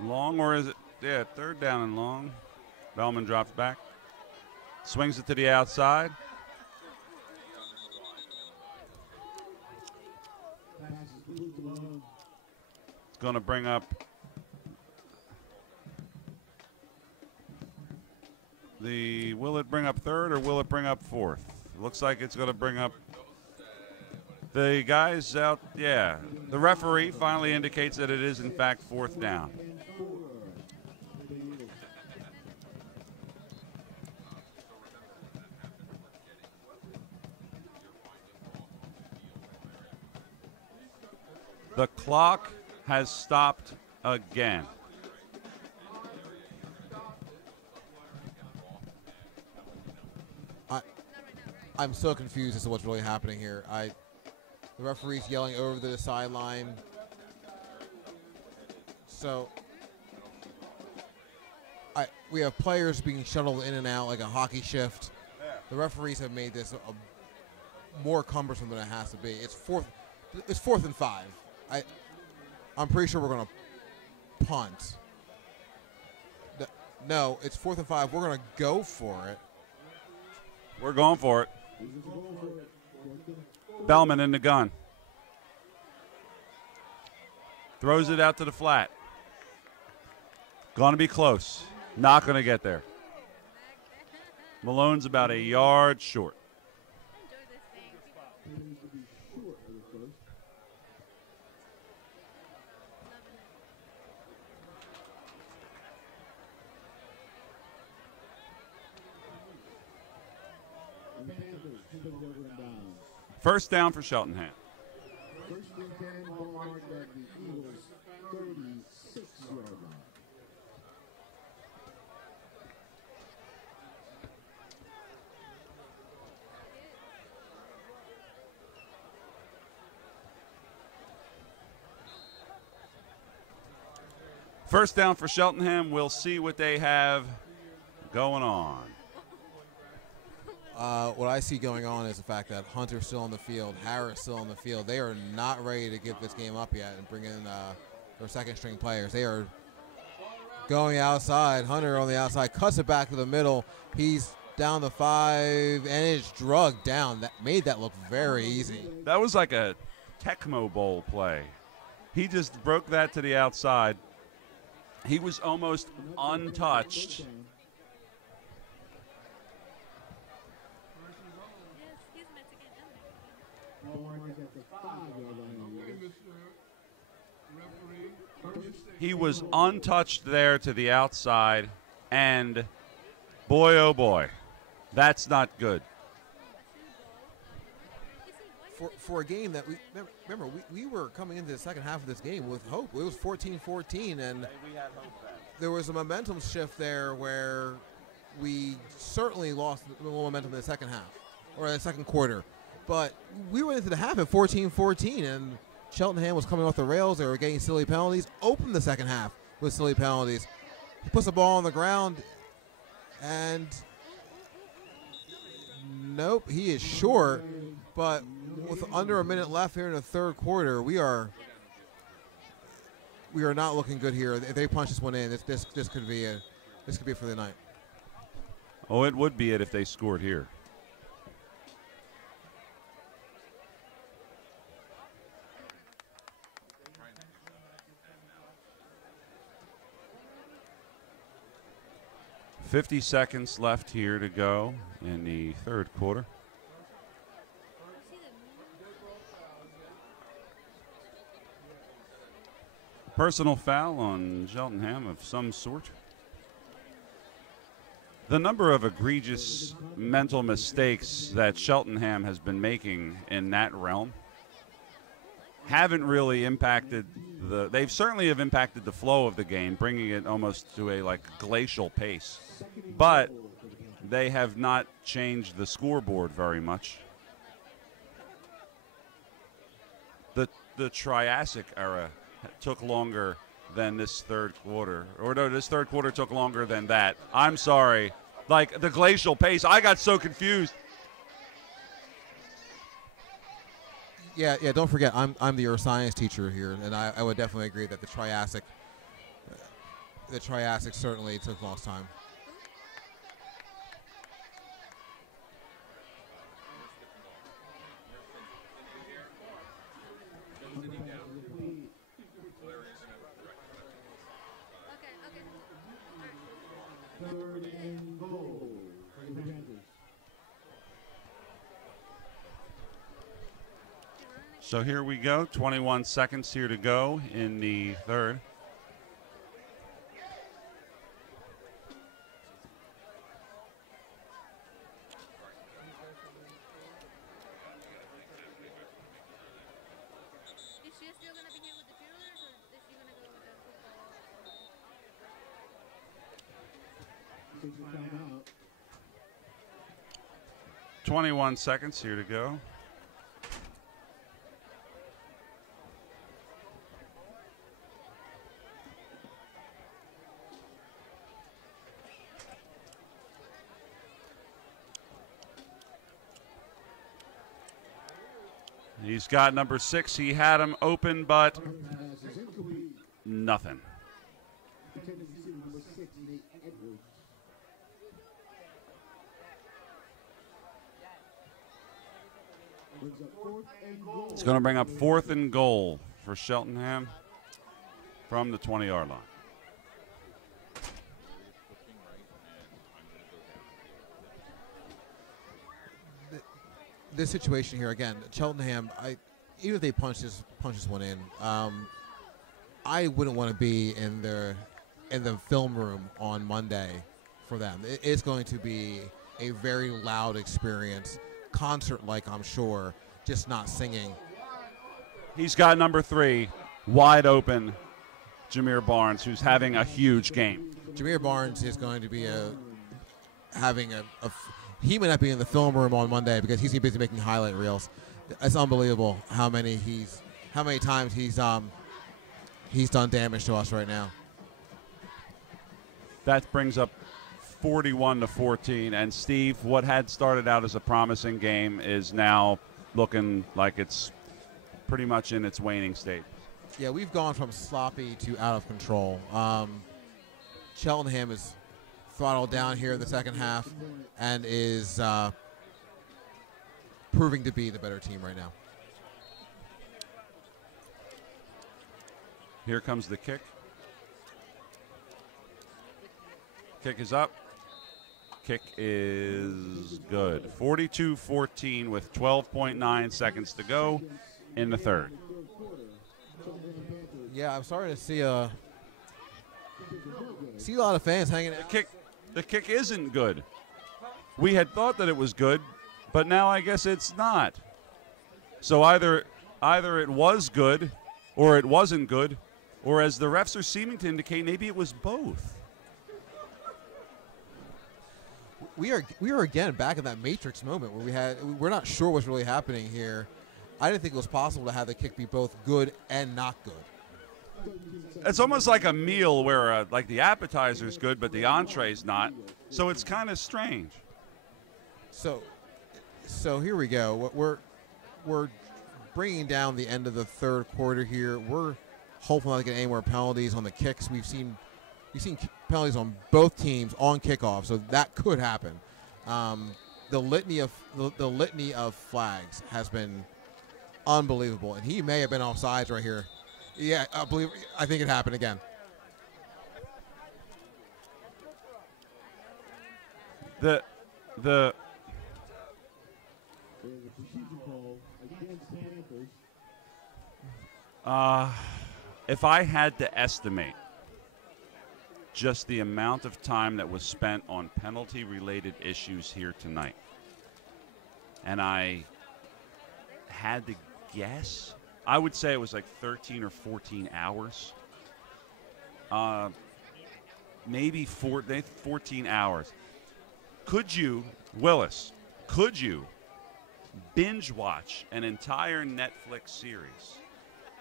long, or is it? Yeah, third down and long. Bellman drops back. Swings it to the outside. It's going to bring up will it bring up 3rd or will it bring up 4th? It looks like it's going to bring up the guys out. Yeah, the referee finally indicates that it is in fact 4th down. The clock has stopped again. I'm so confused as to what's really happening here. The referee's yelling over the sideline. So we have players being shuttled in and out like a hockey shift. The referees have made this more cumbersome than it has to be. It's 4th and 5. I'm pretty sure we're going to punt. No, it's 4th and 5. We're going to go for it. We're going for it. Bellman in the gun. Throws it out to the flat. Going to be close. Not going to get there. Malone's about a yard short. First down for Cheltenham. First and 10 ball marked at the Eagles' 36-yard line. First down for Cheltenham. We'll see what they have going on. What I see going on is the fact that Hunter's still on the field, Harris still on the field. They are not ready to give this game up yet and bring in their second-string players. They are going outside. Hunter on the outside cuts it back to the middle. He's down the 5, and it's drugged down. That made that look very easy. That was like a Tecmo Bowl play. He just broke that to the outside. He was almost untouched. He was untouched there to the outside, and boy, oh boy, that's not good. For a game that we were coming into the second half of this game with hope. It was 14-14, and there was a momentum shift there where we certainly lost a little momentum in the second half or the second quarter. But we went into the half at 14-14, and Cheltenham was coming off the rails. They were getting silly penalties. Opened the second half with silly penalties. He puts the ball on the ground, And nope, he is short. But with under a minute left here in the third quarter, we are not looking good here. If they punch this one in, this could be it for the night. Oh, it would be it if they scored here. $50 seconds left here to go in the third quarter. Personal foul on Cheltenham of some sort. The number of egregious mental mistakes that Cheltenham has been making in that realm haven't really impacted they've certainly have impacted the flow of the game, bringing it almost to a glacial pace. But they have not changed the scoreboard very much. The Triassic era took longer than this third quarter. Or no, this third quarter took longer than that. I'm sorry. Like the glacial pace, I got so confused. Yeah, don't forget, I'm the earth science teacher here, and I would definitely agree that the Triassic certainly took a long time. So here we go, 21 seconds here to go in the third. Is she still going to be here with the cheerleaders, or is she going to go with the football? 21 seconds here to go. He's got number 6. He had him open, but nothing. It's going to bring up 4th and goal for Cheltenham from the 20-yard line. This situation here again, Cheltenham. Even if they punch this one in, I wouldn't want to be in the film room on Monday for them. It's going to be a very loud experience, concert-like, I'm sure, just not singing. He's got number 3, wide open, Jameer Barnes, who's having a huge game. Jameer Barnes is going to be he may not be in the film room on Monday because he's busy making highlight reels. It's unbelievable how many times he's done damage to us right now. That brings up 41-14, and Steve, what had started out as a promising game is now looking like it's pretty much in its waning state. Yeah, we've gone from sloppy to out of control. Cheltenham is throttled down here in the second half and is proving to be the better team right now. Here comes the kick. Kick is up. Kick is good. 42-14 with 12.9 seconds to go in the third. Yeah, I'm starting to see a lot of fans hanging out. The kick isn't good. We had thought that it was good, but now I guess it's not. So either it was good or it wasn't good, or as the refs are seeming to indicate, maybe it was both. We are again back in that Matrix moment where we're not sure what's really happening here. I didn't think it was possible to have the kick be both good and not good. It's almost like a meal where like the appetizer's good, but the entree's not. So it's kind of strange. So here we go. We're bringing down the end of the third quarter here. We're hopeful not to get any more penalties on the kicks. We've seen penalties on both teams on kickoff, so that could happen. The litany of flags has been unbelievable, and he may have been offsides right here. Yeah, I think it happened again. If I had to estimate just the amount of time that was spent on penalty-related issues here tonight, and I had to guess, I would say it was like 13 or 14 hours. Maybe 14 hours. Could you, Willis, binge watch an entire Netflix series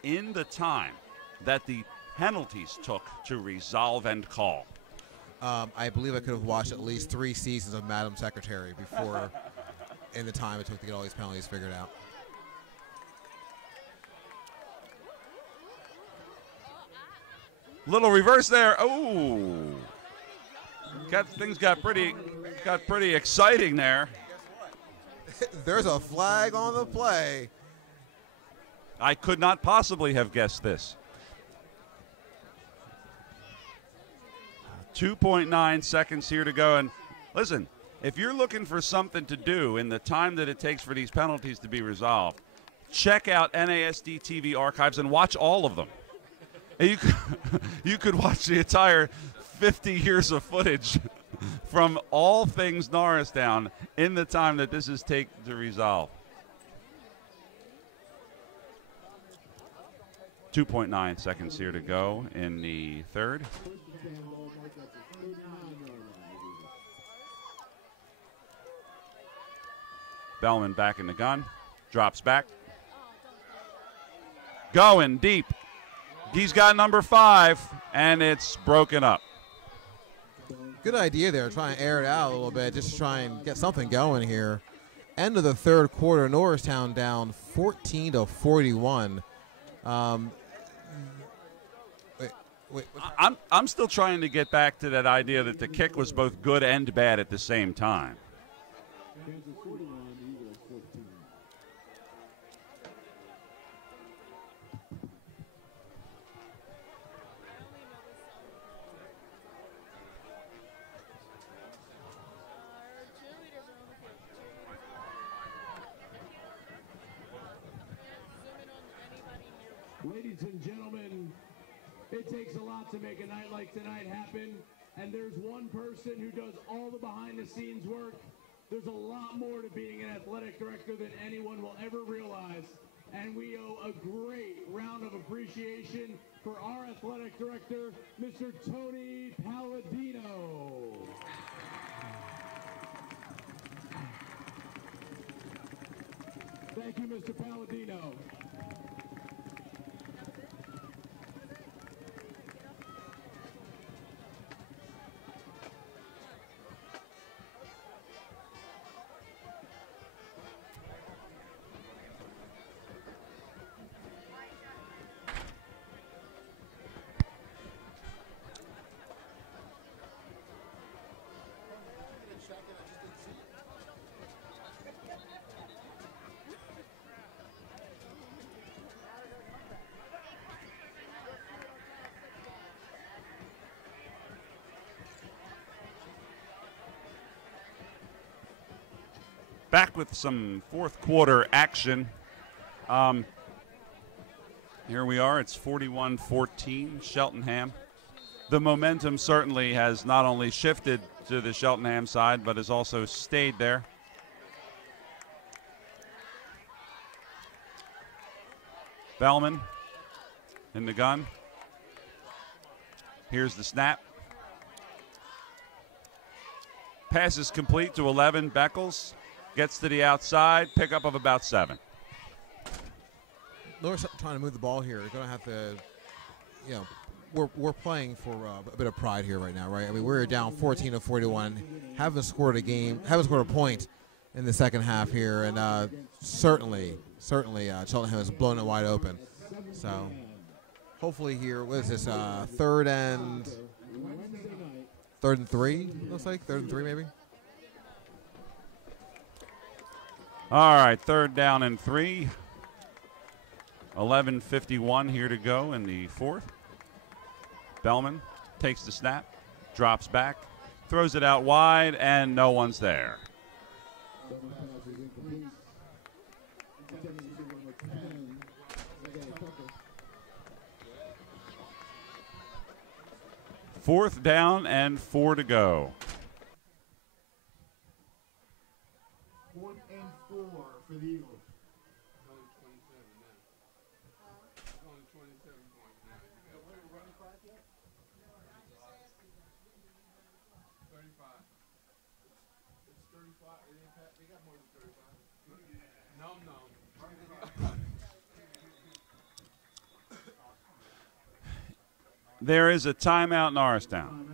in the time that the penalties took to resolve and call? I believe I could have watched at least 3 seasons of Madam Secretary before in the time it took to get all these penalties figured out. Little reverse there. Oh, things got pretty exciting there. There's a flag on the play. I could not possibly have guessed this. 2.9 seconds here to go. And listen, if you're looking for something to do in the time that it takes for these penalties to be resolved, check out NASD TV archives and watch all of them. And you could watch the entire 50 years of footage from all things Norristown in the time that this is taken to resolve. 2.9 seconds here to go in the third. Bellman back in the gun, drops back. Going deep. He's got number 5, and it's broken up. Good idea there, trying to air it out a little bit, just to try and get something going here. End of the third quarter, Norristown down 14-41. I'm still trying to get back to that idea that the kick was both good and bad at the same time. Ladies and gentlemen, it takes a lot to make a night like tonight happen, and there's one person who does all the behind-the-scenes work. There's a lot more to being an athletic director than anyone will ever realize, and we owe a great round of appreciation for our athletic director, Mr. Tony Palladino. Thank you, Mr. Palladino. Back with some fourth quarter action. Here we are. It's 41-14, Cheltenham. The momentum certainly has not only shifted to the Cheltenham side, but has also stayed there. Bellman in the gun. Here's the snap. Pass is complete to 11. Beckles gets to the outside. Pickup of about 7. Norris trying to move the ball here. You're going to have to, we're playing for a bit of pride here right now, right? I mean, we're down 14-41. haven't scored a point in the second half here, and certainly Cheltenham has blown it wide open. So hopefully here, what is this, third and 3, looks like, 3rd and 3 maybe? All right, 3rd down and 3. 11:51 here to go in the 4th. Bellman takes the snap, drops back, throws it out wide, and no one's there. Fourth down and 4 to go. 4th and 4 for the Eagles. There is a timeout, Norristown.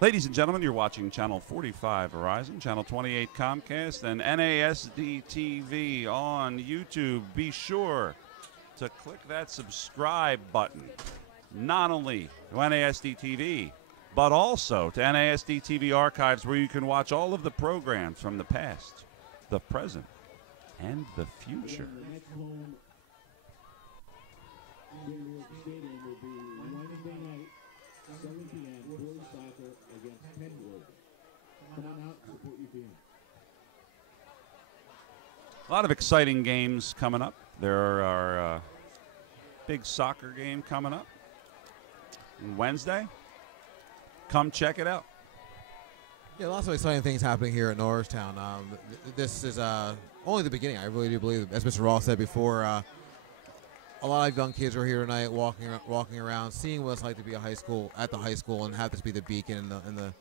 Ladies and gentlemen, you're watching Channel 45 Verizon, Channel 28 Comcast, and NASD TV on YouTube. Be sure to click that subscribe button, not only to NASD TV, but also to NASD TV archives, where you can watch all of the programs from the past, the present, and the future. A lot of exciting games coming up. There are a big soccer game coming up on Wednesday. Come check it out. Yeah, lots of exciting things happening here at Norristown. This is only the beginning. I really do believe, as Mr. Ross said before, a lot of young kids are here tonight, walking around, seeing what it's like to be at the high school, and have this be the beacon and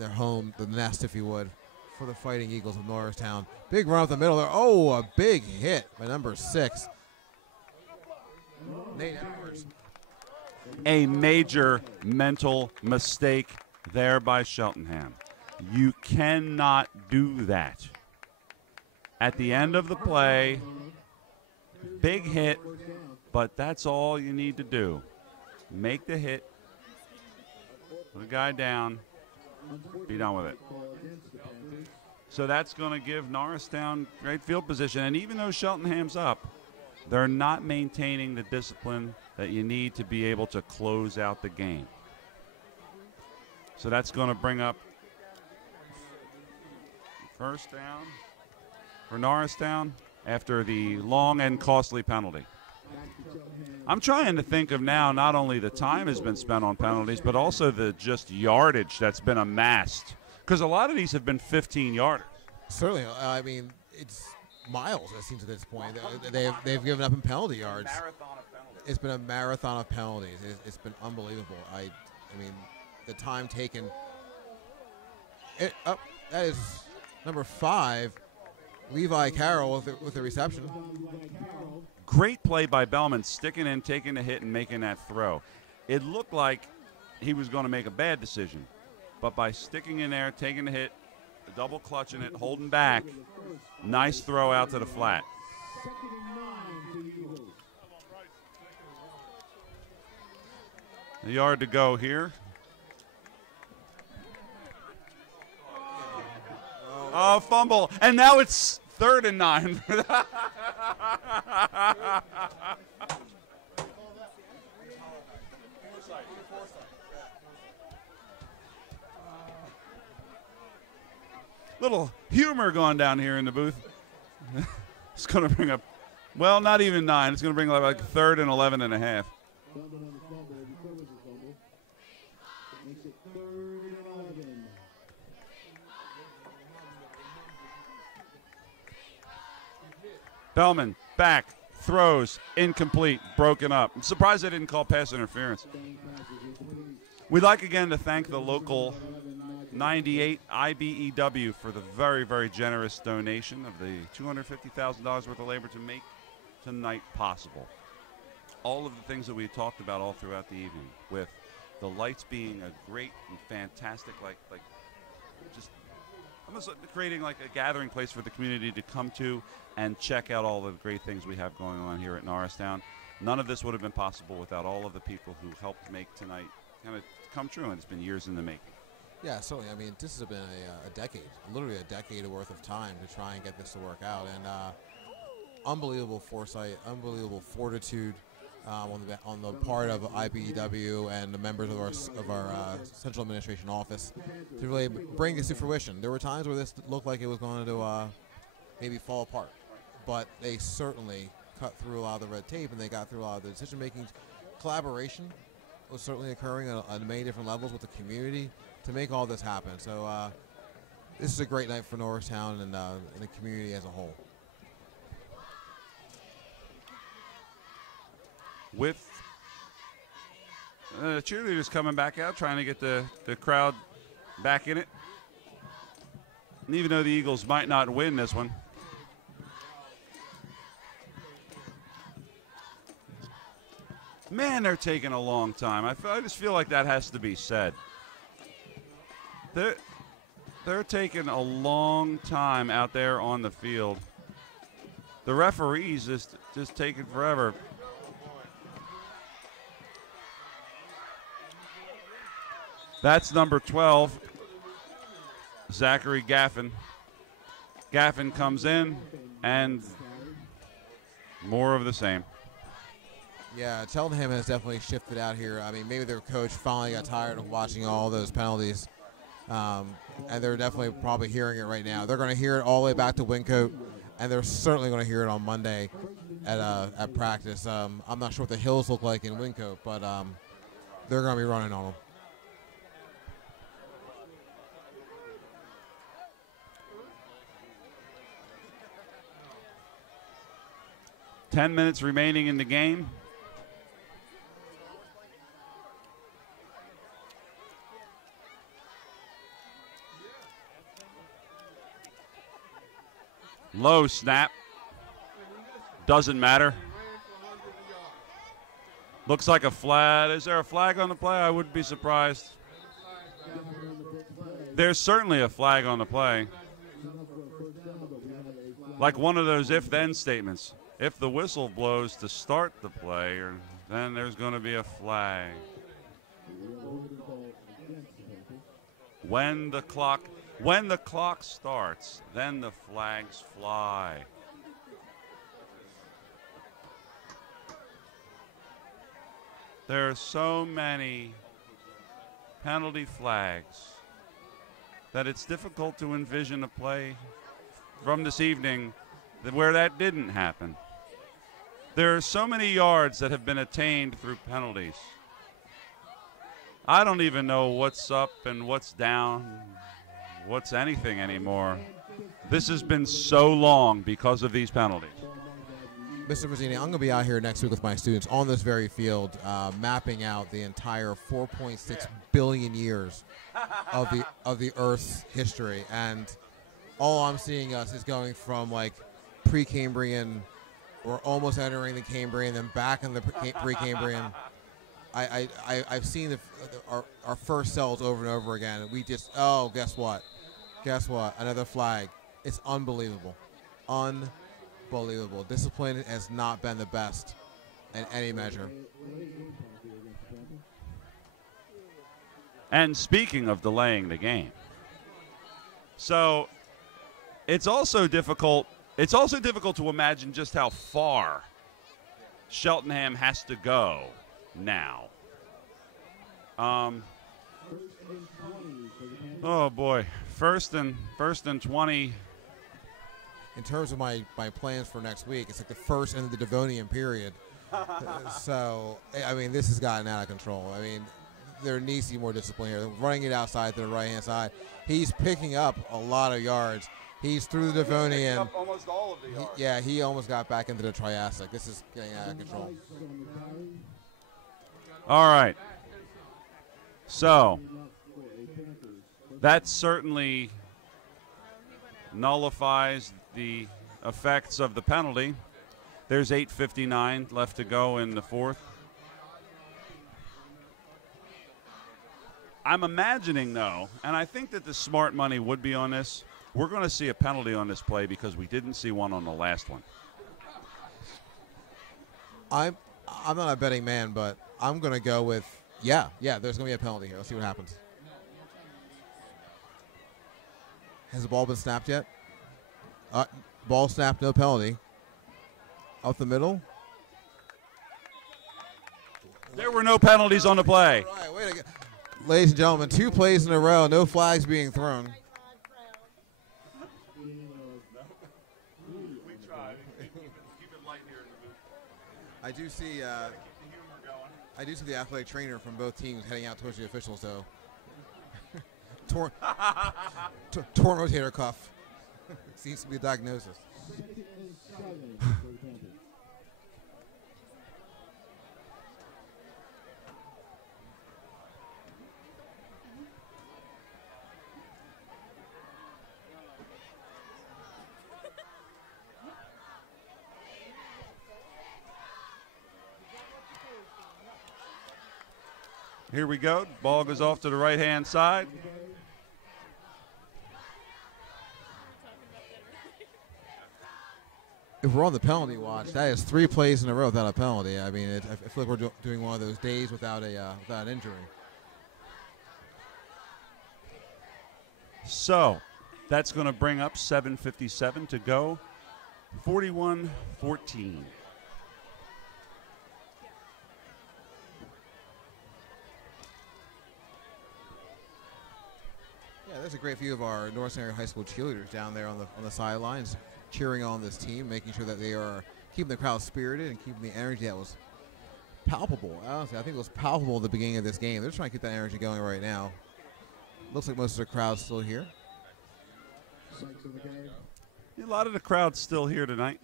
their home, the nest, if you would, for the Fighting Eagles of Norristown. Big run up the middle there. Oh, a big hit by number 6, Nate Edwards. A major mental mistake there by Cheltenham. You cannot do that. At the end of the play, big hit, but that's all you need to do. Make the hit, put a guy down, be done with it. So that's going to give Norristown great field position. And even though Cheltenham's up, they're not maintaining the discipline that you need to be able to close out the game. So that's going to bring up first down for Norristown after the long and costly penalty. I'm trying to think of now not only the time has been spent on penalties, but also the just yardage that's been amassed. Because a lot of these have been 15-yarders. Certainly. I mean, it's miles, it seems, at this point. They've given up in penalty yards. It's been a marathon of penalties. It's been unbelievable. I mean, the time taken. That is number 5, Levi Carroll with the reception. Great play by Bellman, sticking in, taking a hit, and making that throw. It looked like he was going to make a bad decision, but by sticking in there, taking the hit, double clutching it, holding back, nice throw out to the flat. A yard to go here. Oh, fumble. And now it's 3rd and 9. Little humor going down here in the booth. It's going to bring up, well, not even 9. It's going to bring up like 3rd and 11 and a half. Bellman back, throws, incomplete, broken up. I'm surprised they didn't call pass interference. We'd like again to thank the local 98 IBEW for the very, very generous donation of the $250,000 worth of labor to make tonight possible. all of the things that we talked about all throughout the evening, with the lights being a great and fantastic, like just almost like creating like a gathering place for the community to come to and check out all the great things we have going on here at Norristown. None of this would have been possible without all of the people who helped make tonight kind of come true, and it's been years in the making. Yeah, certainly. I mean, this has been a decade, literally a decade worth of time to try and get this to work out, and unbelievable foresight, unbelievable fortitude on the part of IBEW and the members of our central administration office to really bring this to fruition. There were times where this looked like it was going to maybe fall apart, but they certainly cut through a lot of the red tape and they got through a lot of the decision-making. Collaboration was certainly occurring on many different levels with the community to make all this happen. So this is a great night for Norristown and the community as a whole. With cheerleaders coming back out, trying to get the crowd back in it. And even though the Eagles might not win this one, man, they're taking a long time. I just feel like that has to be said. They're taking a long time out there on the field. The referees just taking forever. That's number 12, Zachary Gaffin. Gaffin comes in, and more of the same. Yeah, Cheltenham has definitely shifted out here. I mean, maybe their coach finally got tired of watching all those penalties, and they're definitely probably hearing it right now. They're going to hear it all the way back to Wyncote, and they're certainly going to hear it on Monday at practice. I'm not sure what the hills look like in Wyncote, but they're going to be running on them. Ten minutes remaining in the game. Low snap. Doesn't matter. Looks like a flag. Is there a flag on the play? I wouldn't be surprised. There's certainly a flag on the play. Like one of those if-then statements. If the whistle blows to start the play, then there's going to be a flag. When the clock starts, then the flags fly. There are so many penalty flags that it's difficult to envision a play from this evening where that didn't happen. There are so many yards that have been attained through penalties. I don't even know what's up and what's down, what's anything anymore. This has been so long because of these penalties. Mr. Mazzini, I'm going to be out here next week with my students on this very field, mapping out the entire 4.6 billion years of the Earth's history, and all I'm seeing us is going from like Precambrian. We're almost entering the Cambrian, then back in the Precambrian. I've seen our first cells over and over again. And we just, guess what? Guess what? Another flag. It's unbelievable. Unbelievable. Discipline has not been the best in any measure. And speaking of delaying the game, so it's also difficult to imagine just how far Cheltenham has to go now. Oh boy, first and 20. In terms of my plans for next week, it's like the first end of the Devonian period. So, I mean, this has gotten out of control. I mean, there needs to be more discipline here. They're running it outside to the right-hand side. He's picking up a lot of yards. He's through the Devonian. Almost all of the yards. Yeah, he almost got back into the Triassic. This is getting out of control. All right. So that certainly nullifies the effects of the penalty. There's 8:59 left to go in the fourth. I'm imagining, though, and I think that the smart money would be on this, we're going to see a penalty on this play because we didn't see one on the last one. I'm not a betting man, but I'm going to go with, yeah, there's going to be a penalty here. Let's see what happens. Has the ball been snapped yet? Ball snapped, no penalty. Up the middle. There were no penalties on the play. All right, wait a minute. Ladies and gentlemen, 2 plays in a row, no flags being thrown. I do see the athletic trainer from both teams heading out towards the officials, though. Torn rotator cuff. Seems to be a diagnosis. Here we go. Ball goes off to the right-hand side. If we're on the penalty watch, that is 3 plays in a row without a penalty. I mean, I feel like we're doing one of those days without an injury. So that's going to bring up 7:57 to go. 41-14. Yeah, there's a great view of our Norristown Area High School cheerleaders down there on the sidelines, cheering on this team, making sure that they are keeping the crowd spirited and keeping the energy that was palpable. Honestly, I think it was palpable at the beginning of this game. They're trying to keep that energy going right now. Looks like most of the crowd's still here. A lot of the crowd's still here tonight.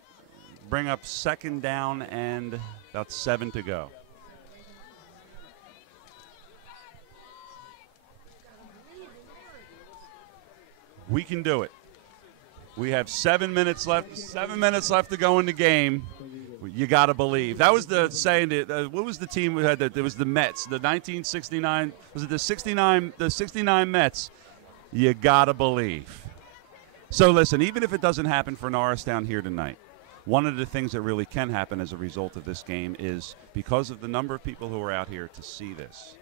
Bring up 2nd down and about 7 to go. We can do it. We have 7 minutes left. 7 minutes left to go in the game. You got to believe. That was the saying. What was the team we had? That it was the Mets. The 1969. Was it the 69? The 69 Mets. You got to believe. So listen, even if it doesn't happen for Norristown here tonight, one of the things that really can happen as a result of this game is because of the number of people who are out here to see this.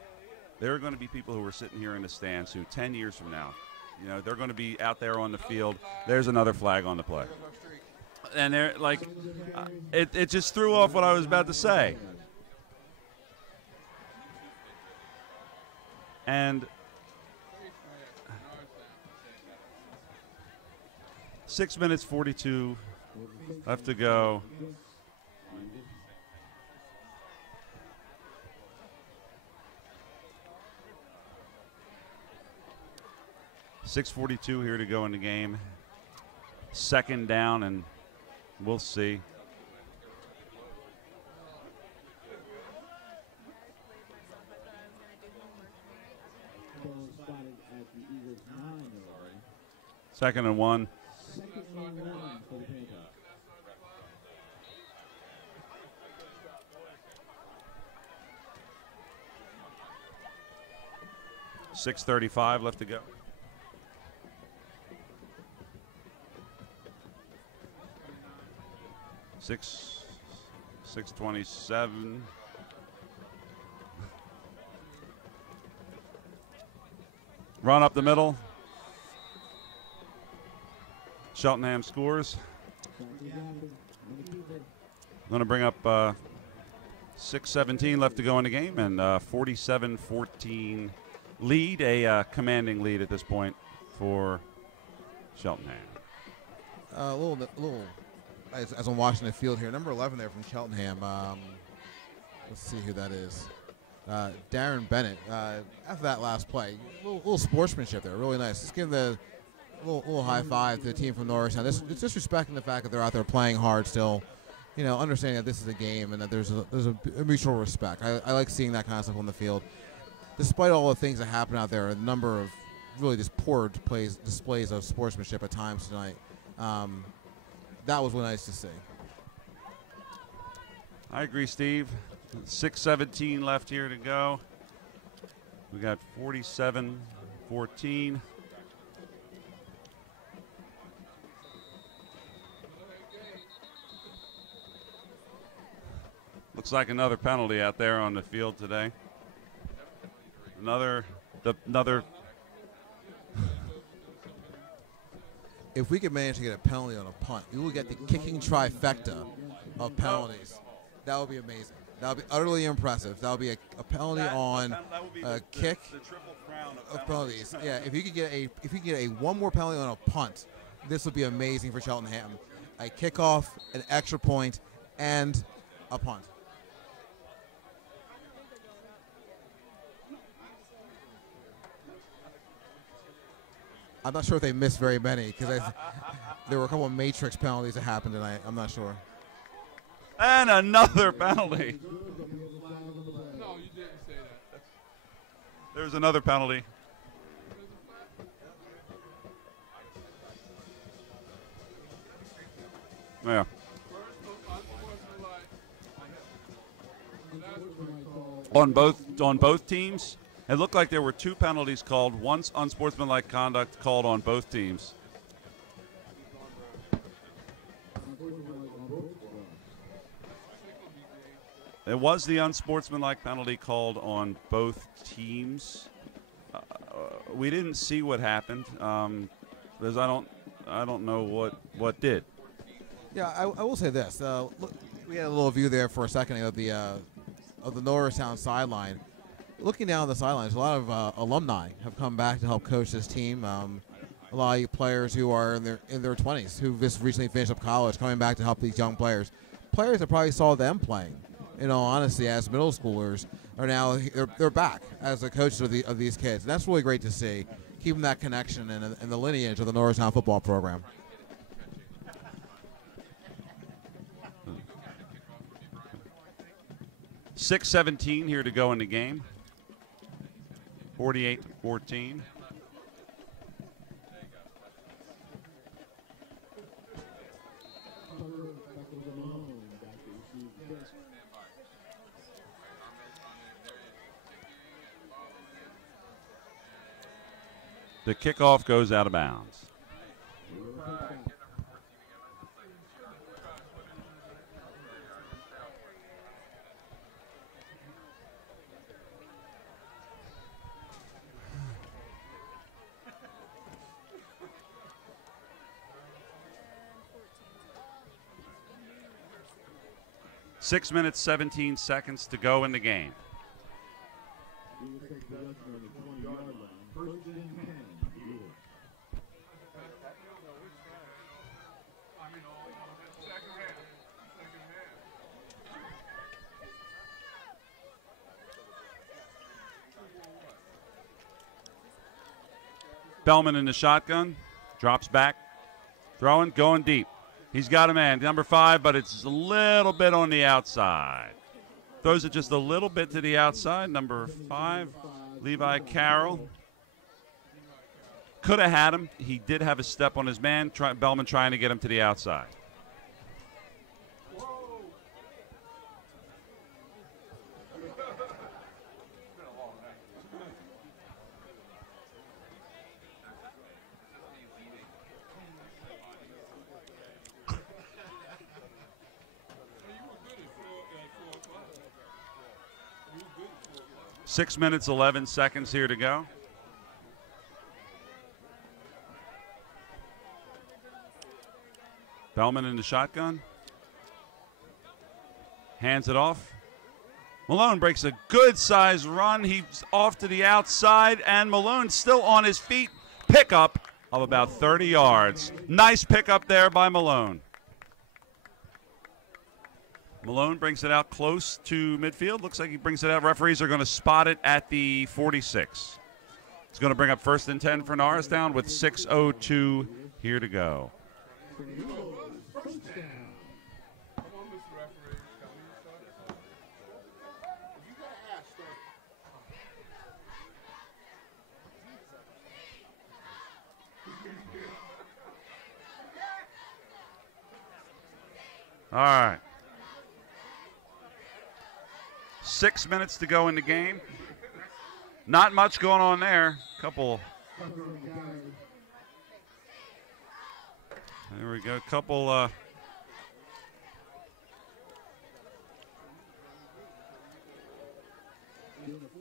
There are going to be people who are sitting here in the stands who 10 years from now, they're going to be out there on the field. There's another flag on the play. And they're like, it just threw off what I was about to say. And 6 minutes 42 left to go. .642 here to go in the game. 2nd down, and we'll see. Second and 1. .635 left to go. 6:27. Run up the middle. Cheltenham scores. Going to bring up 6:17 left to go in the game, and 47-14 lead, a commanding lead at this point for Cheltenham. A little. As I'm watching the field here, number 11 there from Cheltenham. Let's see who that is. Darren Bennett. After that last play, little sportsmanship there, really nice. Just give the little high five to the team from Norristown. It's disrespecting the fact that they're out there playing hard still. Understanding that this is a game and that there's a mutual respect. I like seeing that kind of stuff on the field. Despite all the things that happen out there, a number of really just poor displays of sportsmanship at times tonight. That was really nice to see. I agree, Steve. 6:17 left here to go. We got 47-14. Looks like another penalty out there on the field today. Another. If we could manage to get a penalty on a punt, we will get the kicking trifecta of penalties. That would be amazing. That would be utterly impressive. That would be a penalty on a kick. The triple crown of penalties. Yeah, if you could get a one more penalty on a punt, this would be amazing for Cheltenham. A kickoff, an extra point, and a punt. I'm not sure if they missed very many because there were a couple of matrix penalties that happened tonight. I'm not sure. And another penalty. No, you didn't say that. There's another penalty. Yeah. On both teams, it looked like there were two penalties called. Once unsportsmanlike conduct called on both teams. It was the unsportsmanlike penalty called on both teams. We didn't see what happened because I don't know what did. Yeah, I will say this. Look, we had a little view there for a second of the Norristown sideline. Looking down the sidelines, a lot of alumni have come back to help coach this team. A lot of players who are in their 20s, who just recently finished up college, coming back to help these young players. Players that probably saw them playing, in all honesty, as middle schoolers, are now they're back as the coaches of these kids. And that's really great to see, keeping that connection and the lineage of the Norristown football program. .6:17 here to go in the game. 48-14. The kickoff goes out of bounds. Six minutes, 17 seconds to go in the game. Bellman in the shotgun, drops back, throwing, going deep. He's got a man, number 5, but it's a little bit on the outside. Throws it just a little bit to the outside. Number 5, Levi Carroll. Could have had him. He did have a step on his man. Bellman trying to get him to the outside. Six minutes, 11 seconds here to go. Bellman in the shotgun. Hands it off. Malone breaks a good-sized run. He's off to the outside, and Malone's still on his feet. Pickup of about 30 yards. Nice pickup there by Malone. Malone brings it out close to midfield. Looks like he brings it out. Referees are going to spot it at the 46. It's going to bring up 1st and 10 for Norristown with 6:02 here to go. All right. 6 minutes to go in the game. Not much going on there. Couple. There we go. Couple.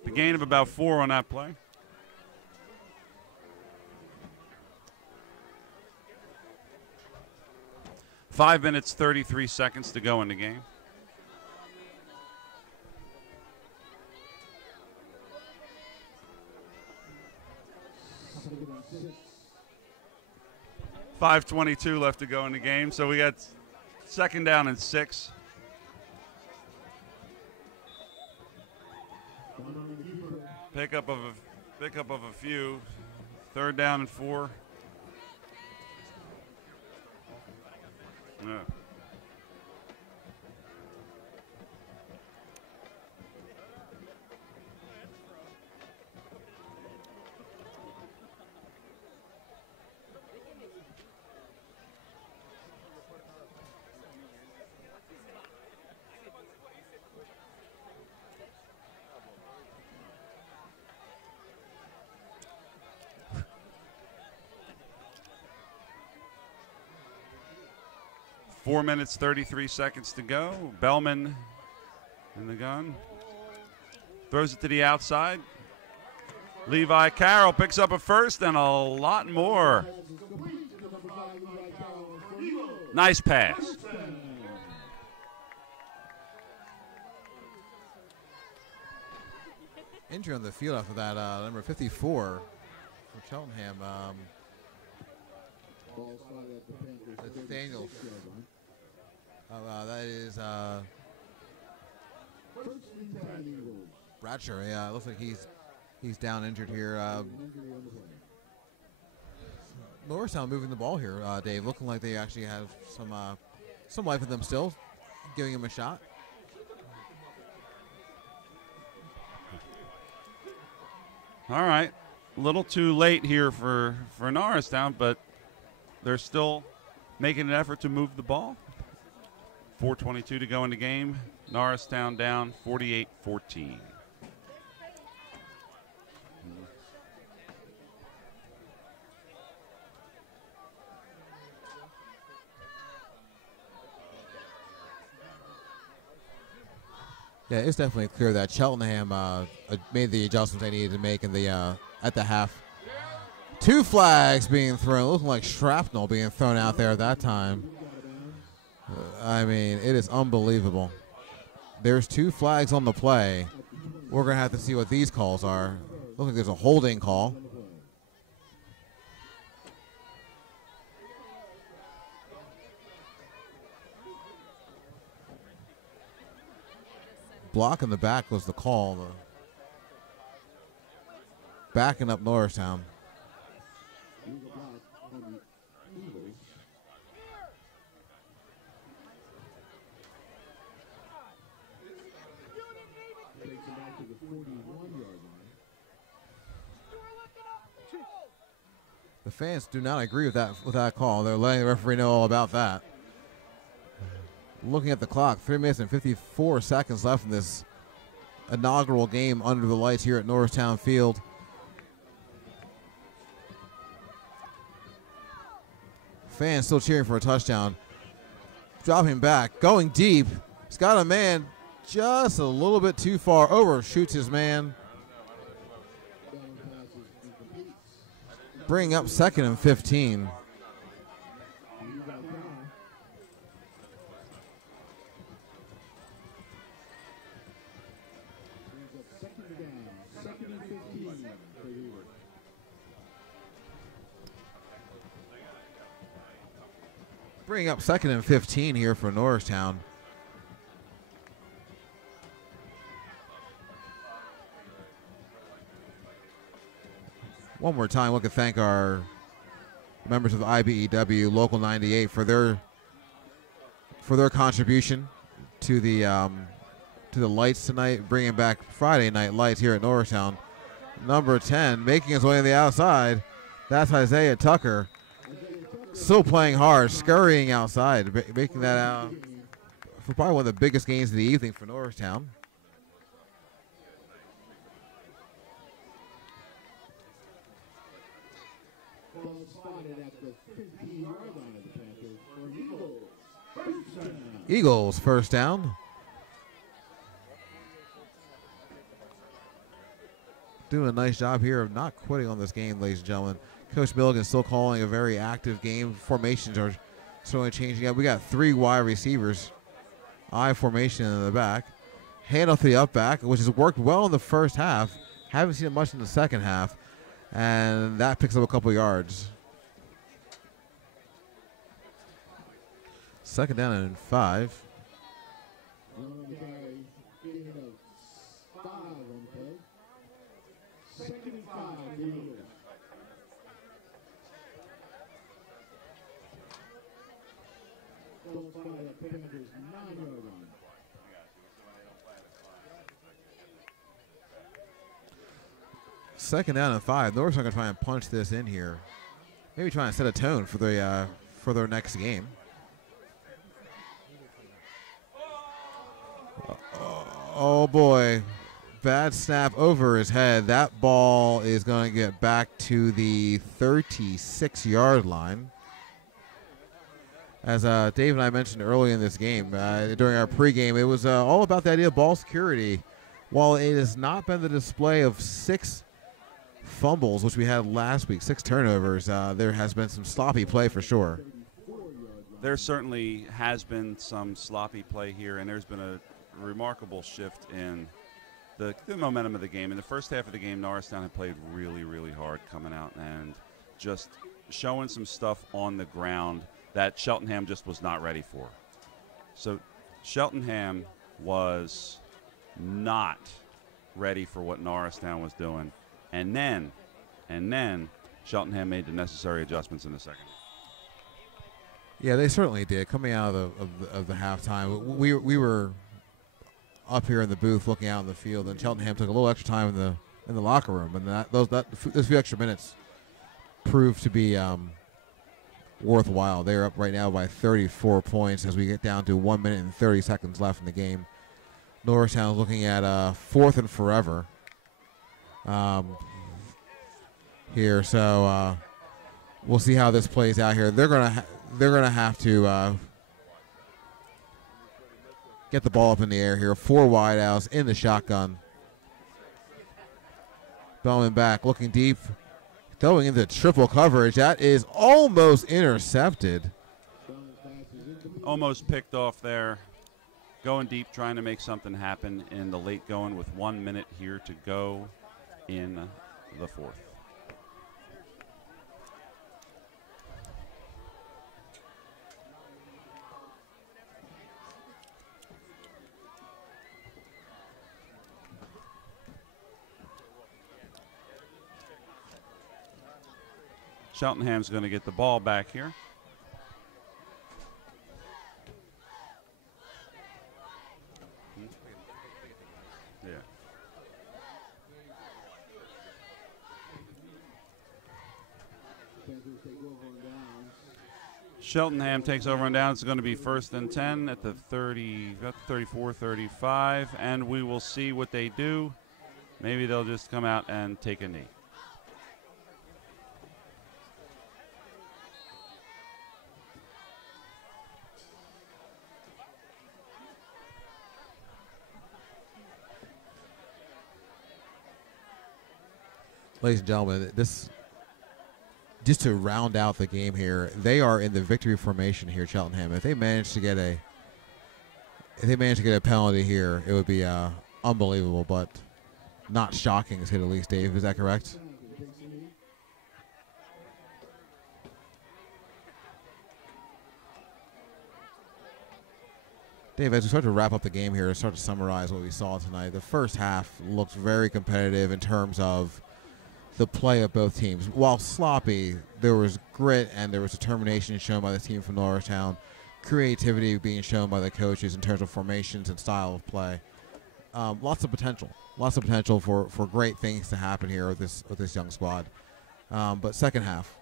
The gain of about 4 on that play. Five minutes, 33 seconds to go in the game. .522 left to go in the game, so we got 2nd down and 6. Pickup of a few. 3rd down and 4. Yeah. Four minutes, 33 seconds to go. Bellman in the gun. Throws it to the outside. Levi Carroll picks up a first and a lot more. Nice pass. Injury on the field after that, number 54 for Cheltenham. Nathaniel. That is Bradshaw. Yeah, it looks like he's down injured here. Norristown moving the ball here, Dave. Looking like they actually have some life in them still, giving him a shot. All right, a little too late here for Norristown, but they're still making an effort to move the ball. 4:22 to go in the game. Norristown down 48-14. Yeah, it's definitely clear that Cheltenham made the adjustments they needed to make in the at the half. 2 flags being thrown, looking like shrapnel being thrown out there at that time. I mean, it is unbelievable. There's 2 flags on the play. We're going to have to see what these calls are. Looks like there's a holding call. Block in the back was the call. Backing up Norristown. The fans do not agree with that call. They're letting the referee know all about that. Looking at the clock, 3 minutes and 54 seconds left in this inaugural game under the lights here at Norristown Field. Fans still cheering for a touchdown. Dropping back, going deep. He's got a man just a little bit too far over, shoots his man. Bringing up 2nd and 15. Bringing up 2nd and 15 here for Norristown. One more time, we can thank our members of the IBEW Local 98 for their contribution to the lights tonight, bringing back Friday night lights here at Norristown. Number 10, making his way on the outside. That's Isaiah Tucker. Still playing hard, scurrying outside, making that out for probably one of the biggest gains of the evening for Norristown. Ball spotted at the 15-yard line of the Panthers for Eagles. First down. Eagles first down. Doing a nice job here of not quitting on this game, ladies and gentlemen. Coach Milligan still calling a very active game. Formations are slowly changing up. We got 3 wide receivers. I formation in the back. Handoff to the up back, which has worked well in the first half. Haven't seen it much in the second half. And that picks up a couple yards. Second down and 5. Second and 5, Eagles. Ball spotted at Panthers 9-yard line. Second down and 5. Norristown going to try and punch this in here. Maybe try and set a tone for their next game. Oh boy. Bad snap over his head. That ball is going to get back to the 36-yard line. As Dave and I mentioned early in this game, during our pregame, it was all about the idea of ball security. While it has not been the display of 6 fumbles, which we had last week, 6 turnovers, there has been some sloppy play for sure. There certainly has been some sloppy play here, and there's been a remarkable shift in the momentum of the game. In the first half of the game, Norristown had played really, really hard coming out and just showing some stuff on the ground that Cheltenham just was not ready for. So Cheltenham was not ready for what Norristown was doing. And then Cheltenham made the necessary adjustments in the second. Yeah, they certainly did. Coming out of the halftime, we were up here in the booth looking out in the field, and Cheltenham took a little extra time in the locker room, and those few extra minutes proved to be worthwhile. They're up right now by 34 points as we get down to 1 minute and 30 seconds left in the game. Norristown is looking at 4th and forever here, so we'll see how this plays out here. They're gonna have to get the ball up in the air here. 4 wideouts in the shotgun. Bellman back, looking deep, throwing into triple coverage. That is almost intercepted. Almost picked off there. Going deep, trying to make something happen in the late going with 1 minute here to go in the 4th. Cheltenham's going to get the ball back here. Yeah. Cheltenham takes over on down. It's going to be 1st and 10 at the 34, 35, and we will see what they do. Maybe they'll just come out and take a knee. Ladies and gentlemen, this just to round out the game here, they are in the victory formation here, Cheltenham. If they manage to get a penalty here, it would be unbelievable, but not shocking to say the least. Dave, is that correct? Dave, as we start to wrap up the game here, start to summarize what we saw tonight, the first half looked very competitive in terms of the play of both teams. While sloppy, there was grit and there was determination shown by the team from Norristown, creativity being shown by the coaches in terms of formations and style of play. Lots of potential for great things to happen here with this young squad. But second half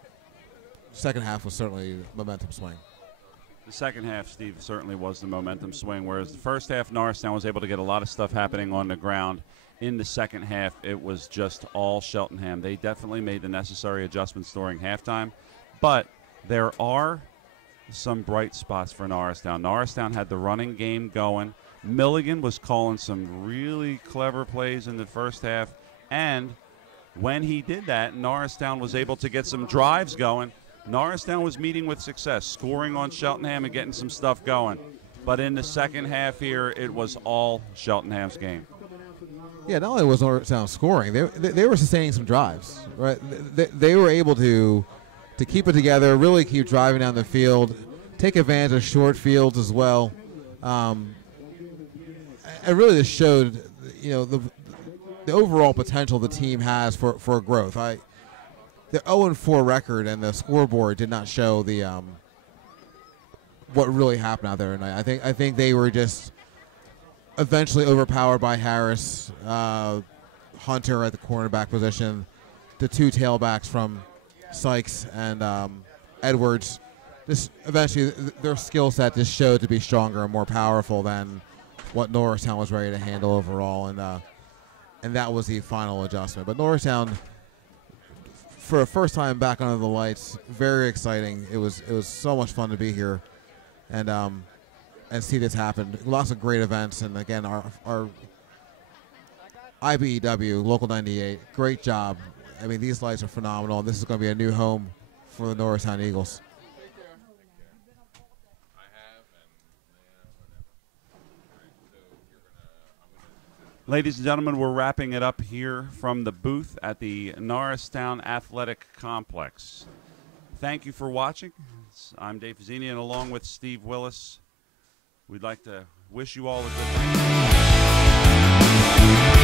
was certainly momentum swing. The second half, Steve, certainly was the momentum swing, whereas the first half, Norristown was able to get a lot of stuff happening on the ground in the second half, it was just all Cheltenham. They definitely made the necessary adjustments during halftime, but there are some bright spots for Norristown. Norristown had the running game going. Milligan was calling some really clever plays in the first half, and when he did that, Norristown was able to get some drives going. Norristown was meeting with success, scoring on Cheltenham and getting some stuff going. But in the second half here, it was all Cheltenham's game. Yeah, not only was Norristown scoring, they were sustaining some drives. Right, they were able to keep it together, really keep driving down the field, take advantage of short fields as well. It really just showed, the overall potential the team has for growth. The 0-4 record and the scoreboard did not show the what really happened out there tonight. I think they were just eventually overpowered by Harris, Hunter at the cornerback position, the two tailbacks from Sykes and Edwards. Just eventually their skill set just showed to be stronger and more powerful than what Norristown was ready to handle overall, and that was the final adjustment. But Norristown, for the first time back under the lights, very exciting. It was so much fun to be here, and see this happen. Lots of great events, and again, our IBEW Local 98, great job. I mean, these lights are phenomenal, and this is going to be a new home for the Norristown Eagles. Ladies and gentlemen, we're wrapping it up here from the booth at the Norristown Athletic Complex. Thank you for watching. I'm Dave Fazzini, and along with Steve Willis, we'd like to wish you all a good night.